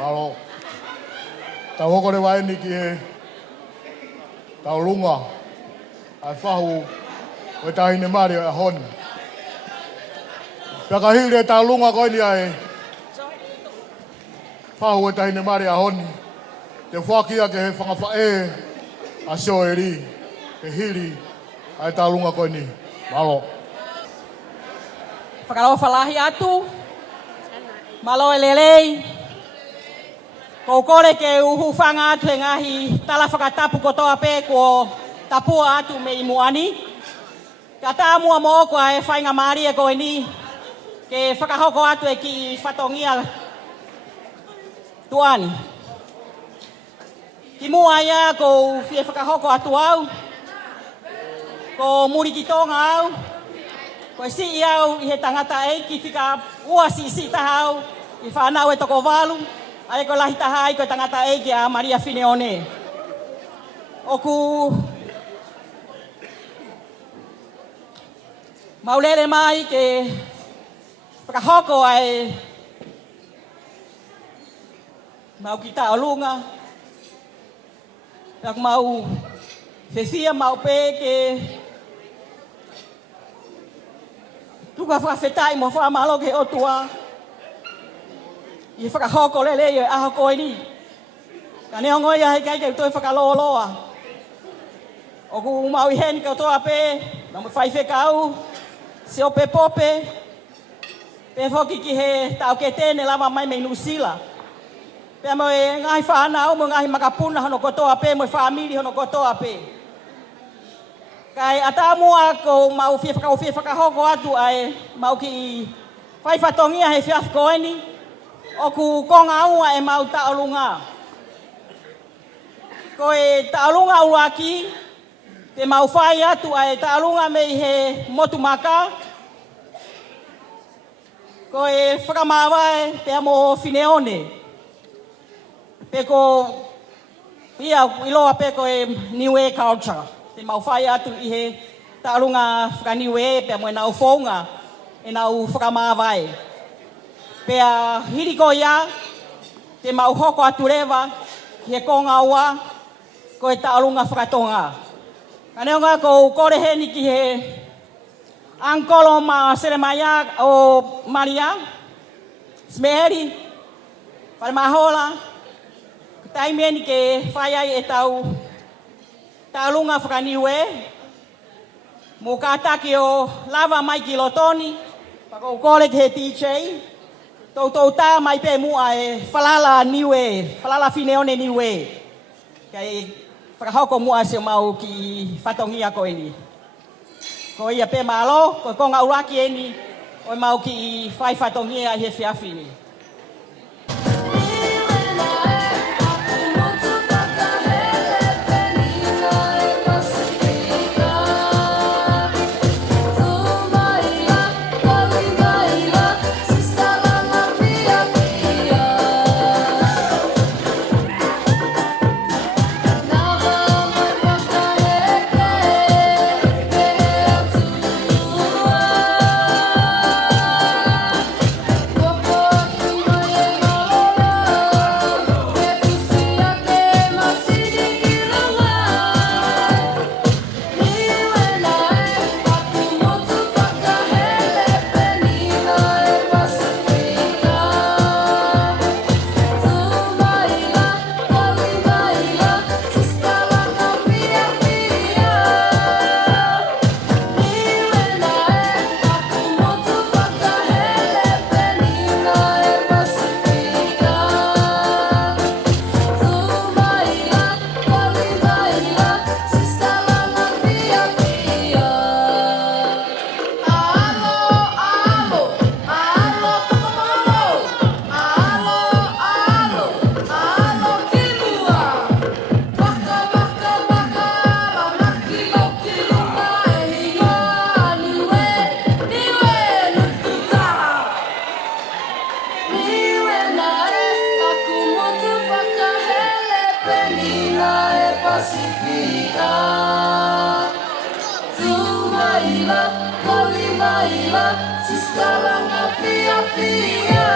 Malo. Tau hoko le waini ki e tau lunga. Ai whahu o tahine Malia a honi. Pia ka hiri e tau lunga koini ai. Whahu o tahine Malia a honi. Te whakia ke he whangawha e a Sioeli. Ke hiri ai tau lunga koini. Malo. Whakarawa whalahi atu. Malo e lelei. Ko kore ke uhu whanga atu e ngahi tala whakatapu kotoa pē ko tapua atu me i muani. Ka tā mua mo ko e whainga Maria koe ni. Ke whakahoko atu e ki whatongia tuani. Ki mua ia ko whie whakahoko atu au. Ko muri ki tonga au. Ko e si au i he tangata e ki whika ua si taha au. I whanau e toko walu. Ai ko lahi taha ai ko tangata e ki a Malia Fineone. Oku maulele mai ke whakahoko ai mau ki taolunga. Rak mau whewhia mau pē ke tuka whakawhetai mo whamalo ke otua. I whakahoko lele i aho koe ni. Ka neo ngoi ahi kai kei toi whakaloloa. O ku mau i hen kau toa pē, na mo whai whekau, se o pe pope, pe whoki ki he tau ke tēne lava mai me Nusila. Pea mo e ngahi whanau, mo ngahi makapuna hono kotoa pē, mo i whamiri hono kotoa pē. Kai ata mua ko mau whie whakahoko atu ai, mau ki whai whatongia he whiaf koe ni. O ku konga aua e mau taolunga. Ko e taolunga uaki, te mau whai atu ai taolunga me i he motu maka. Ko e whakamawai pea mo Fineone. Pe ko ia iloa pe ko e niue culture. Te mau whai atu i he taolunga whakaniue pea mo e nau whaunga e nau whakamawai. Pea hiri ko ia, te mau hoko atu rewa, ki he konga ua, ko e taolunga whakatonga. Ka neo ngā ko kore heni ki he ankolo ma seremaya o Malia, smeheri, whare mahola, taimeni ke whaiai e tau taolunga whakaniue, mo kātaki o lava mai ki lotoni, pako kore ki he DJ, Tau tā mai pē mua e whalala niue, whalala Fineone niue. Kei whakahoko mua se mau ki whatongia koe ni. Ko ia pē malo, ko konga uraki e ni, o mau ki whai whatongia he whiawhi ni. Pasifika. Tumaila, Kolimaila, Siskalanga Fia Fia.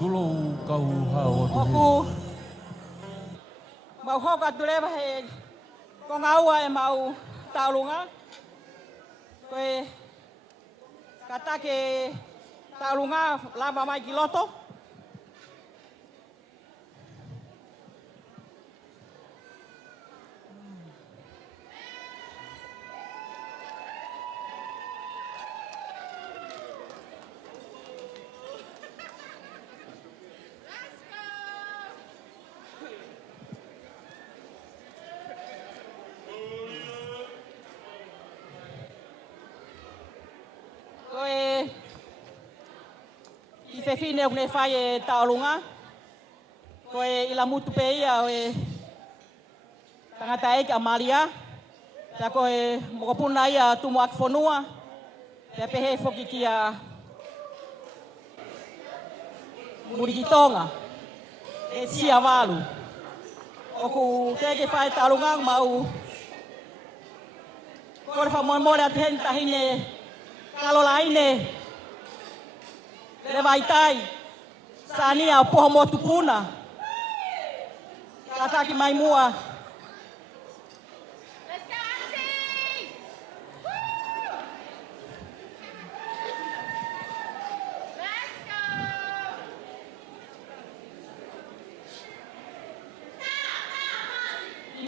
Dulu kau hao aku mau hoka tureba he ko ngaua e mau taulunga koe kata ke taulunga lava mai kiloto I fine o ne fai e taolunga. Ko e ila mutu pe ia o e tangata eke a Malia. Ta ko e mokopuna ia tumu aki whanua. Te pehe foki ki a Murikitonga. E tia walu. Oku teke fai taolunga mau. Ko le wha moimoi a te hen tahine kalolaine. Le vaitai, sania o poho motu puna. Kataki mai mua.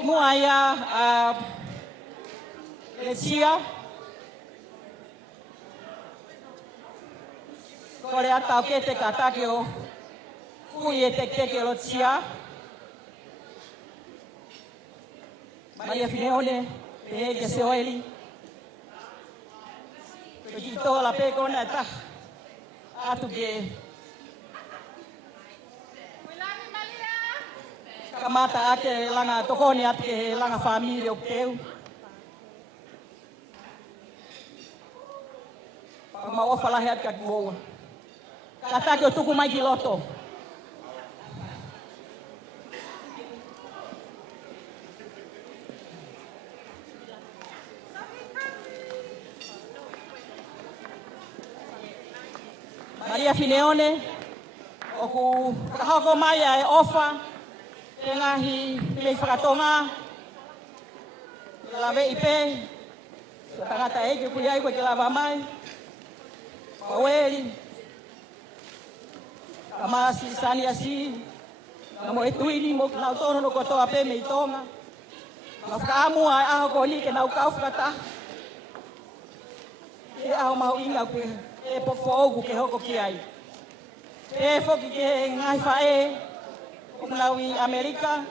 Mua ia le sia. Kore ata o kete katake o kui e teke o tia. Malia Fineone, Maid ke Sioeli. Kito la peko na ta. Atu ke. Kamata ake langa tokoni ake langa familia o teu. Ma o fala het kat boa. Kata que eu tô com mais giloto. Malia Fineone, oku kahoko mai e ofa, e ngahi pile whakatonga, lawe ipe, tangata eke kuiai koe ke lava mai, Paueli, Kamasi sani asi, na mo etuini mo na tono no kotoa pe me itonga. Na whakaamu ai aho ko ni ke na ukau whakata. E aho mahu inga koe e po whoogu ke hoko ki ai. E whoki ke ngai whae, o mnaui Amerika,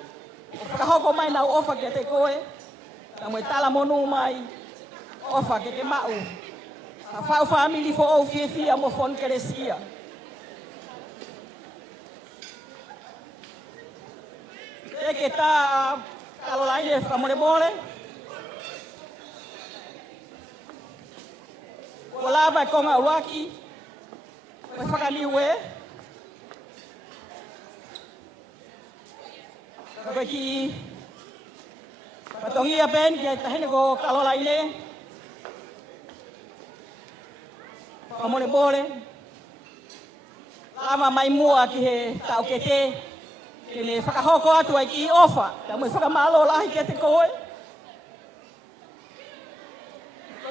o whakahoko mai nau ofa ke te koe, na mo e tala monu mai, ofa ke mau. Na whau family fo au fia mo fon keresia. Que está Carolina Famoremore. Olava com a Waki. Vai ficar ali, ué. Koe ki patongia ben ke tahine ko kalola ile. Pamole bole. Lama mai mua ki he tau ke te. Ke le whakahoko atu ai ki ofa. Ta mui whakamalo lahi ke te koe.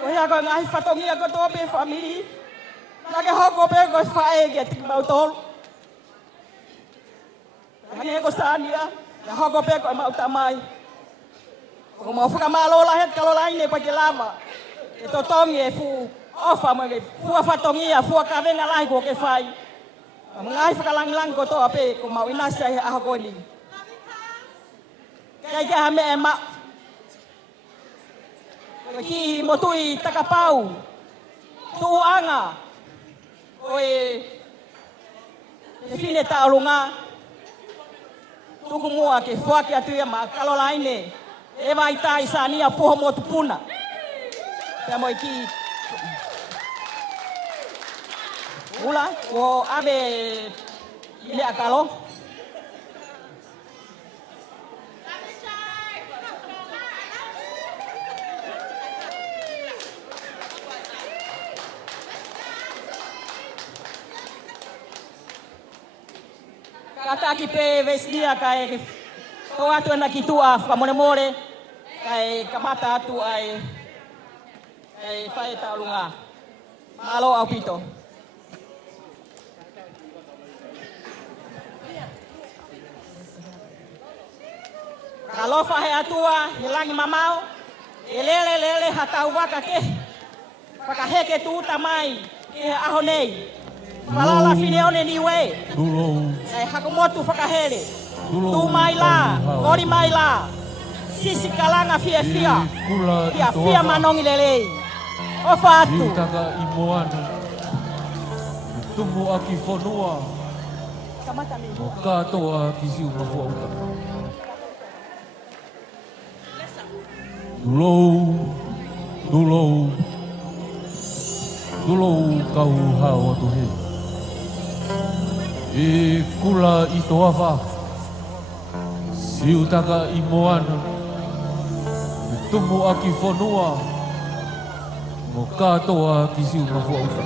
Koe hea koe ngahi whatongia ko tō pe whamiri. Nake hoko pe koe whae ke te mautolu. Hane ko sania. Na hoko pe koe mauta mai. Ko mau whakamalo lahi kalola ine pa ke lama. E to tongi e fu ofa mo ke fua whatongia fua kawenga lahi ko ke whai. Ngai whakalang ko toa pe ko mau inasa e aho koni. Kai ke hame e ma. Ki motui takapau. Tuanga. Oe. E fine ta alunga. Tuku mua ke fuaki atu ia ma kalolaine. E vai tai sania poho motu puna. Pea moi ki. Ula, o abe ile akalo. Kata ki pe vesnia kai to atu na kitua famone more kai kamata atu ai fai ta lunga. Malo au pito. Kalau fahe atua hilangi mamau, lele hatau waka ke, pakaheke tu tamai ke ahonei, Malia Fineone niwe, hakumotu fakahele, tu maila, kori maila, sisi kalanga fia manongi lele, ofatu. Taka imoana, tumu aki fonua, katoa kisiu mafuauta. Dulou kau hao atu he. E kula i toawa, siu taka i moana, tumu aki fonua, mo katoa ki siu mafuauta.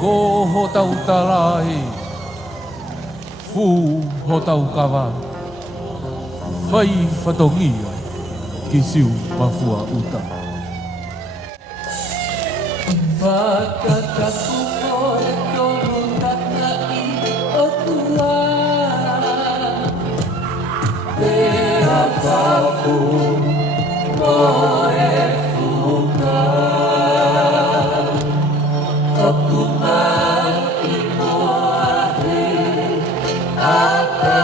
Ko ho tau talahi, fu ho tau kawa, fai fatongia. Kisiu mafua uta. Fakakaku moe toru takai otua. Te akaku moe fuka. Aku mai moahe apa.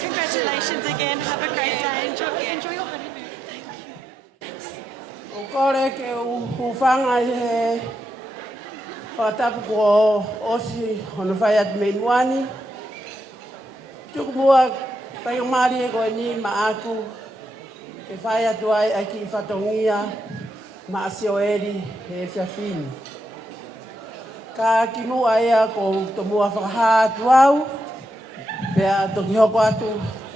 Congratulations again. Have a great day. Enjoy your honeymoon. Thank you. Kore ke ufanga he whatapu ko osi hono whai at menuani. Tuku mua whaingamari e koe ni ma aku ke whai atu ai aki whatongia ma Sioeli he whiawhini. Ka ki mua ea ko tomua whakaha atu au pea toki hoko atu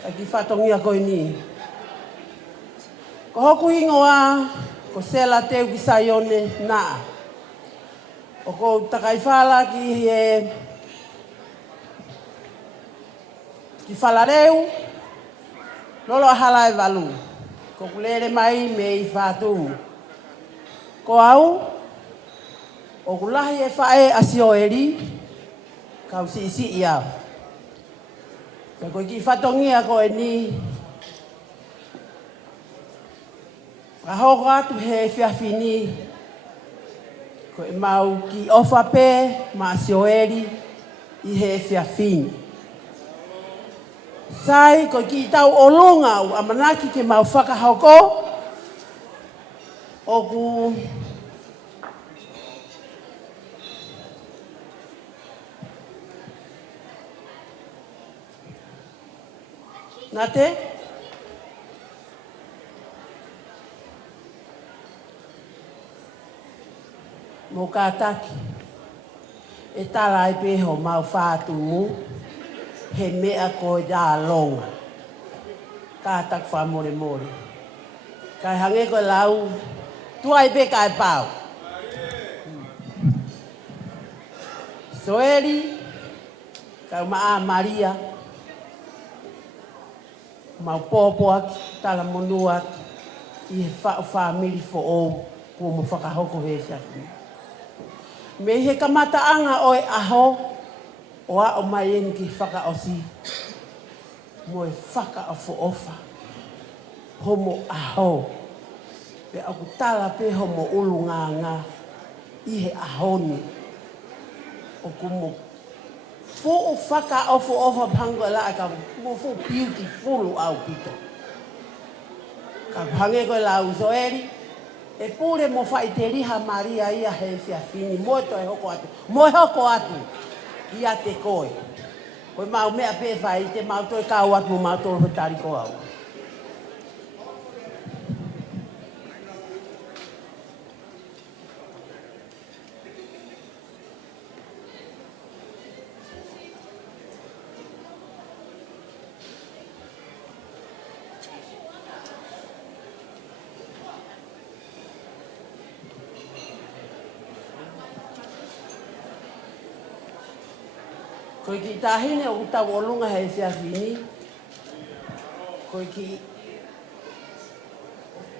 aki whatongia koe ni. Ko hoku ingoa ko sela teu ki Saione naa. O ko takai whala ki he ki whalareu lolo ahala e walu. Ko kulere mai me i whātumu. Ko au o kulahi e whae a Sioeli kau si iau. Ka koe ki whatongia koe ni ahoko atu he whiawhini ko e mau ki ofa pē ma Sioeli i he whiawhini. Sai ko ki tau olunga u amanaki ke mau whakahoko o ku Nate? Mo kātaki, e tala e peho mau whātumu, he mea koe dā longa. Kātak wha more more. Kai hange koe lau, tuai pe kai pau. Sioeli, kau maa Malia, mau pōpoaki, tala monuaki, i he whamiri fo o, kua mo whakahoko he whiawhini. Me he kamataanga o e aho, o a o mai eni ki whakaosi, mo e whakaofo ofa, homo aho, pe aku tala pe homo ulu ngā, i he ahoni, o kumo fo whakaofo ofa pango la ka mo fo beautiful au pito. Ka hange ko la Sioeli, E pure mo fai te riha Maria ia he fia fini, mo to e hoko atu. Mo e hoko atu, ia te koe. Koe mau mea pe fai, te mau toi kau atu mo mau tolo hetari ko au. Koe ki tahine o uta wolunga hei fia fini. Koe ki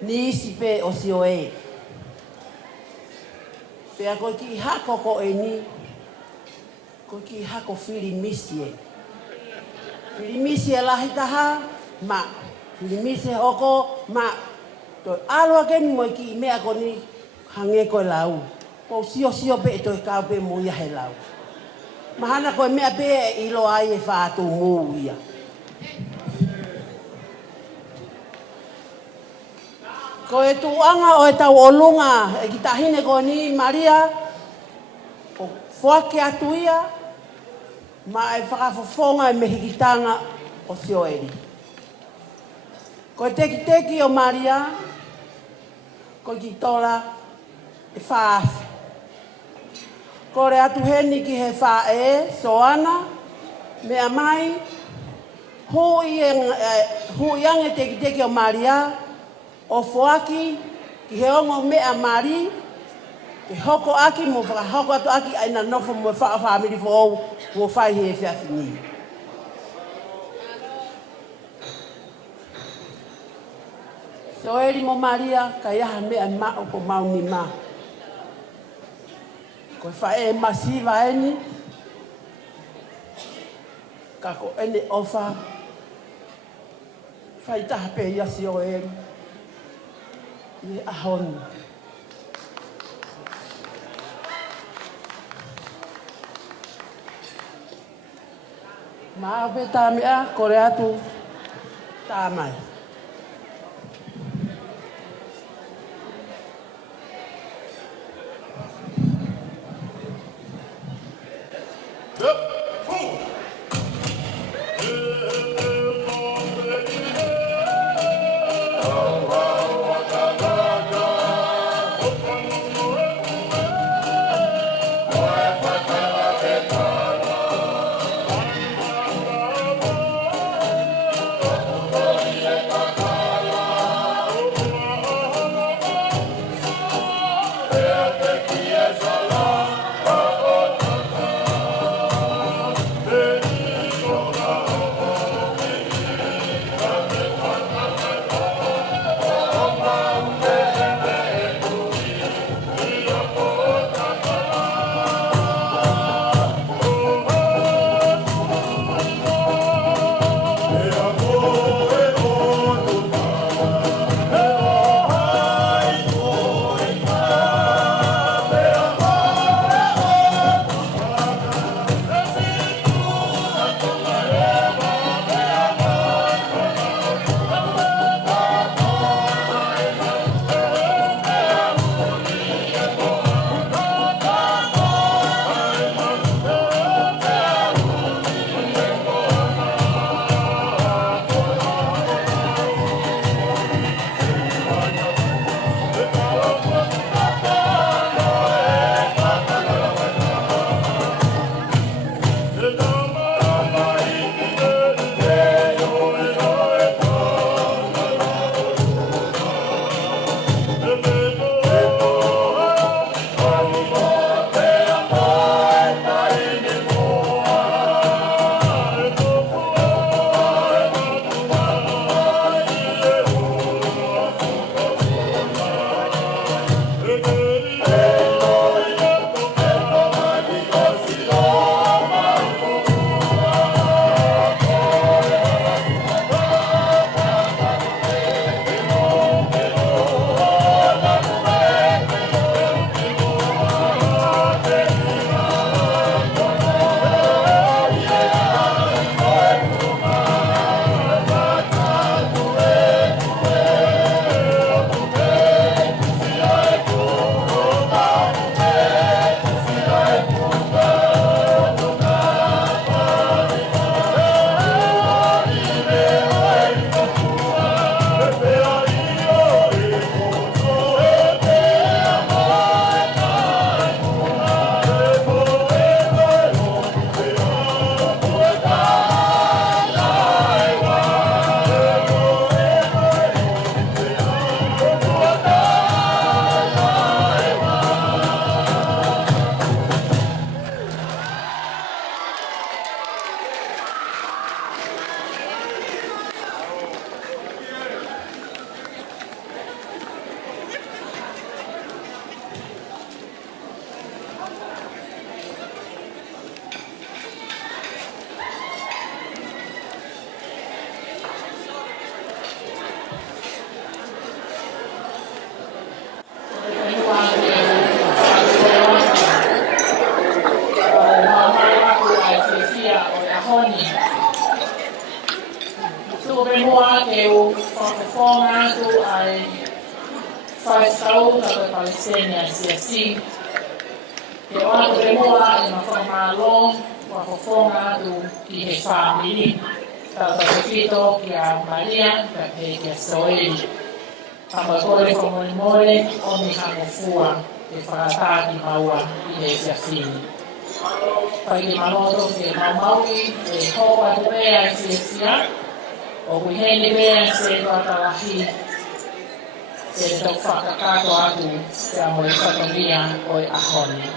ni isi pe o Sioeli. Pea koe ki hako ko e ni. Koe ki hako Filimisi e. Filimisi e lahi taha, ma. Filimisi hoko, ma. Toi alua keni mo ki mea ko ni hange koe lau. Ko sio pe e toi kau pe mo ia he lau. Mahana koe mea pe e ilo ai e whātu mū ia. Ko e tuanga o e tau olunga e ki tahine ko ni Maria o whake atu ia ma e whakafofonga e mehikitanga o Sioeli. Ko e teki o Maria ko ki tola e whaafi. Kore atu heni ki he wha e, soana, mea mai, hui ange teki o Maria, o foaki, ki he ongo mea mari, ki hoko aki, mo whakahoko atu aki, aina nofo mo whaamiri fo ou, mo whai he whiawhini. Sioeli mo Maria, ka iaha mea mao ko mauni maa. Koe whae masiva eni, kako ene ofa, whai taha pe ia Sioeli, i ahonu. Maa pe tā mea, kore atu tā mai. Yeah. whawhonga atu ai whaetau ka koe Palestine siasi. Ke o atu e moa e mawhamalo wa whawhonga atu ki he whamiri. Tau te whito ki a Malia, ka he ki a Sioeli. Pamakore ko Moimoi o mi hangofua e whakataki maua i he siasini. Pai ki manoto ke maumaui e hoa tu pea e siasia. O kuheni pea e se watawahi e tau whakakato atu te amo e whatongia o e ahoni.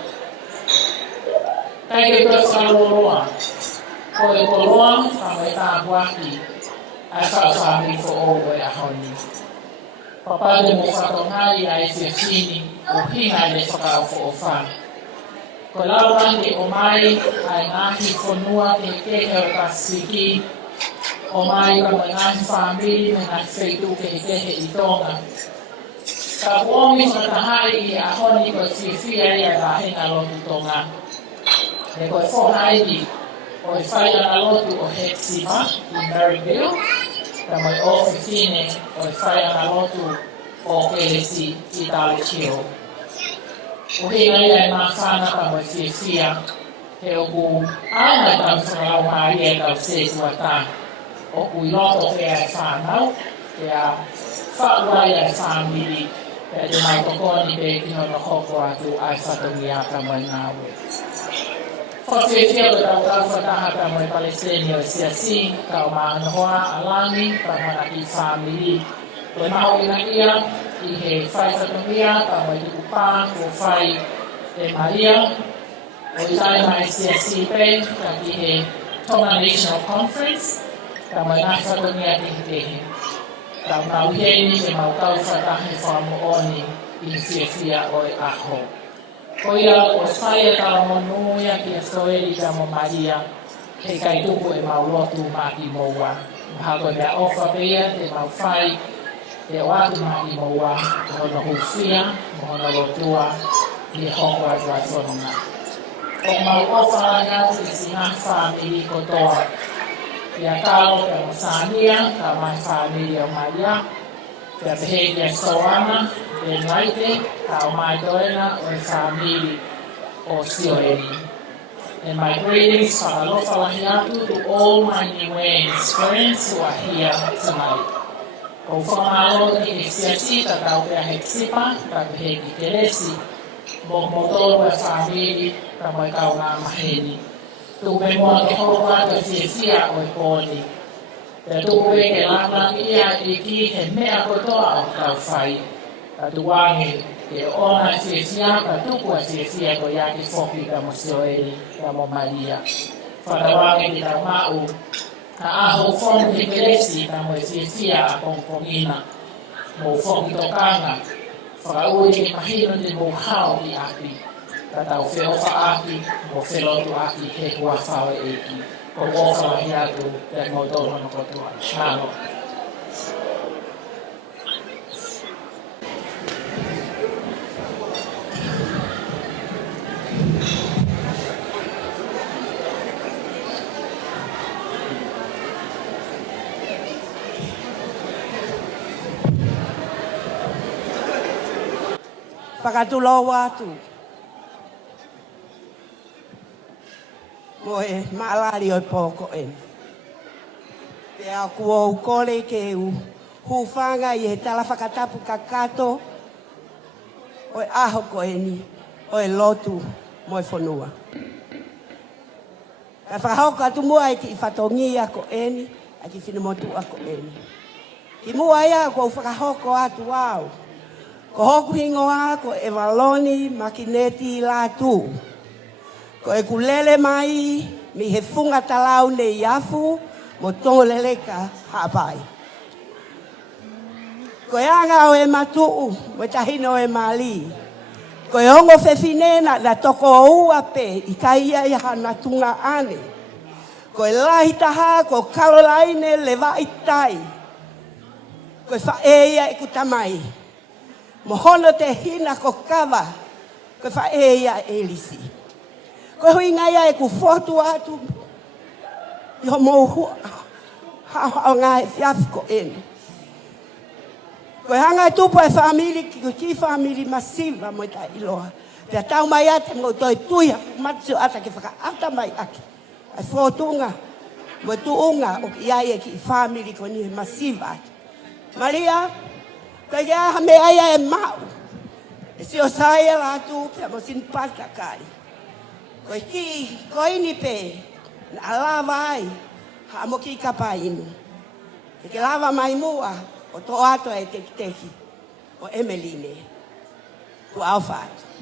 Kai ke tau whaloroa. Ko e koloa whama e tāpuaki ai whawhami fo o e ahoni. Papade mo whatongai a e siasini o hinga le whakao fo o wha. Ko laurangi o mai ai ngahi whanua ke kehe o Pasifiki. O mai ka mai ngahi whamiri me ngahi wheitu ke kehe i tonga. Ka uomi whatahai i ahoni ko whiwhia i a rahenga lotu tonga. Me koe whohaidi o e whaia lotu o Hexipa i Maryville. Ka mai ofifine o e whaia lotu o Kelesi i Talikio. O hinga ia e mawhana ka mai whiwhia. He o ku ana tau whanau mai e kau se tuata. O kui loto ke ai whanau, ke a whauai ai whamiri, ke a te mai tokoni pe kino no hoko atu ai whatongi a ka mai ngāwe. Whawhiwhia ko tau tau whataha ka mai Palestine o siasi, ka o mānoa alani, ka mana ki whamiri. Koe maho ina ia, i he whai whatongia, ka mai tukupā, ko whai e Malia, o i tai mai siasi pe, ka ki he Tonga National Conference, ka mai ngā whatongia te tehe. Ka mau heni ke mau kau whatahe whamooni i whiawhia o e aho. Ko ia o whaia ka monuia ki a Sioeli ka mo Malia, he kai tuku e mau lotu maki moua. Maha koe mea ofa pea te mau whai, te o atu maki moua, mohono hufia, mohono lotua, i hongo atu ai whanonga. O mau ofa ngā te si ngā whamiri kotoa. Ia kalo ke Mosania, ka mai whamiri o Malia, kia pehe kia Soana, te Naite, ka o mai toena o e whamiri o Sioeli. And my greetings, whakalofa lahi atu to all my Niueans friends who are here tonight. Ko whamalo ki he siasi, ka tau pia Hexipa, ka pehe ki Kelesi, mo motoro e whamiri, ka mai kau ngā maheni. Tupe mua ke hoa te whiawhia o e pōni. Te tupe ke lana ia i ki he mea kotoa o tau whai. Ka tuangi ke ona whiawhia ka tuku a whiawhia ko ia ki whoki ka mo Sioeli, ka mo Malia. Whatawangi ki tau mau. Ka aho whonu ke Kelesi ka mo e whiawhia a kongkongina. Mo whoki tokanga. Whakaui ki mahino te mo hao ki api. Ka tau whiofa aki, mo whilotu aki he hua whawe eki. Ko wofa lahi atu te ngotoro no kotua. Nāno. Whakatuloa atu. Mo e maalari o pōko e. Te a kua ukore ke u hūwhanga i he tala whakatapu kakato o e aho ko e ni, o e lotu mo e whanua. Ka whakahauka atu mua e ki i whatongi a ko e ni, a ki whinamotu a ko e ni. Ki mua ia ko whakahauka atu au. Ko hoku hingoa ko e waloni makineti Latu. Ko e kulele mai, mi he funga talau ne iafu, mo tongo leleka hapai. Ko e anga o e matuu, mo tahino e mali. Ko e ongo whewhinena na toko o ua pe, i ka ia i hana tunga ane. Ko e lahi taha, ko Caroline le vai tai. Ko e whaeia e kutamai. Mo hono te hina ko kawa, ko e whaeia e lisi. Ko hui ngai e ku fotu atu. I ho mou hua. Hao ngā e whiafi ko eni. Koe hanga tupu e whamiri ki whamiri masiva mo ta iloa. Pea tau mai ate mo toi tuia matsu ata ki whakaata mai ake. Ai whotunga mo tuunga o ki iaia ki whamiri ko ni masiva ate. Malia, koe ke aha me aia e mau. E si o saia latu pea mo sin pata kai. Koe ki koini pe na lava ai ha mo ki kapa inu. Ke lava mai mua o to ato e teki o Emeline. Ku aufat.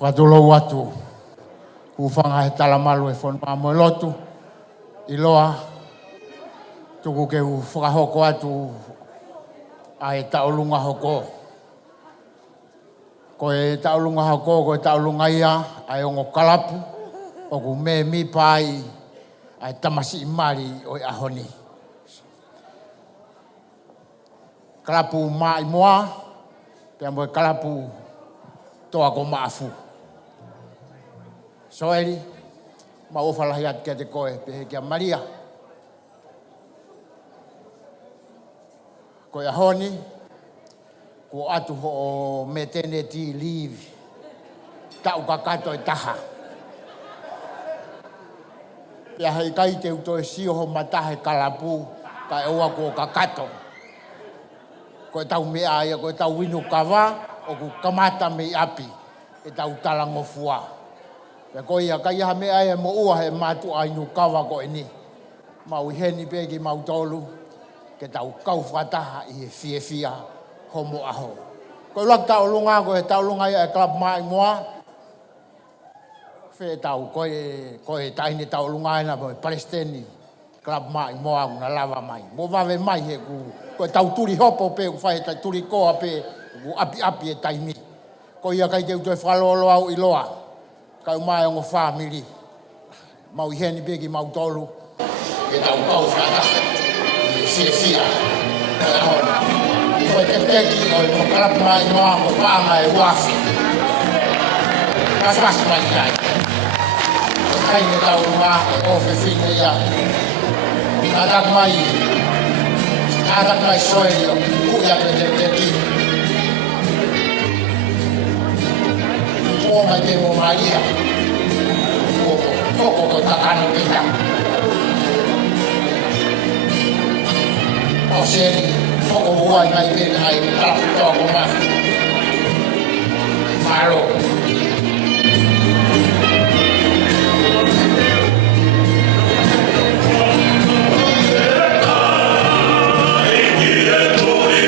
Whakatolo watu. Ufanga he talamalu e whanua mo lotu. Iloa. Tuku ke u whakahoko atu. A e taulunga hoko. Ko e taulunga hoko, ko e taulunga ia. A e ongo kalapu. O ku me mi pai. A e tamasi imari o e ahoni. Kalapu mai moa. Pea mo e kalapu toa ko maafu. Sioeli, ma ofalahi atu kia te koe, pehe kia Malia. Koe ahoni, ko atu ho o maternity leave. Tau kakato e taha. Pea hei kai te uto e sio ho matahe kalapu, ka e oa ko kakato. Koe tau mea ia, koe tau winu kawa, o ku kamata me api, e tau talango fua. Pea koe ia, kai aha mea ia mo ua he matu a inu kawa koe ni. Mau heni pegi mau tolu, ke tau kau whataha i he fia homo aho. Koe lak tau lunga, koe tau lunga ia e klap mai moa. Whe tau, koe taine tau lunga ina, koe Palestini, klap mai moa una lava mai. Mo wawe mai he ku, koe tau turi hopo pe, ku whahe tai turi koa pe, ku api e taimi. Koe ia kai te uto e whalolo au iloa. Kai mai o family. Mau heni pegi mau tolu. E tau kau whataha. Fia. Koe te teki o i mokarap mai noa ko paanga e wafi. Kaswasi mai kai. Kai ne tau maa o fe fine ia. Adak mai. Adak mai Sioeli o kuya pe te teki. O mai te mo Malia. Koko ko takano pita. O Sioeli, koko huai mai pita ai kalapu toa ko ma. Maro. Koe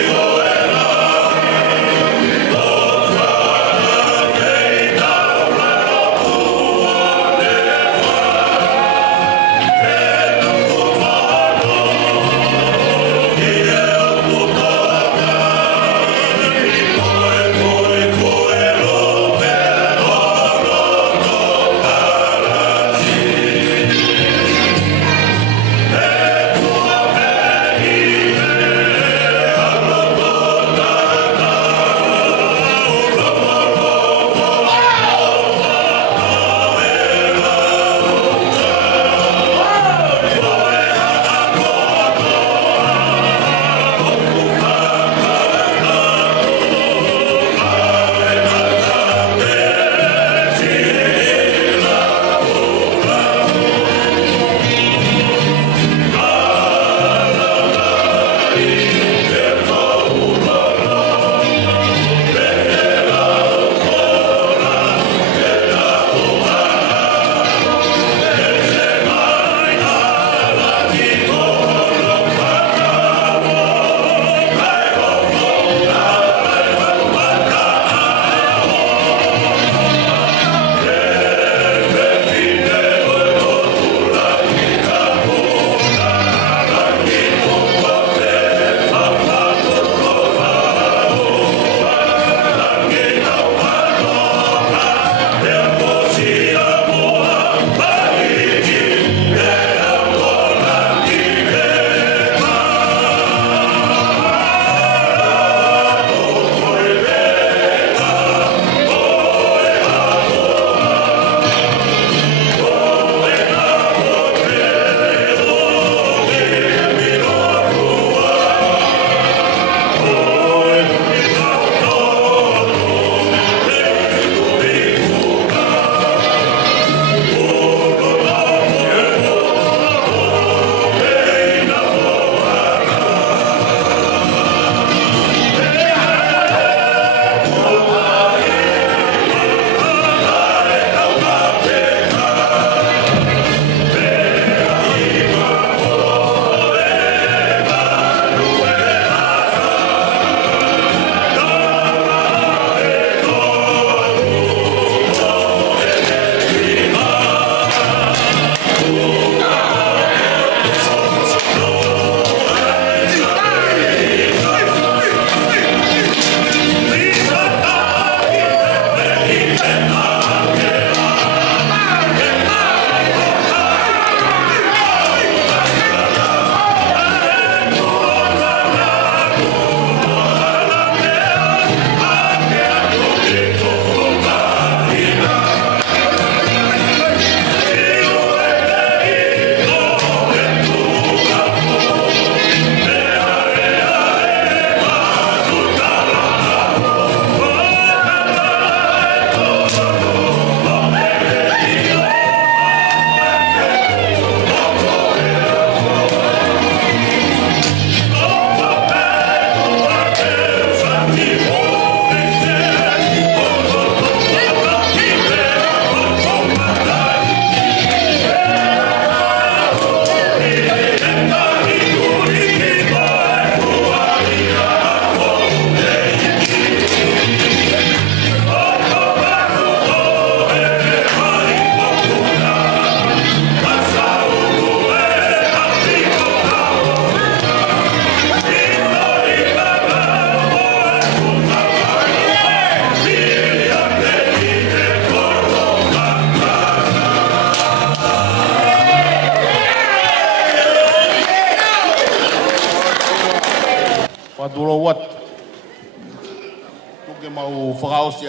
ke mau whakaosi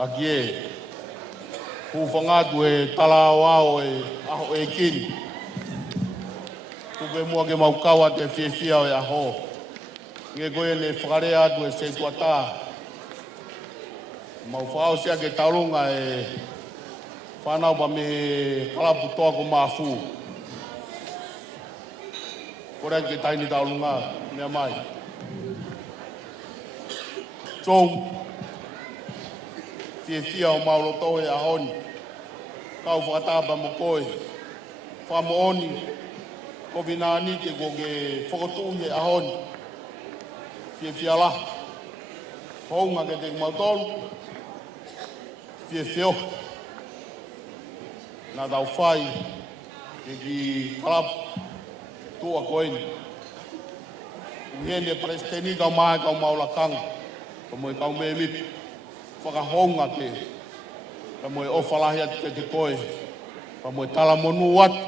a kie. Ku whangatu e talau ao e aho e kini. Ku ke mua ke mau kaua te whiawhia o e aho. Nge koe ne whakarea atu e se tuata. Mau whakaosi a ke taurunga e whanau pa me kalapu toa ko maafu. Kore ke taini taurunga, mea mai. Tōu, whiawhia o mauroto e ahoni. Kau whakatapa mo koe. Whamo oni, ko vinani te ko ke whakotu e ahoni. Whiawhia la. Hounga ke te mautolu. Whiawhia. Nā tau whai, e ki kalapu. Tua koeni. Uhene presteni kau mai kau maulakanga. Ka moe kau me mipi. Whakahonga te. Ka moe ofalahi atu te koe. Ka moe tala monu atu.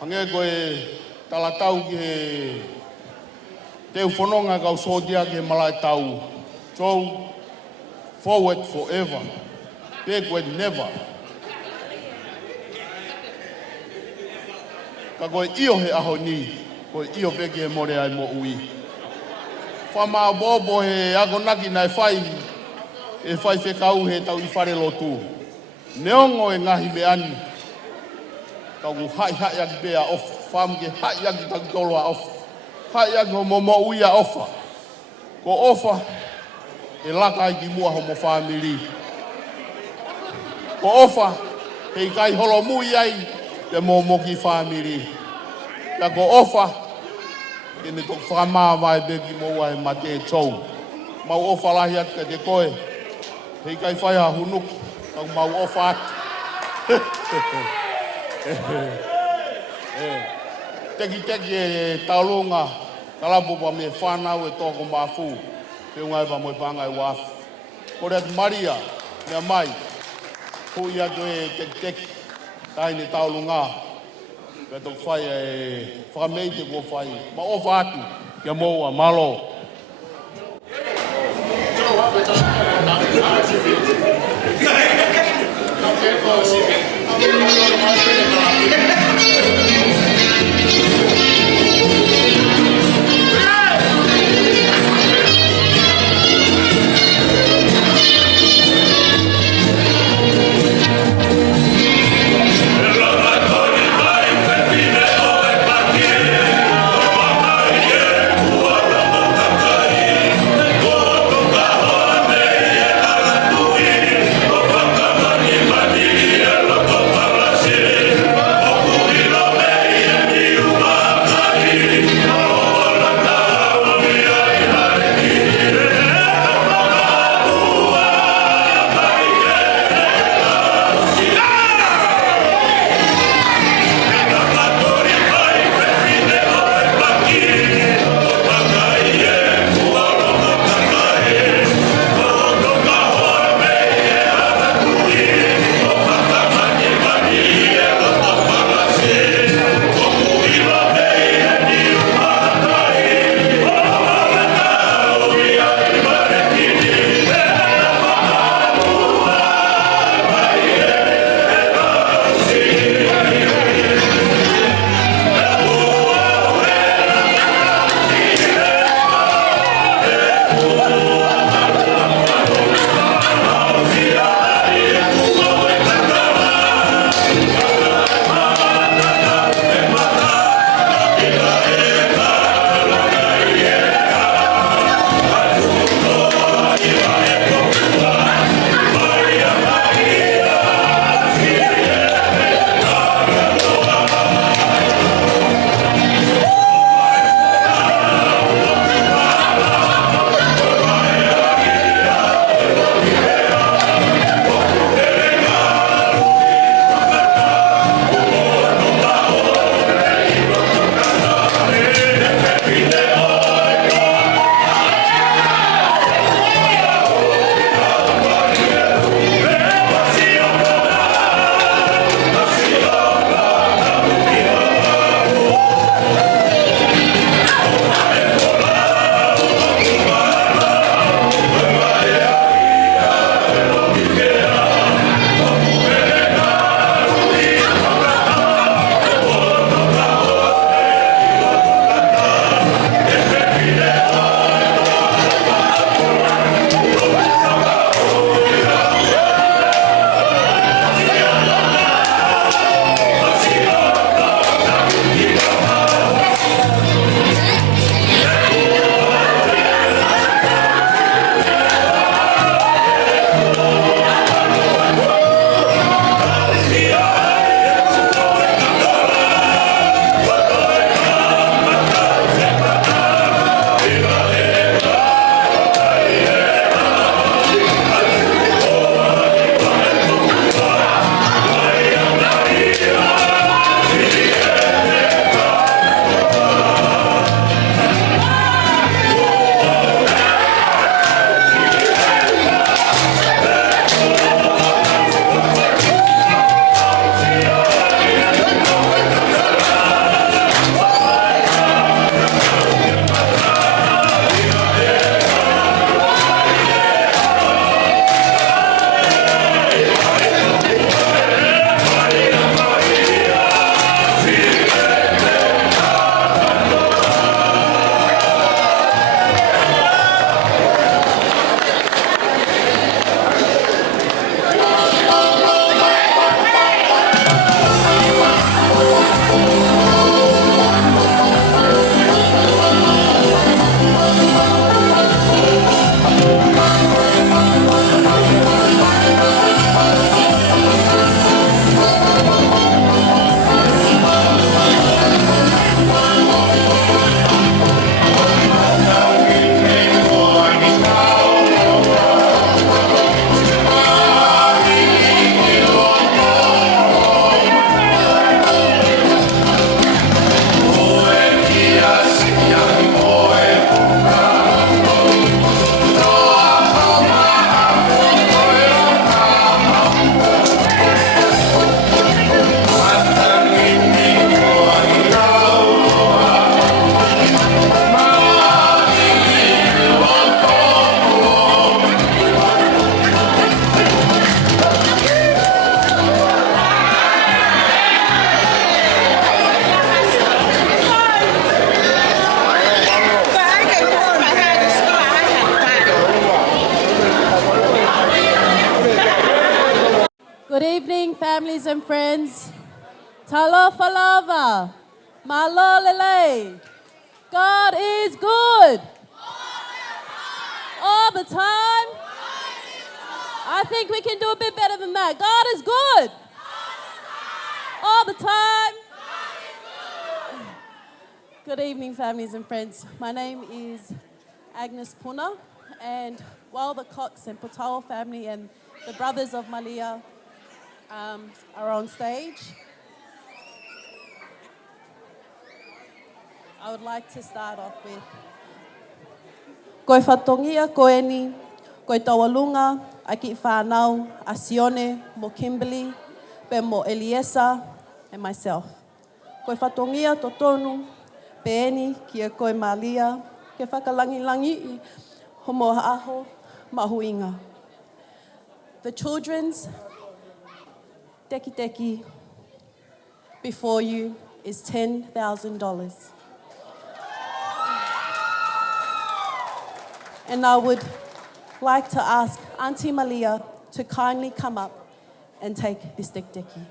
Hange koe tala tau ki he teu whanonga kau sotia ki he malai tau. So, forward forever. Backward never. Ka koe io he aho ni. Koe io peke he more ai mo ui. Whama bobo he ako naki nai whai. E whai whekau he tau i whare lotu. Neongo e ngahi me ani. Kau ku hai aki pea ofa. Wham ke hai aki taki tolo a ofa. Hai aki ho mo ui a ofa. Ko ofa e laka ai ki mua ho mo whamiri. Ko ofa hei kai holo mui ai te mo ki whamiri. Ka ko ofa e ne tok whakamā vai beki mo ai ma te tau. Mau ofa lahi atu ka te koe. Hei kai whai ha hunuki. Kau mau ofa atu. Teki e taulunga. Kalapu pa me whanau e toko mafu. Te ungai pa moe pangai wafu. Kore atu Maria, mea mai. Hui atu e teki. Taini taulunga. Ka tok whai e whakameite ko whai. Ma ofa atu. Kia moua malo. Yeah. Good evening, families and friends. Talo falava. Malolele. God is good. All the time. I think we can do a bit better than that. God is good. All the time. Good evening, families and friends. My name is Agnes Puna, and while the Cox and Potao family and the brothers of Malia are on stage, I would like to start off with Koe whatongia koe ni, koe tawalunga, a ki whanau, a Sione, mo Kimberly, pe mo Eliesa, and myself. Koe whatongia to tonu, pe eni kia koe Malia, ke whakalangi-langi I homo haaho mahuinga. The children's teki-teki before you is $10,000. And I would like to ask Auntie Malia to kindly come up and take this teki-teki.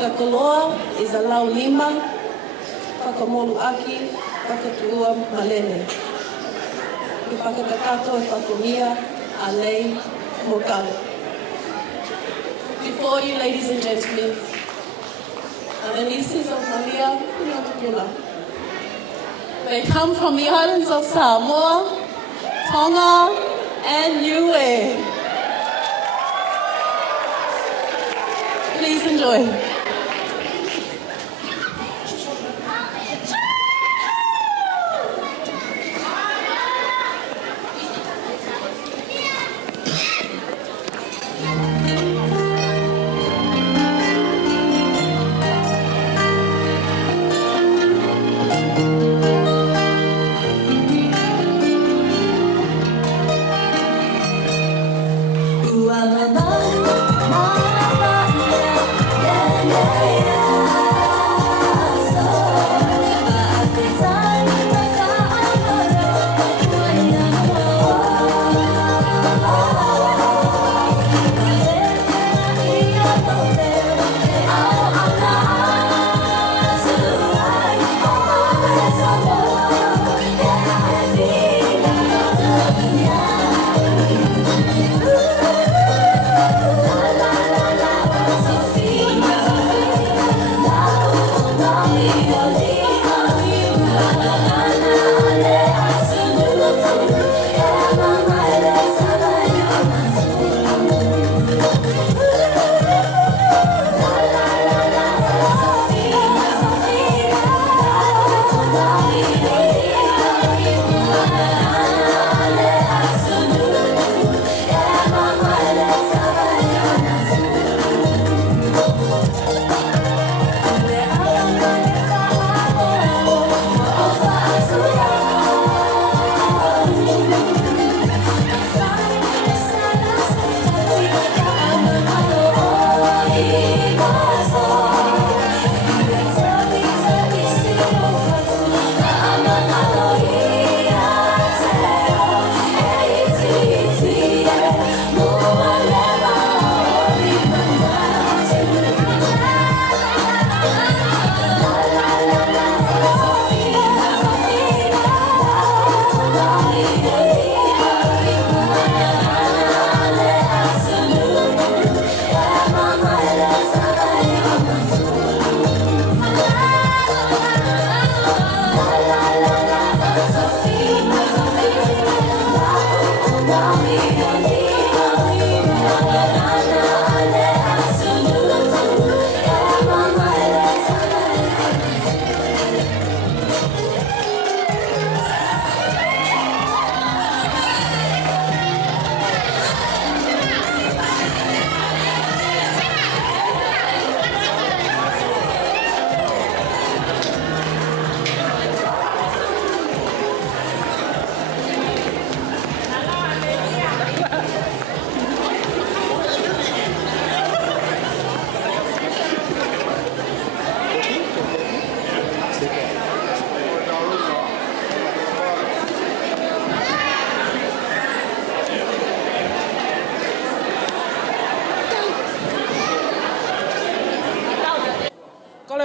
The koloa is a lau lima, whakamolu aki, whakatuua malele. I whakatakato e whakongia a lei mokalo. Before you, ladies and gentlemen, are the nieces of Malia Fineone Puna. They come from the islands of Samoa, Tonga, and Niue. Please enjoy. Yeah.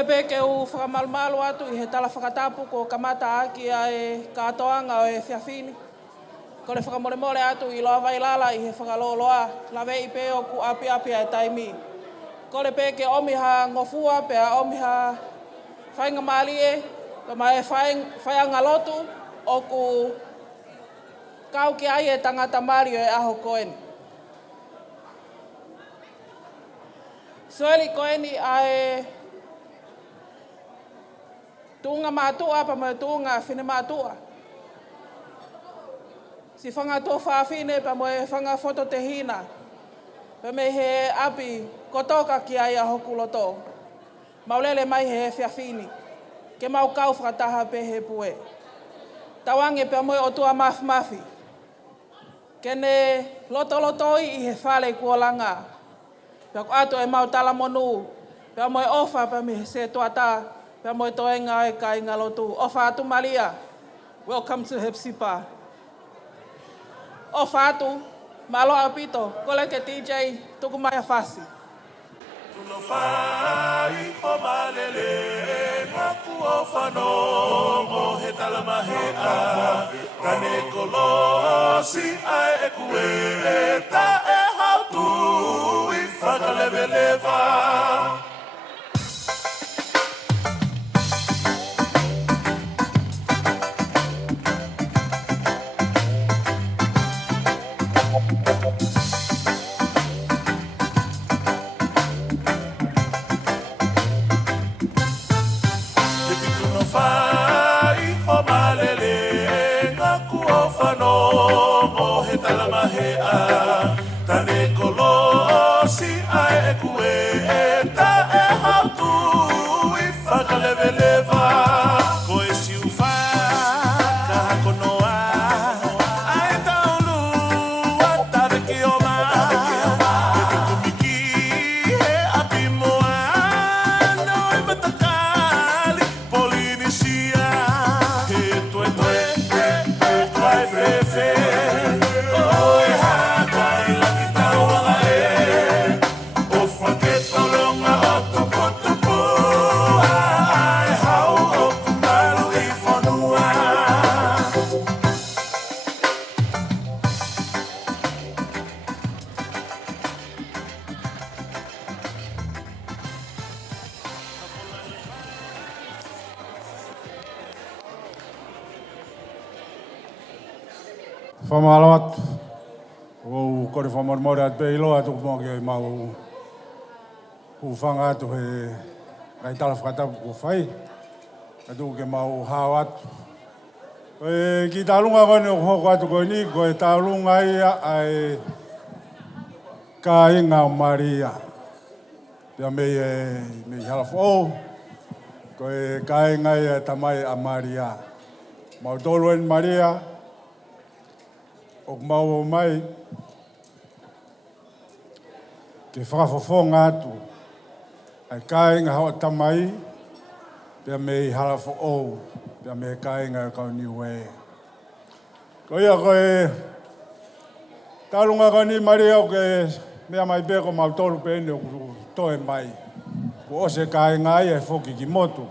peke u whakamalmalu atu I he tala whakatapu ko kamata aki a e katoanga o e whiawhini. Ko le whakamoremore atu I loa vailala I he whakaloloa, lawe I pe o ku api api a e taimi. Ko le peke omiha ngofua pe a omiha whainga malie, pe mai whaianga lotu o ku kau ki ai e tangata Mario e aho koeni. Sioeli koeni ai tunga matua pa mai tunga fine matua. Si whanga tō whaafine pa mai whanga foto te hina. Pa mai he api kotoka ki ai aho kuloto. Maulele mai he whiawhini. Ke mau kau whakataha pe he pue. Tawange pa mai o tua mafi. Kene loto I he whale kuolanga. Pea ko ato e mau tala monu. Pea moi ofa pa mi se tuata. Pea moi toenga e ka inga lotu. Ofa atu Malia. Welcome to Hepsipa. Ofa atu. Malo apito. Kole ke TJ. Tuku mai afasi. Tuno fai o malele ngaku o fano mo he talamahea kane kolosi ai e kueta e hautu I whakalewelewa. Whamalawat, o kore whamarmore at pe iloa tuku moki ai mau whanga atu he rai tala whakatapu ko whai. Atu ke mau hao atu. Ki tālunga kone o hoko atu koe ni, koe tālunga ia ai ka inga o Maria. Pea mei halafo o, koe ka inga ia tamai a Maria. Mau tolu en Maria, o mau o mai, ke whakafofonga atu, ai kāinga hao tamai, pia mei halafo o, pia mei kāinga kau niwe. Ko ia koe, tālunga kau ni Maria o ke mea mai peko mau tolu pene o toe mai. Ko ose kāinga ai e whoki ki motu.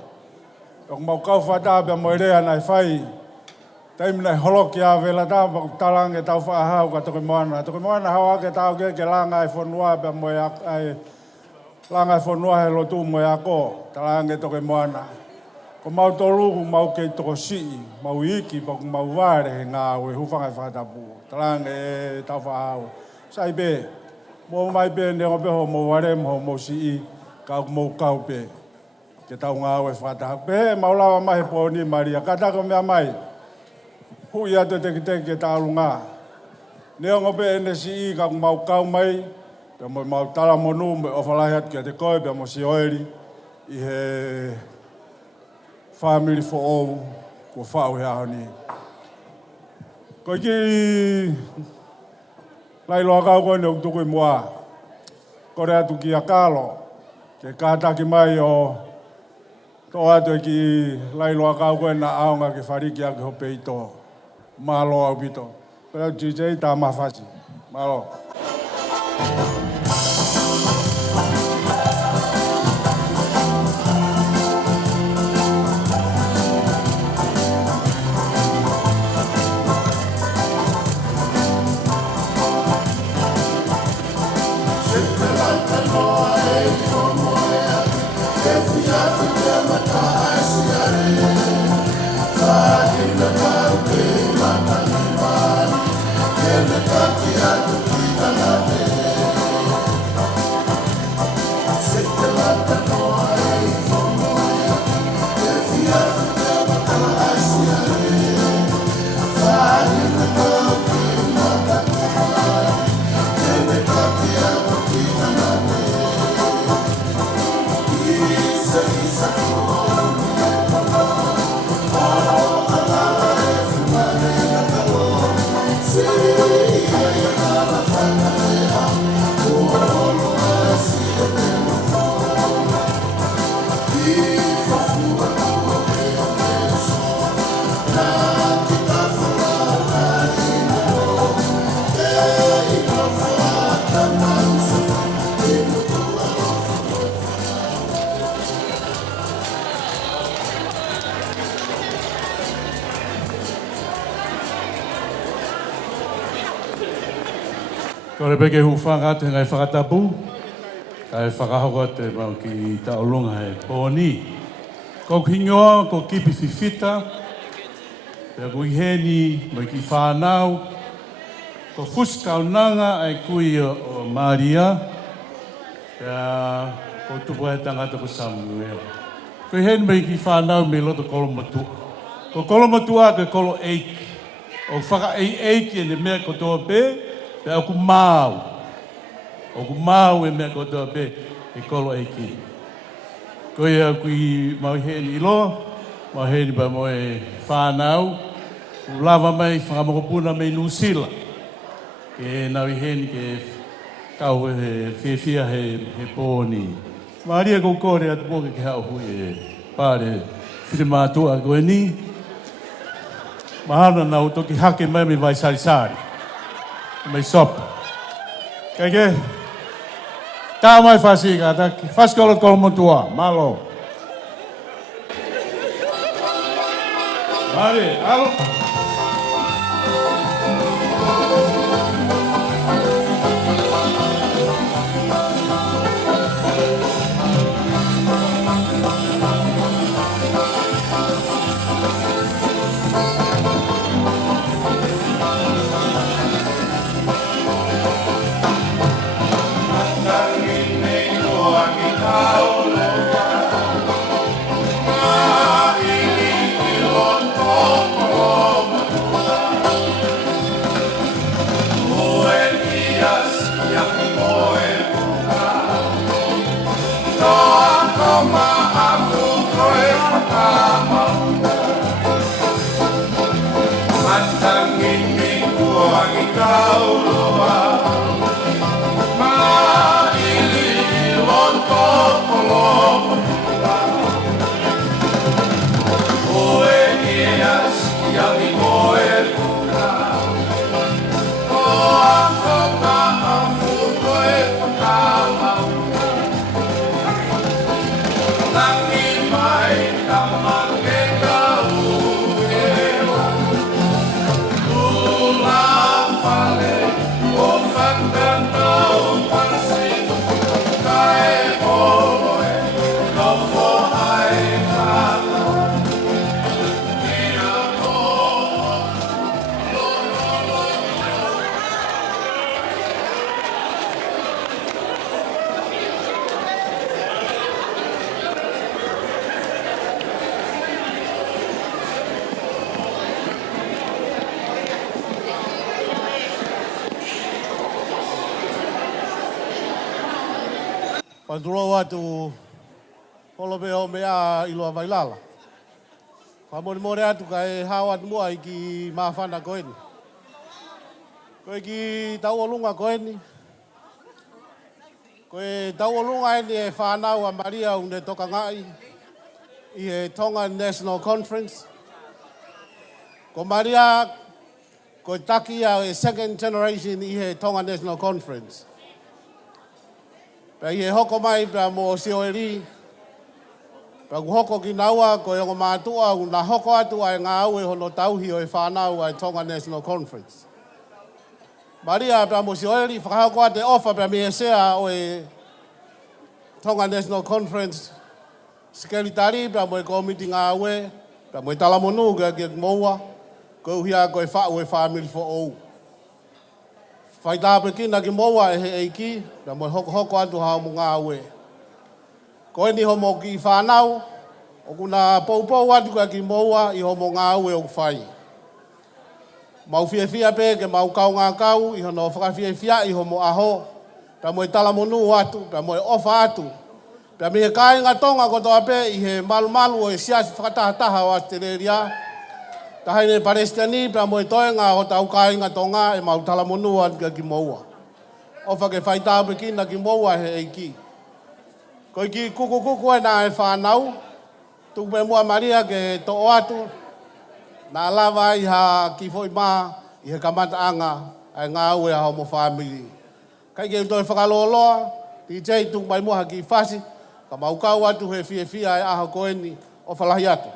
O mau kau whata pia mo rea nai whai, taimina holoki a vela tā, talange tau whaahau ka toke moana. Toke moana hau ake tau ke langa e whanua pe moe ai langa e whanua he lotu moe ako, talange toke moana. Ko mau tolu, mau kei toko sii, mau iki, mau wāre he ngā ue hufanga e whatapu. Talange e tau whaahau. Sai be, mo mai be nengo peho mo ware mo mo sii, kau mo kau pe. Ke tau ngā ue whatapu. Pe, maulawa mahi po ni Maria, katako mea mai. Hui atu teke tālunga. Neo ngope ene si I ka mau kau mai, pe mo mau tala monu, me ofalahi atu kia te koe, pe mo Sioeli, I he family for all, ko whau he aho ni. Ko ki lailoa kau koe ne uktuku I mua, kore atu ki a kālo, ke kātaki mai o tō atu ki lailoa kau koe na aonga ke whariki ake ho peito. Malo au pito. Pero DJ tá mais fácil. Malo. Ko le peke hufanga te ngai whakatapu. Kai whakahoka te mau ki taolunga he pōni. Ko kingoa, ko kipi whiwhita. Pea kui heni, mai ki whānau. Ko fuskaunanga ai kui o Malia. Pea ko tupu he tangata ko Samuel. Ko heni mai ki whānau me loto kolomatua. Ko kolomatua ke kolo eiki. O whaka eiki e ne mea ko toa pē. Pea oku māu. Oku māu e mea kotoa pē e kolo eiki. Ko ia kui mau heni ilo, mau heni pa mo e whānau. U lava mai whakamoko puna mei nusila. Ke nau i heni ke kau he whiawhia he pōni. Maria kou kore atu poke ke hau hui e pāre whiri mātua koe ni. Mahana nau toki hake mai me vai sari. Mai sopa. Kage. Tā mai whasi kata. Whaskolo kolomotua. Malo. Mare, alo. Panduro atu holope o mea iloa vailala. Whamori more atu ka e hao atu mua i ki mawhana koeni. Koe ki tauolunga koeni. Koe tauolunga eni e whanau a Maria unde toka ngai i he Tonga National Conference. Ko Maria koe taki au e second generation i he Tonga National Conference. Pea i he hoko mai pea mo Sioeli. Pea ku hoko ki naua ko e ongo mātua u na hoko atu ai ngā au e hono tauhi o e whanau ai Tonga National Conference. Maria pea mo Sioeli whakahoko ate ofa pea mi e sea o e Tonga National Conference Sekretari pa mo komiti ngā ue, pa mo talamonu ke moua, ko hia ko e whao e family for all. Whai tāpe kina ki moua e he eiki, pa mo hoko atu hao mo ngā ue. Ko ni homo ki whanau, o kuna poupou atu ka ki moua i homo ngā ue o whai. Mau fia pe ke mau kau ngā kau, i hono whakawhia i homo aho, pa mo talamonu atu, pa mo ofa atu. Pea me kai ngā tonga kotoa pe i he malu o e siasi whakatahataha o Australia. Tahaine Palestini pea mo e toe ngā o tau kai ngā tonga e mau talamonua ki moua. O whake whaitau pe kina ki moua he eiki. Ko i ki kuku e nā e whanau. Tuku pe mua Maria ke to'o atu. Nā lava i ha ki fo i maa i he kamata anga ai ngā ue a homo family. Kai ke toi whakaloloa. DJ tuku mai mua ki whasi. Ka mau kau atu he fia e aha koeni o whalahi atu.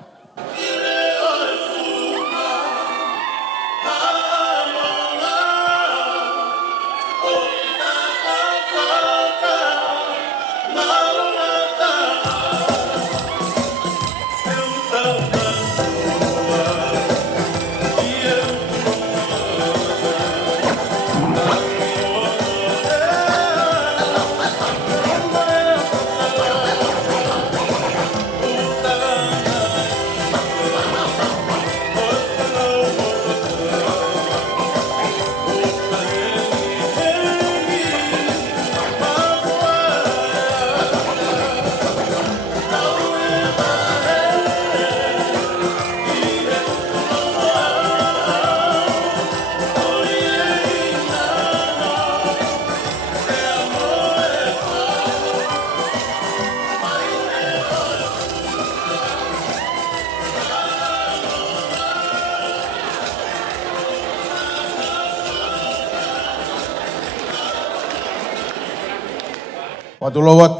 Watulowat,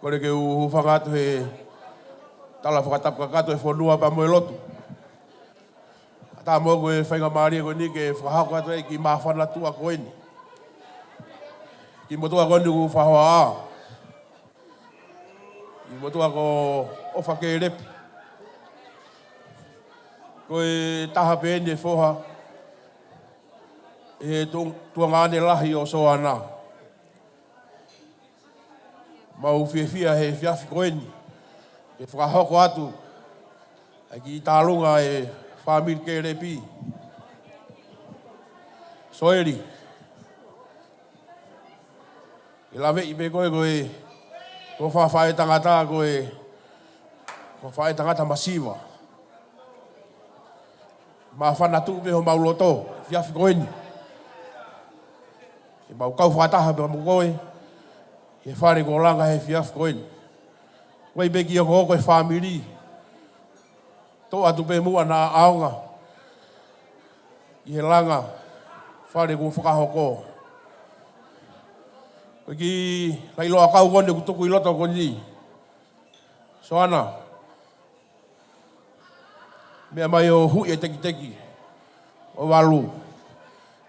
kore ke whakatu he tala whakatap kakatu e whanua pa mo e lotu. Tā mo koe whainga Maria koe ni ke whahako atu e ki mawhana tua koe ni. Ki motua koe ni ku whahoa a. Ki motua ko ofa ke repi. Koe taha pe ni e whoha. E tuangane lahi o soa nā. Mau fia he fiafi koeni. E whakahoko atu. Ai ki tālunga e whamil ke repi. Sioeli. I lawe i me koe ko whawhae tangata koe. Ko whae tangata masiwa. Ma whana tu me ho mauloto. Fiafi koeni. E mau kau whataha me mo koe. E whare ko langa he fiaf koeni. Koe beki o koe whamiri. Tō atu pe mua nā aonga. I he langa whare ko whakahoko. Koe ki lailoa kau kone ku tuku i loto koni. So ana. Mea mai o hui e teki. O walu.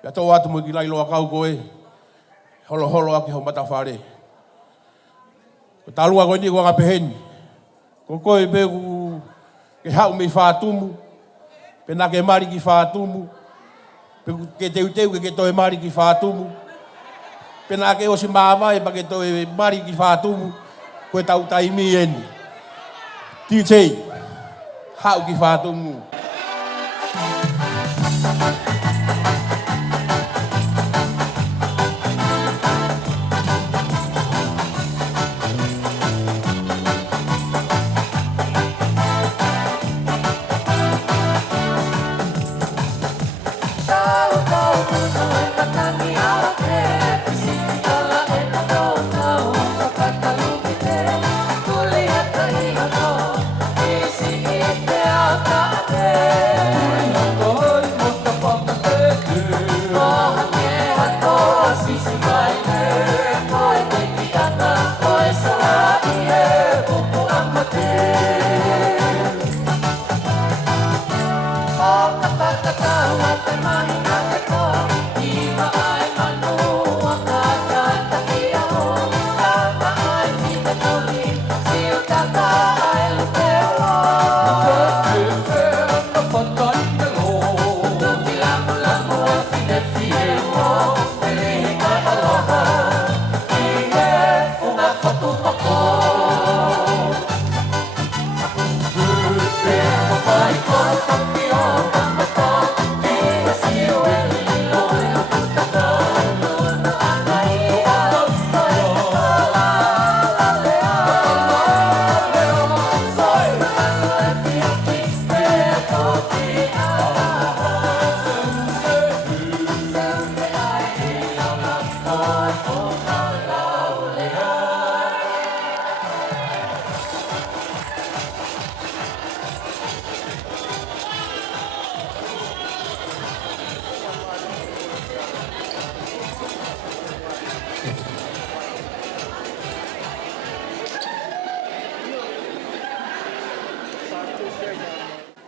Ia tō atu mo ki lailoa kau koe. Holo aki ho mata whare. Ko talua koe ni ko ngā peheni. Ko koe pe ku ke hau me whātumu. Pe nā ke mari ki whātumu. Pe ke teu ke toe mari ki whātumu. Pe nā ke osi māwai pa ke toe mari ki whātumu. Koe tau taimi eni. DJ, hau ki whātumu. Tuli hata hiyo, isi ite aka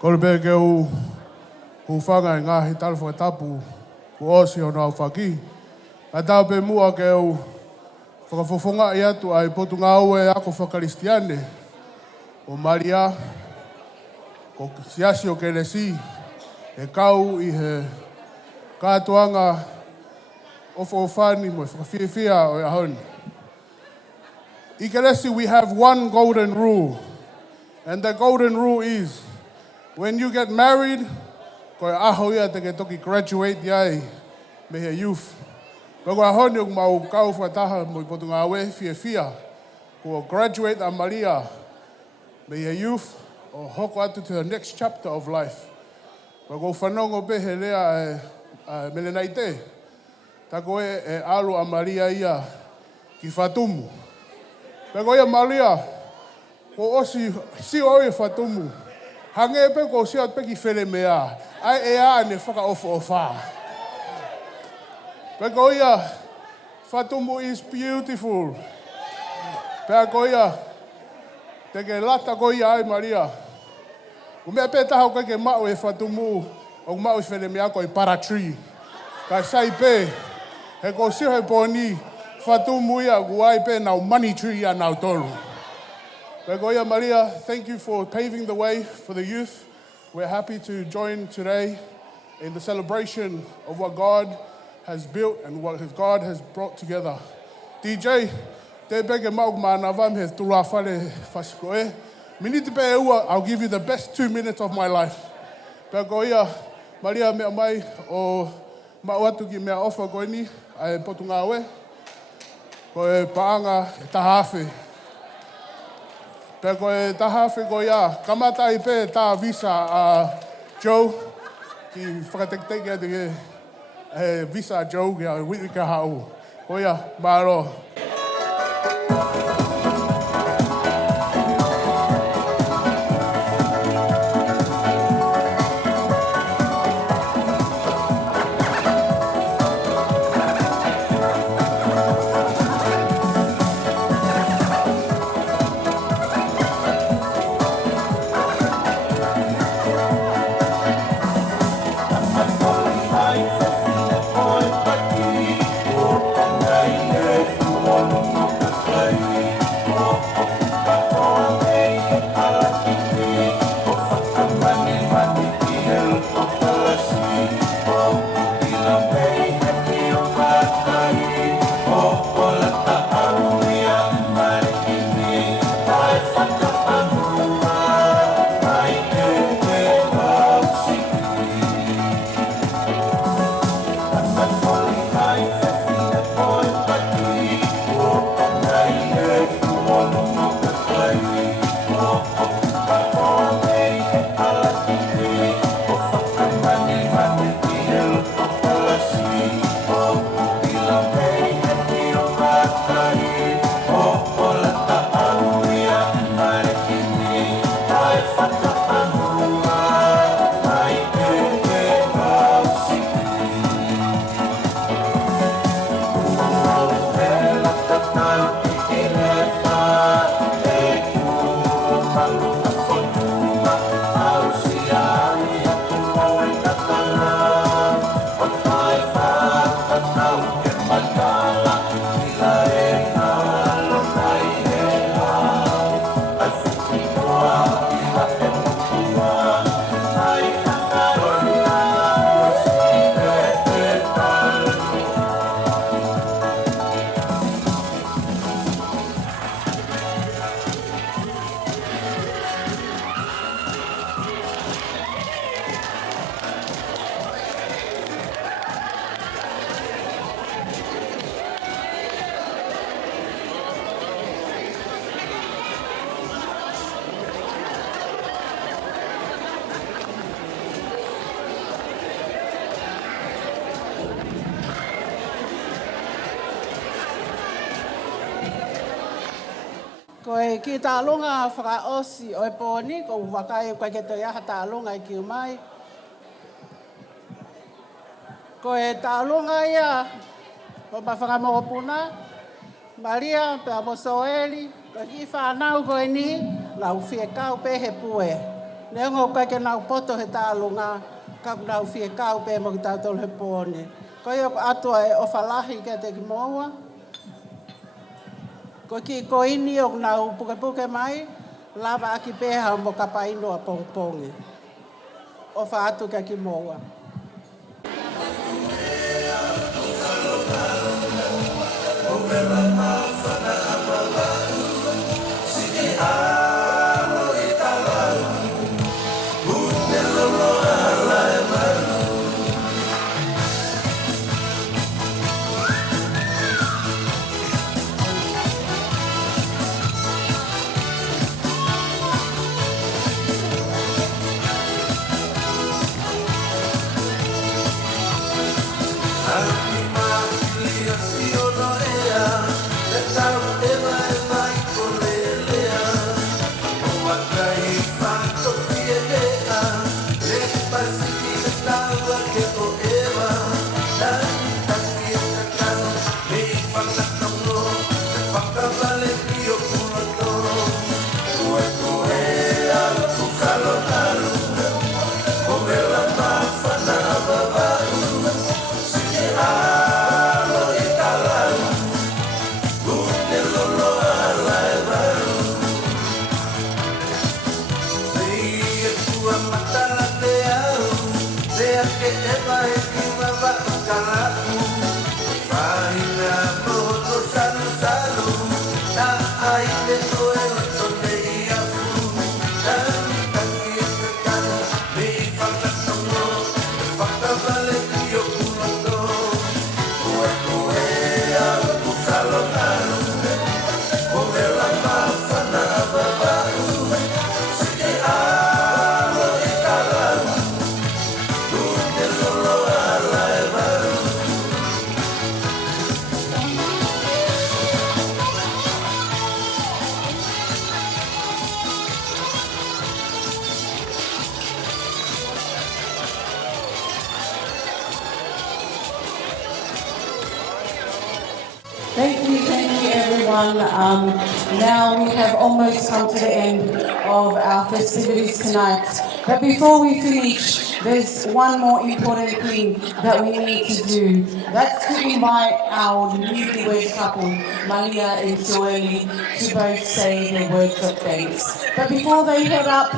Ko le be ke u whanga i ngahi tala whakatapu ku osi o nao whaki. A tau pe mua ke u whakafofonga i atu ai potu ngā ue ako whakaristiane o Malia ko siasi o kelesi e kau i he kātuanga ofo whani mo whakawhiawhia o ahoni. I kelesi we have one golden rule, and the golden rule is when you get married, ko e aho ia te ke toki graduate iai me he youth. Ko ahoni o mau kau whataha mo i potu ngā ue whiawhia ko graduate a Malia me he youth o hoko atu to the next chapter of life. Ko whanongo pe he lea melenai te. Tako e alo a Malia ia ki whatumu. Peko ia Malia, ko osi si oi whatumu. Hange pe ko si at pe ki where mea. Ai e a ne whaka ofo o wha. Peko ia, whatumu is beautiful. Peko ia, te ke lata ko ia ai Maria. Umea pe taha koe ke mao e whatumu, o mao i where mea ko i paratree. Ka sai pe, he ko si hoi poni, whatumu ia guai pe nau money tree ia nau toru. Peko ia Maria, thank you for paving the way for the youth. We're happy to join today in the celebration of what God has built and what God has brought together. DJ, te peke mau mana vam he tula whare whasikoe. Miniti pe ua, I'll give you the best 2 minutes of my life. Peko ia, Maria mea mai o mau atu ki mea ofa koe ni, ai potu ngā ue. Ko e paanga e tahawhi. Peko e tahawhi ko ia, kamata i pe tā visa a Joe, ki whakatekteke atu e visa Joe ki a Wiwika hau. Ko ia, maro. Ko e ki tālunga whakaosi o e pōni, ko wakai koe ke toi aha tālunga i ki umai. Ko e tālunga ia, o pa whakamoko puna, Malia, pe amo Sioeli, ko ki whanau koe ni, lau whie kau pe he pue. Nengo kai ke nau poto he tālunga, ka nau fie kau pe mo ki tātou he pōne. Ko i atua e ofalahi ke te ki moua. Ko ki ko ini o nau puke mai, lava aki peha mo ka paino a pongpongi. Ofa atu ke ki moua. Thank you everyone. Now we have almost come to the end of our festivities tonight. But before we finish, there's one more important thing that we need to do. That's to invite our newlywed couple, Malia and Sioeli, to both say their words of thanks. But before they head up,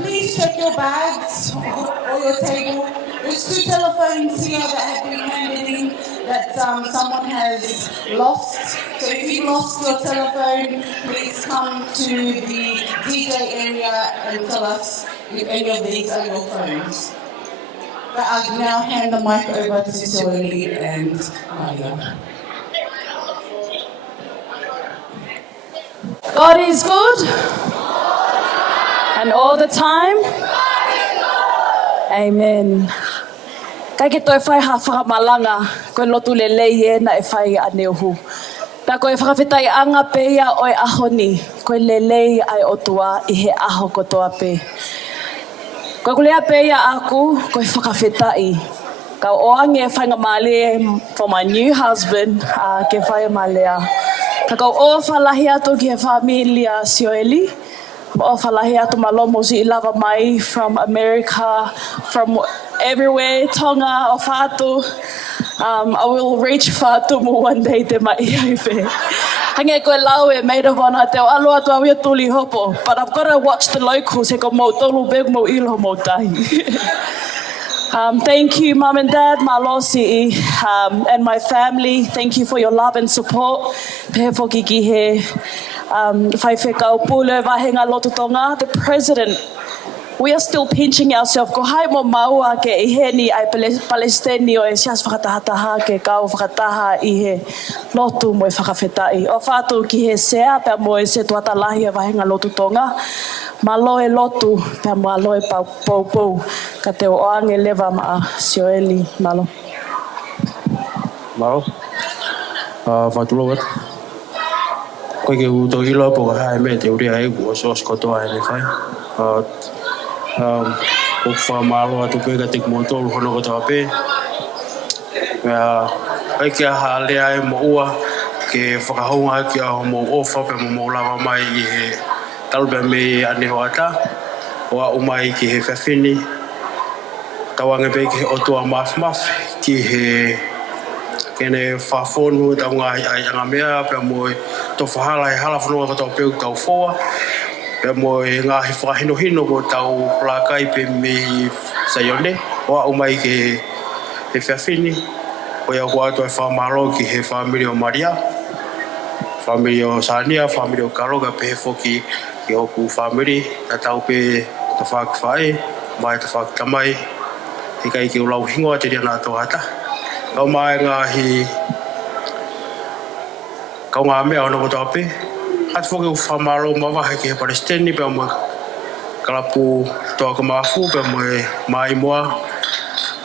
please check your bags or your table. There's 2 telephones here that have been handed in that someone has lost. So if you lost your telephone, please come to the DJ area and tell us if any of these are your phones. But I'll now hand the mic over to Sioeli and Malia. God is good. And all the time. Amen. Kai ke toi whai ha whakamalanga, koe lotu le leie na e whai a neuhu. Pea koe whakawhitai anga peia o e ahoni, koe le lei ai otua I he aho kotoa pe. Koe kulea peia aku, koe whakawhitai. Ka oange e whainga male for my new husband, ke whai Malia. Ka kau o whalahi atu ki he familia Sioeli. O whalahi atu malomo si lava mai from America, from everywhere, Tonga, o whātu. I will reach whātumu one day te mai ai whe. Hange koe lau e Maid of Honor te o alo atu awia tuli hopo. But I've got to watch the locals he ko mo tolu beg mo ilo mo tahi. Thank you, Mum and Dad, Malosi, and my family. Thank you for your love and support. Pehe foki ki he whai whekau pule wahenga lotu tonga. The President, we are still pinching ourselves. Ko hai mo maua ke I heni ai Palestini o e sias whakatahataha ke kau whakataha I he lotu mo e whakawhetai. O whātu ki he sea pia mo e se tuatalahi e wahenga lotu tonga. Malo e lotu pia mo alo e pau ka te o ange lewa maa Sioeli malo. Malo. Whātulo wat. Koe ke uto ilo po ka hae me te uri ai kua sos kotoa e ne whai. O whamalo atu koe ka tik motoru hono kotoa pe. Kai kia haalea e mo ua ke whakahonga ki a mo ofa pe mo lawa mai I he talbe me ane hoata. Oa umai ki he whawhini. Tawanga pe ki he otua maf ki he kene whawhonu tau ngā ai anga mea pia moe tō whahala he hala whanua katau peu tau whoa. Pia moe ngā he whahino hino ko tau plakai pe me Saione. Oa umai ki he whawhini. Oia ko ato e whamalo ki he family o Maria. Family o Sania, family o Karoga pe he whoki ki hoku family. Ta tau pe ta whakawhae, mai ta whakatamai. He kai ki ulau hingoa te ria nā tō hata. Kau mai ngāhi kau ngā mea ono koto ape. Hatu whoki u whamaro mawahe ki he Palestini pia mo kalapu toa ka mafu pia mo mai moa.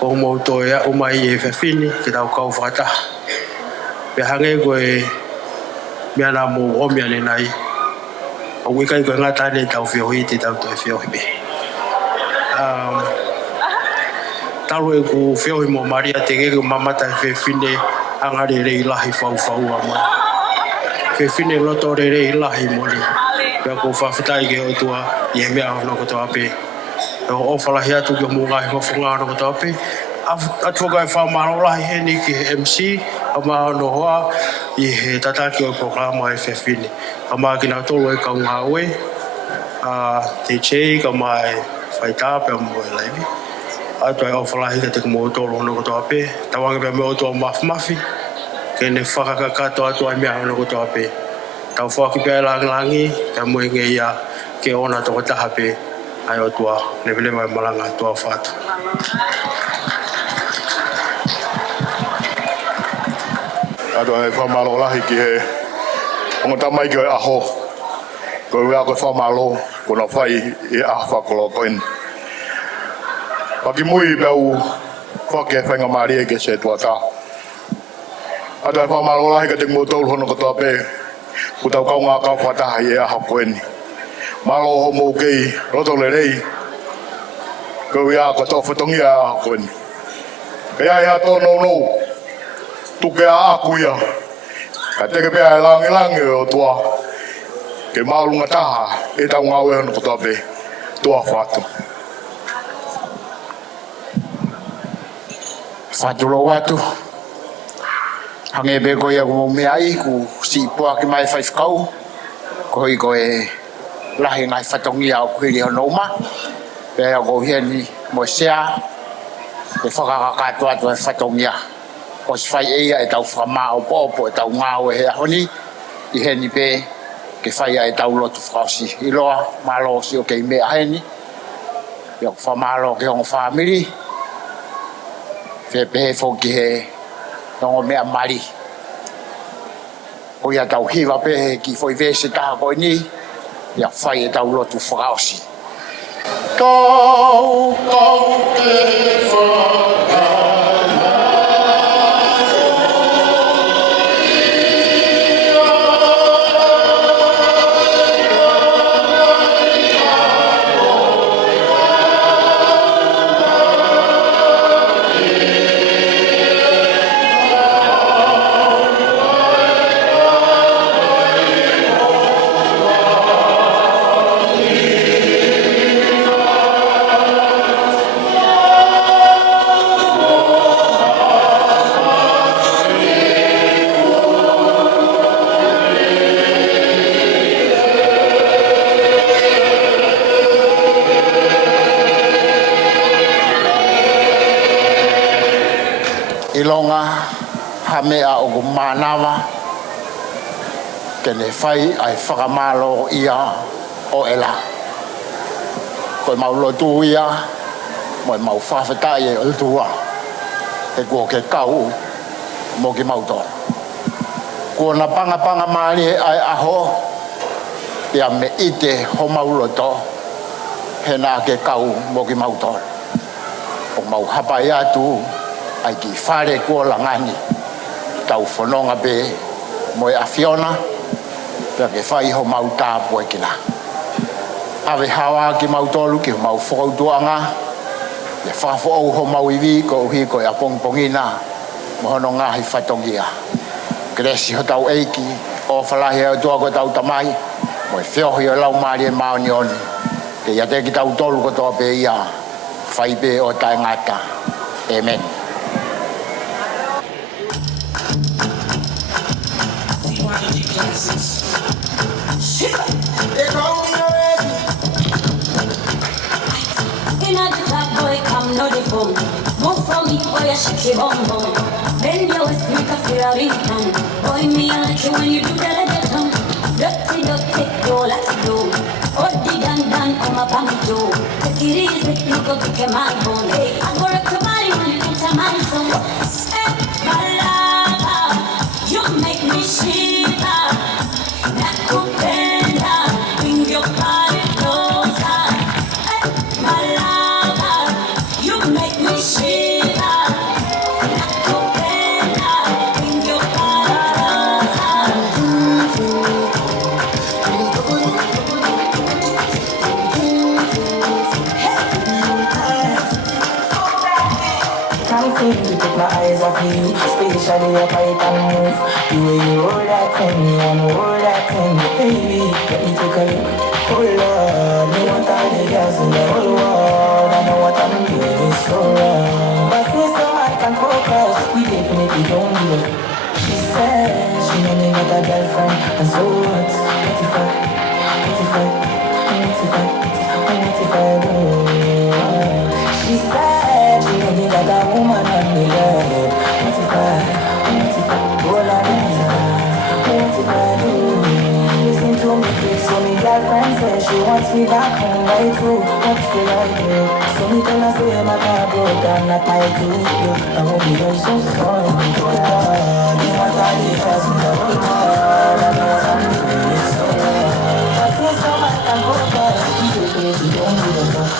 O mo to ya umai e whawhini ki tau kau whata. Pia hange koe mea nā mō omia ne nai. O wikai koe ngā tāne tau whiohi te tau toi whiohi me. Taru e ku whiohi mō Maria te keke mamata e whewhine angare rei lahi whau a mai. Whewhine loto rei lahi mori. Pia ko whawhitai ke o tua i he mea hono koto ape. O whalahi atu ki o mō ngahi hofonga hono koto ape. Atu whakai whamaro lahi heni ki he MC a maa no hoa i he tataki o programa e whewhine. A maa ki nā tolu e kaunga oe. Te chei ka mai whaita pia mo e laivi. Atu ai o whalahi ka te kumo tolu hono koto ape. Tawanga pia me o toa mafi. Kene whakakakato atu ai mea hono koto ape. Tau whaki pia e langi, ka mui nge ia ke ona toko taha pe. Ai o tua, lewele mai malanga tua whātu. Atu ai whamalo lahi ki he ongota mai ki o aho. Koe wea koe whamalo, kona whai i aho whakolo koen. Paki mui beu whake e whainga Maria ke se tua tā. Atu ai whamalo lahi ka te mōtolu hono katoa pē. Kutau kau ngā kau whataha i e aho koeni. Malo ho mō kei roto le rei. Koe wea koe tō whatongi a aho koeni. Kei ai ha tō nou. Tuke a akuia. Ka teke pēa e langi o tua. Ke maulunga taha e tau ngā ue hono katoa pē. Tua whatu. Whatulo watu. Hange be koe a kumo mea i ku si pua ki mai whaifkau. Koe koe lahi ngai whatongi au kuhiri hono uma. Pea ko hieni mo sea. E whakakakato atu e whatongi a. O si whai eia e tau whakamā o pōpo e tau ngā o e hea honi. I heni pē ke whaia e tau lotu whakausi. I loa mālo si o kei mea heni. Pea ko whamālo ke hongo whamiri. Pea pehe whoki he nongo mea mari. O ia tau hiwa pehe ki whoi vese taha koe ni. Ia whai e tau lotu whakausi. Kau te whakausi. Ilonga hamea o ku manawa kene whai ai whakamalo ia o ela. Koe mau lotu ia, moi mau whawhetai e o tua. He kua ke kau mo ki mauto. Kua na panga maari ai aho ia me ite ho mau loto he nā ke kau mo ki mauto. O mau hapai atu ai ki whare kua langani tau whanonga be moe a Fiona pia ke whai ho mau tāpu e kina. Awe hawa ki mau tolu ki mau whakautuanga e whafo au ho mau iwi ko uhi ko a pongpongina mohono ngahi whatongia. Kresi ho tau eiki o whalahi au tua ko tau tamai moe whiohi o lau maari e maoni oni Ke ia te ki tau tolu kotoa pe ia whai pe o tae ngata. Amen. No the phone. Move from me, boy, I shake your bum bum. Bend your waist, make a feel a ring on. Boy, me I like it when you do that, I get down. Dirty, dirty, go like a do. Oh, the dan, come up on the door. Take it easy, you go pick a man bone. Hey, I go rock your body when you put a man song. Hey, my lover, you make me shiver. That could bend down, bring your body closer. Hey, my lover. Make me shiver. Can't seem to take my eyes off you, especially your bite and move. The way you roll that thing, you wanna roll that thing, baby. Let me take a look. Oh Lord, me want all the girls in the whole world. I know what I'm doing is so wrong, but since no man can focus, we definitely don't give a fuck. She said she know me got a girlfriend, and so what? What if I do? She said she know me got a woman on the leg. What if I go like that? What if I do? Listen to me, please. So me girlfriend says she wants me back home by 2. What will I do? So me tell her say my car broke and not my too. I won't be here so sorry. Oh Lord, you want all the girls in the whole world. I know I'm doing it so wrong, but since no man can focus, we definitely don't give a fuck.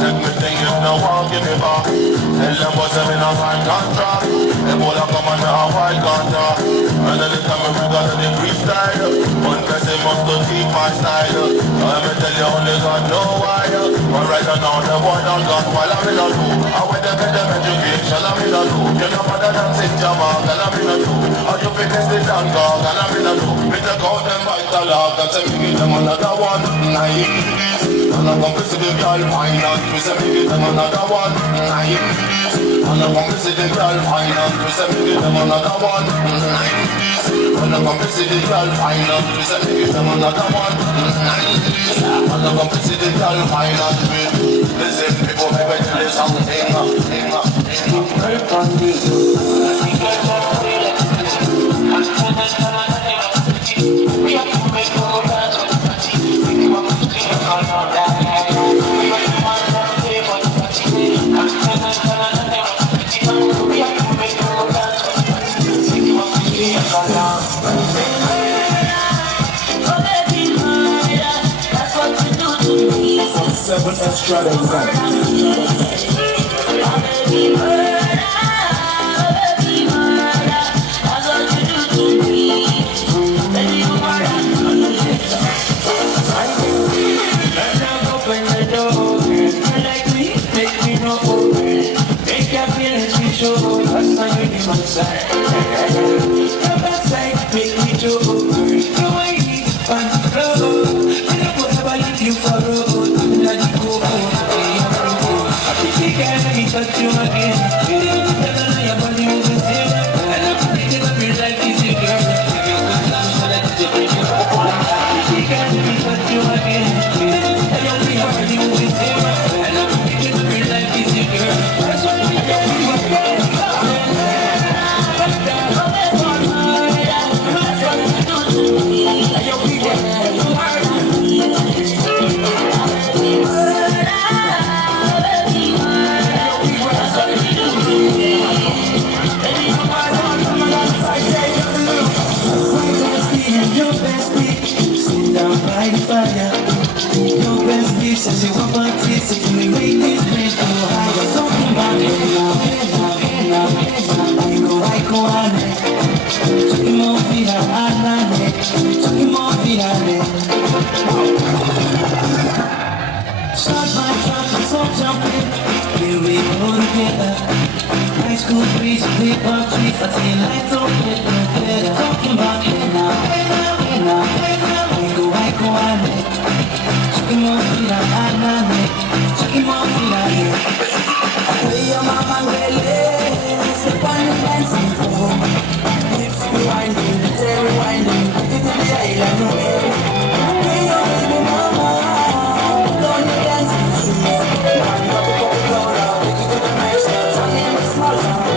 Take me thing if no one give me back. Tell them what's up in a fine contract. They pull up come on a white contract. And then they come and bring out the freestyle. One person must to keep my style. Let me tell you only God know why. But right now the boy done gone while I'm in a loop. I went to get them education, I'm in a loop. You know mother than St. Jamal, and I'm in a loop. How you fit this thing down, dog, and I'm in a loop. Me take out them by the log, and say me give them another one. And I'm gonna visit the girl, find out. We say me give them another one. And I'm gonna visit the girl, find out. We say me give them another one. And I'm gonna visit the girl, find out. We say me give them another one. And I'm gonna visit the girl, find out. Listen, people, maybe tell you something. Seven extra than that. Open the door, like me, make me no open. Make your feelings be sure, that's not your human side. Your backside, make me too open. The way it's on the floor, I don't want to leave you for road. Let you go on, I think I need to touch you again. Never know your body moving still. And I'm thinking of your life is your girl. If you're good now, so let it bring you up. I think I need to touch you again. And you'll be your body moving still. And I'm thinking of your life is your girl. That's what we do. where we go together. High school breeze, big palm trees, I see lights on better. Talking about hey now, hey now, hey now, hey now. We go, I make. Chicken more fila, I make. Chicken more fila, yeah. Where your mama really, step on the dancing floor. Hips rewinding, tail rewinding, take it to the island way. Where your baby mama, put on your dancing shoes. Wind up the bubble blower, take it to the next step, turn in the small town.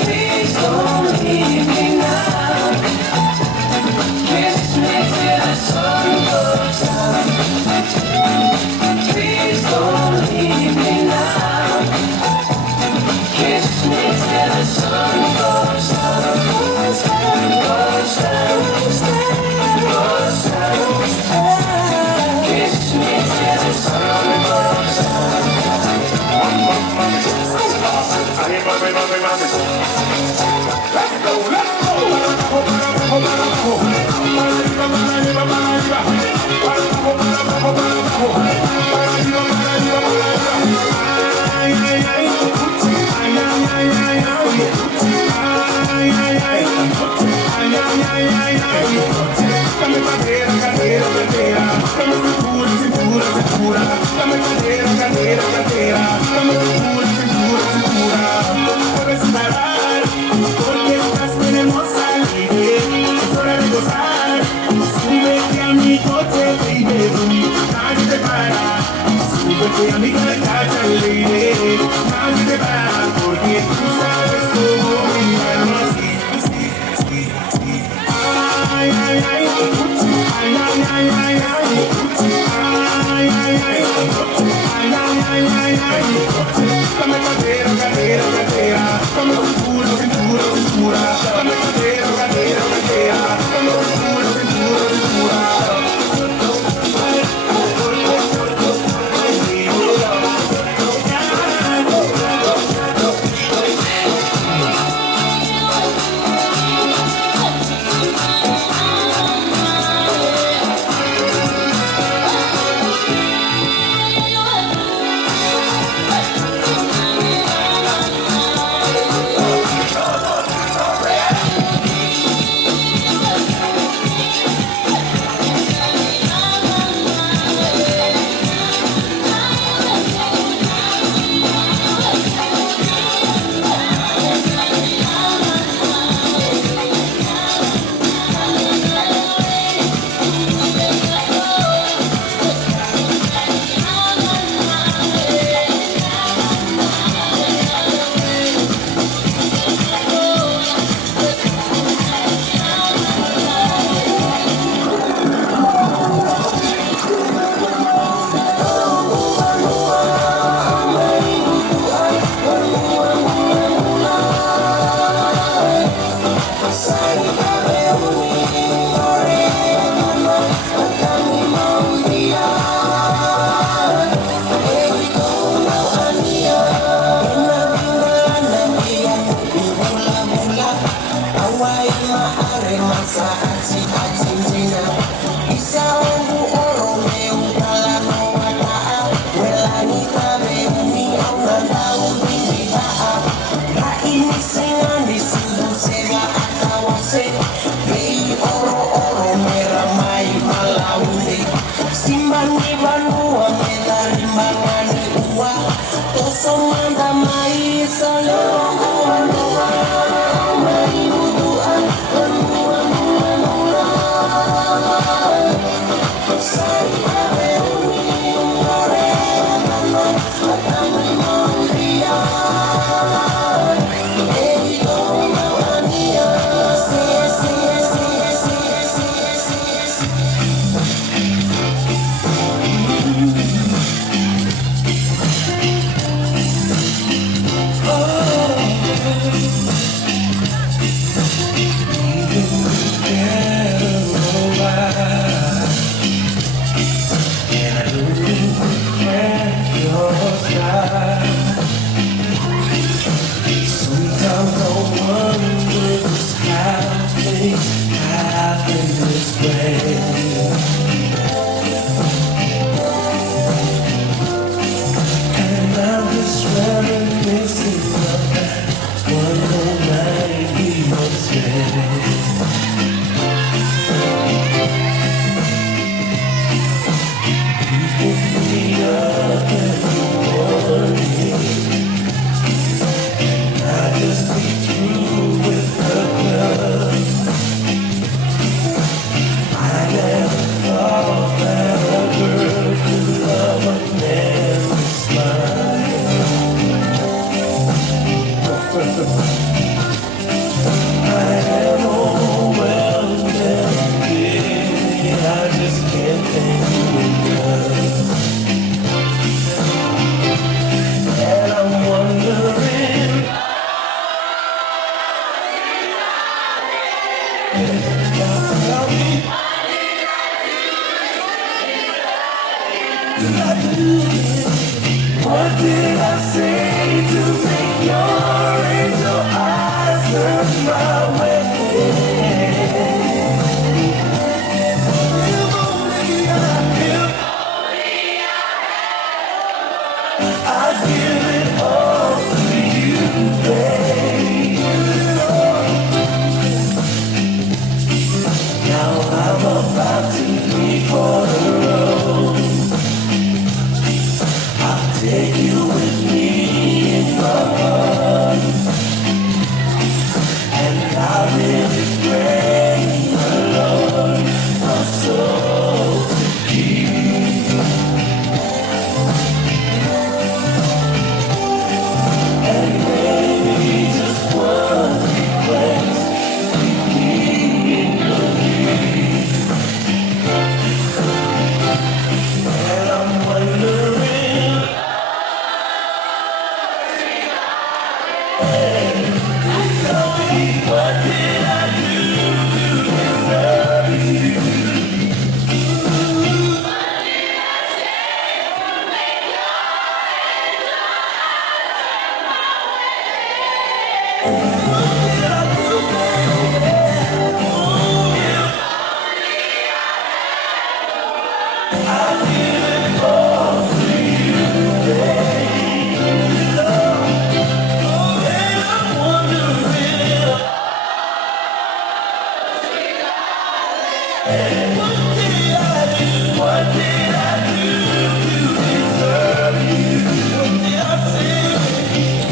Please don't leave me now. Kiss me till the sun goes down. Please don't leave me now. Kiss me till the sun goes down. Goes down, goes down, goes down. Kiss me till the sun goes down. Let's go, let's go. Porque estás bien hermosa, es hora de gozar. Súbete a mi coche, baby, nadie te para. Súbete a mi carcacha, lady, nadie te para. Porque tú sabes cómo brindarlo así. Ay, ay, ay, ay, ay, ay, ay, ay, ay, ay, ay, ay, ay. Dame cadera, cadera, cadera. Dame cintura, cintura, cintura. Dame cadera, cadera, cadera. Dame cintura, cintura, cintura. What did I say to make your angel eyes turn my way? If only I'd give it all to you, babe. Now I'm about to leave for the road. I'll take you with me in my heart, and I really pray, my Lord, my soul to keep. And maybe just one request, keep me in your lead. And I'm wondering, what did I do to deserve you? What did I say to make your angel eyes turn my way? What did I do, baby? I give it all to you, baby. Oh, and I'm wondering, what did I do to deserve you? What did I say?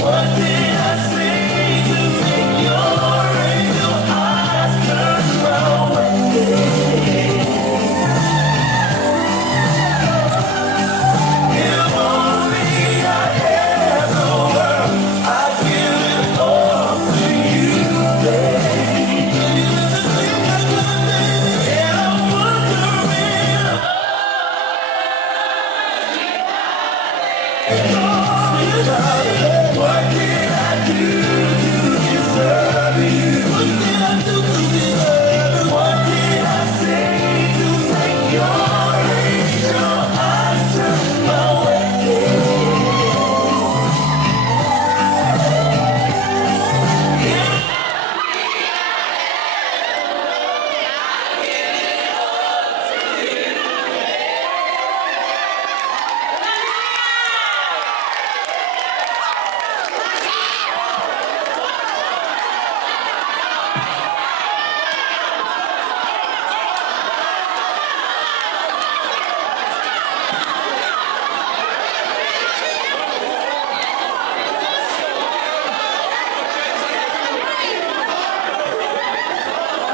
What did I say to make your angel eyes turn my way? If only I had the world, I'd give it all to you, babe. And I'm wondering, what did I do to deserve you? What did I do to deserve you? What did I say to make your angel eyes turn my way?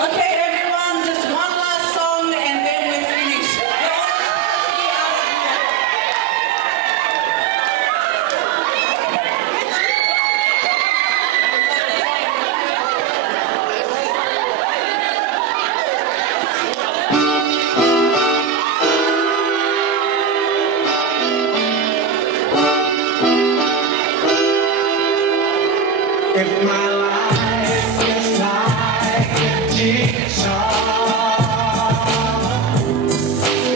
Okay, everyone, just one last song and then we're finished. If my life is like a jigsaw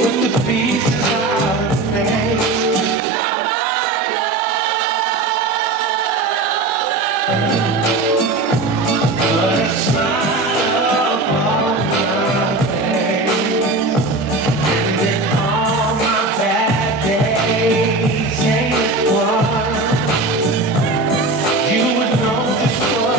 with the pieces I've made, put a smile upon my face, and then all my bad days ain't one, you would know just what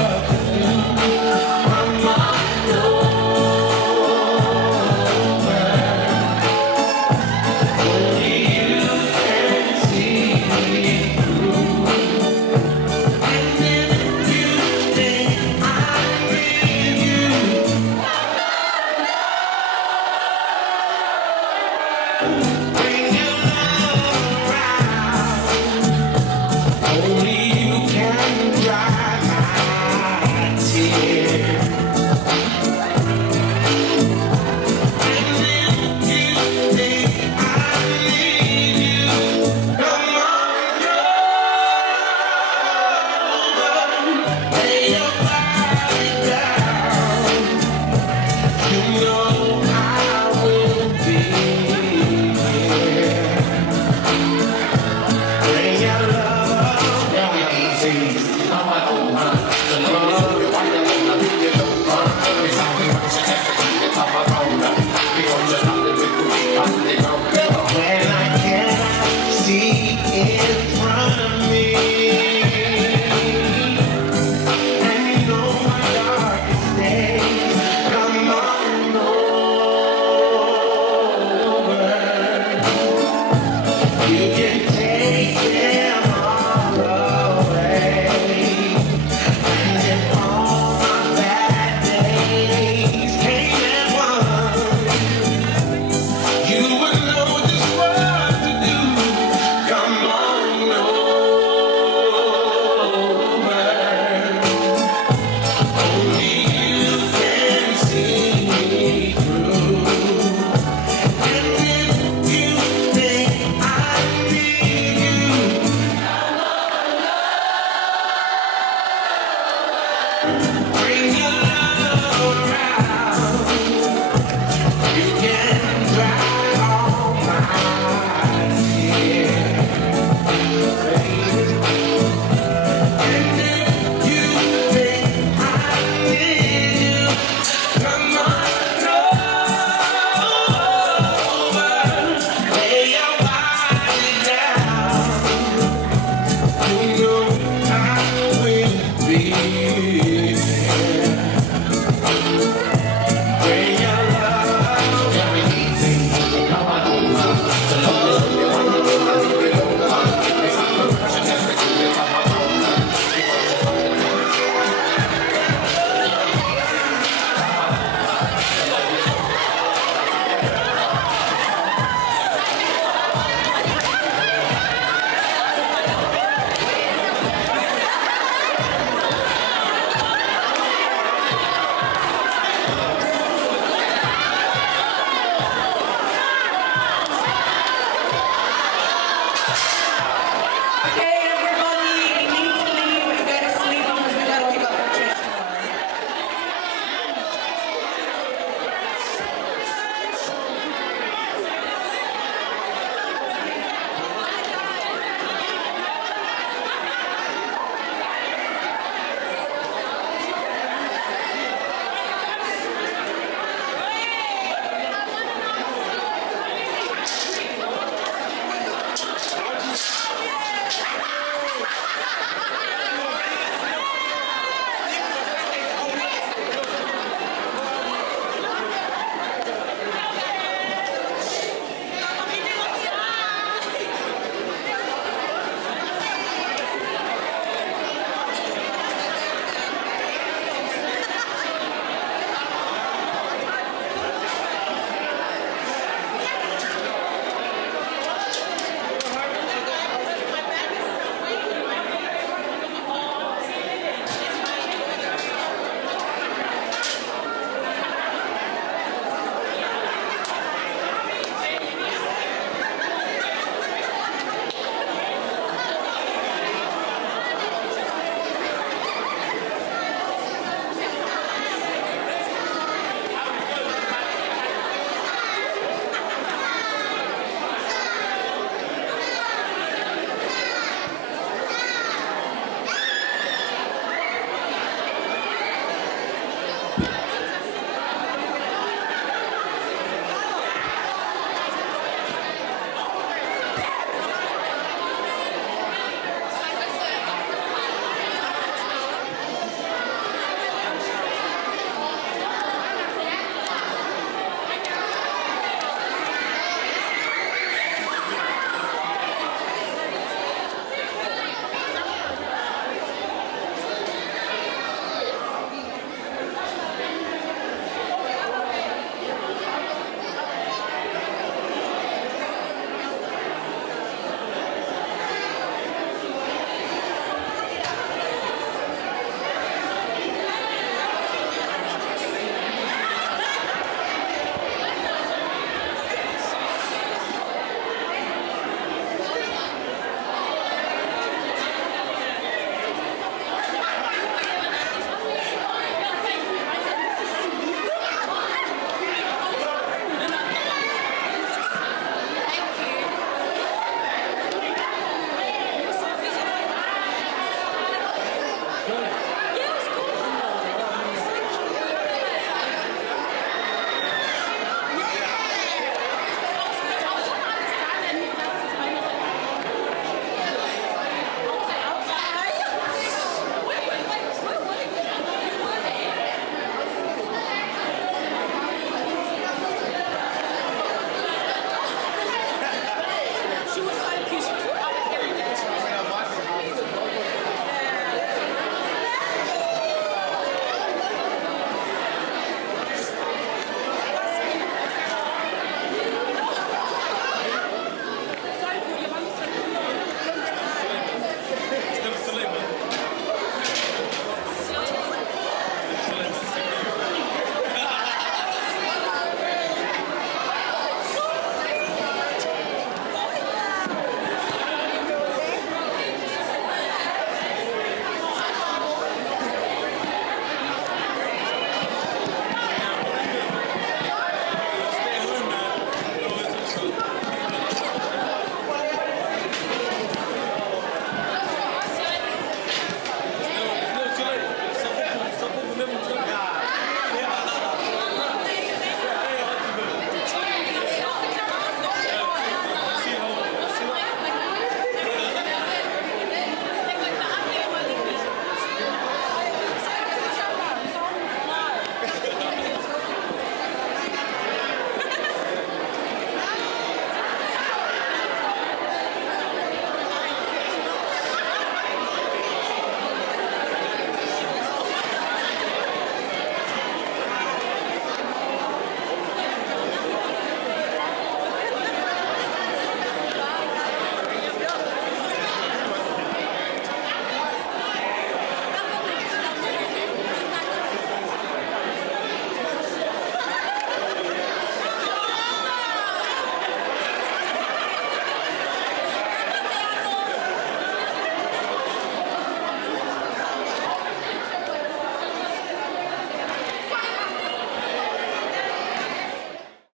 Okay,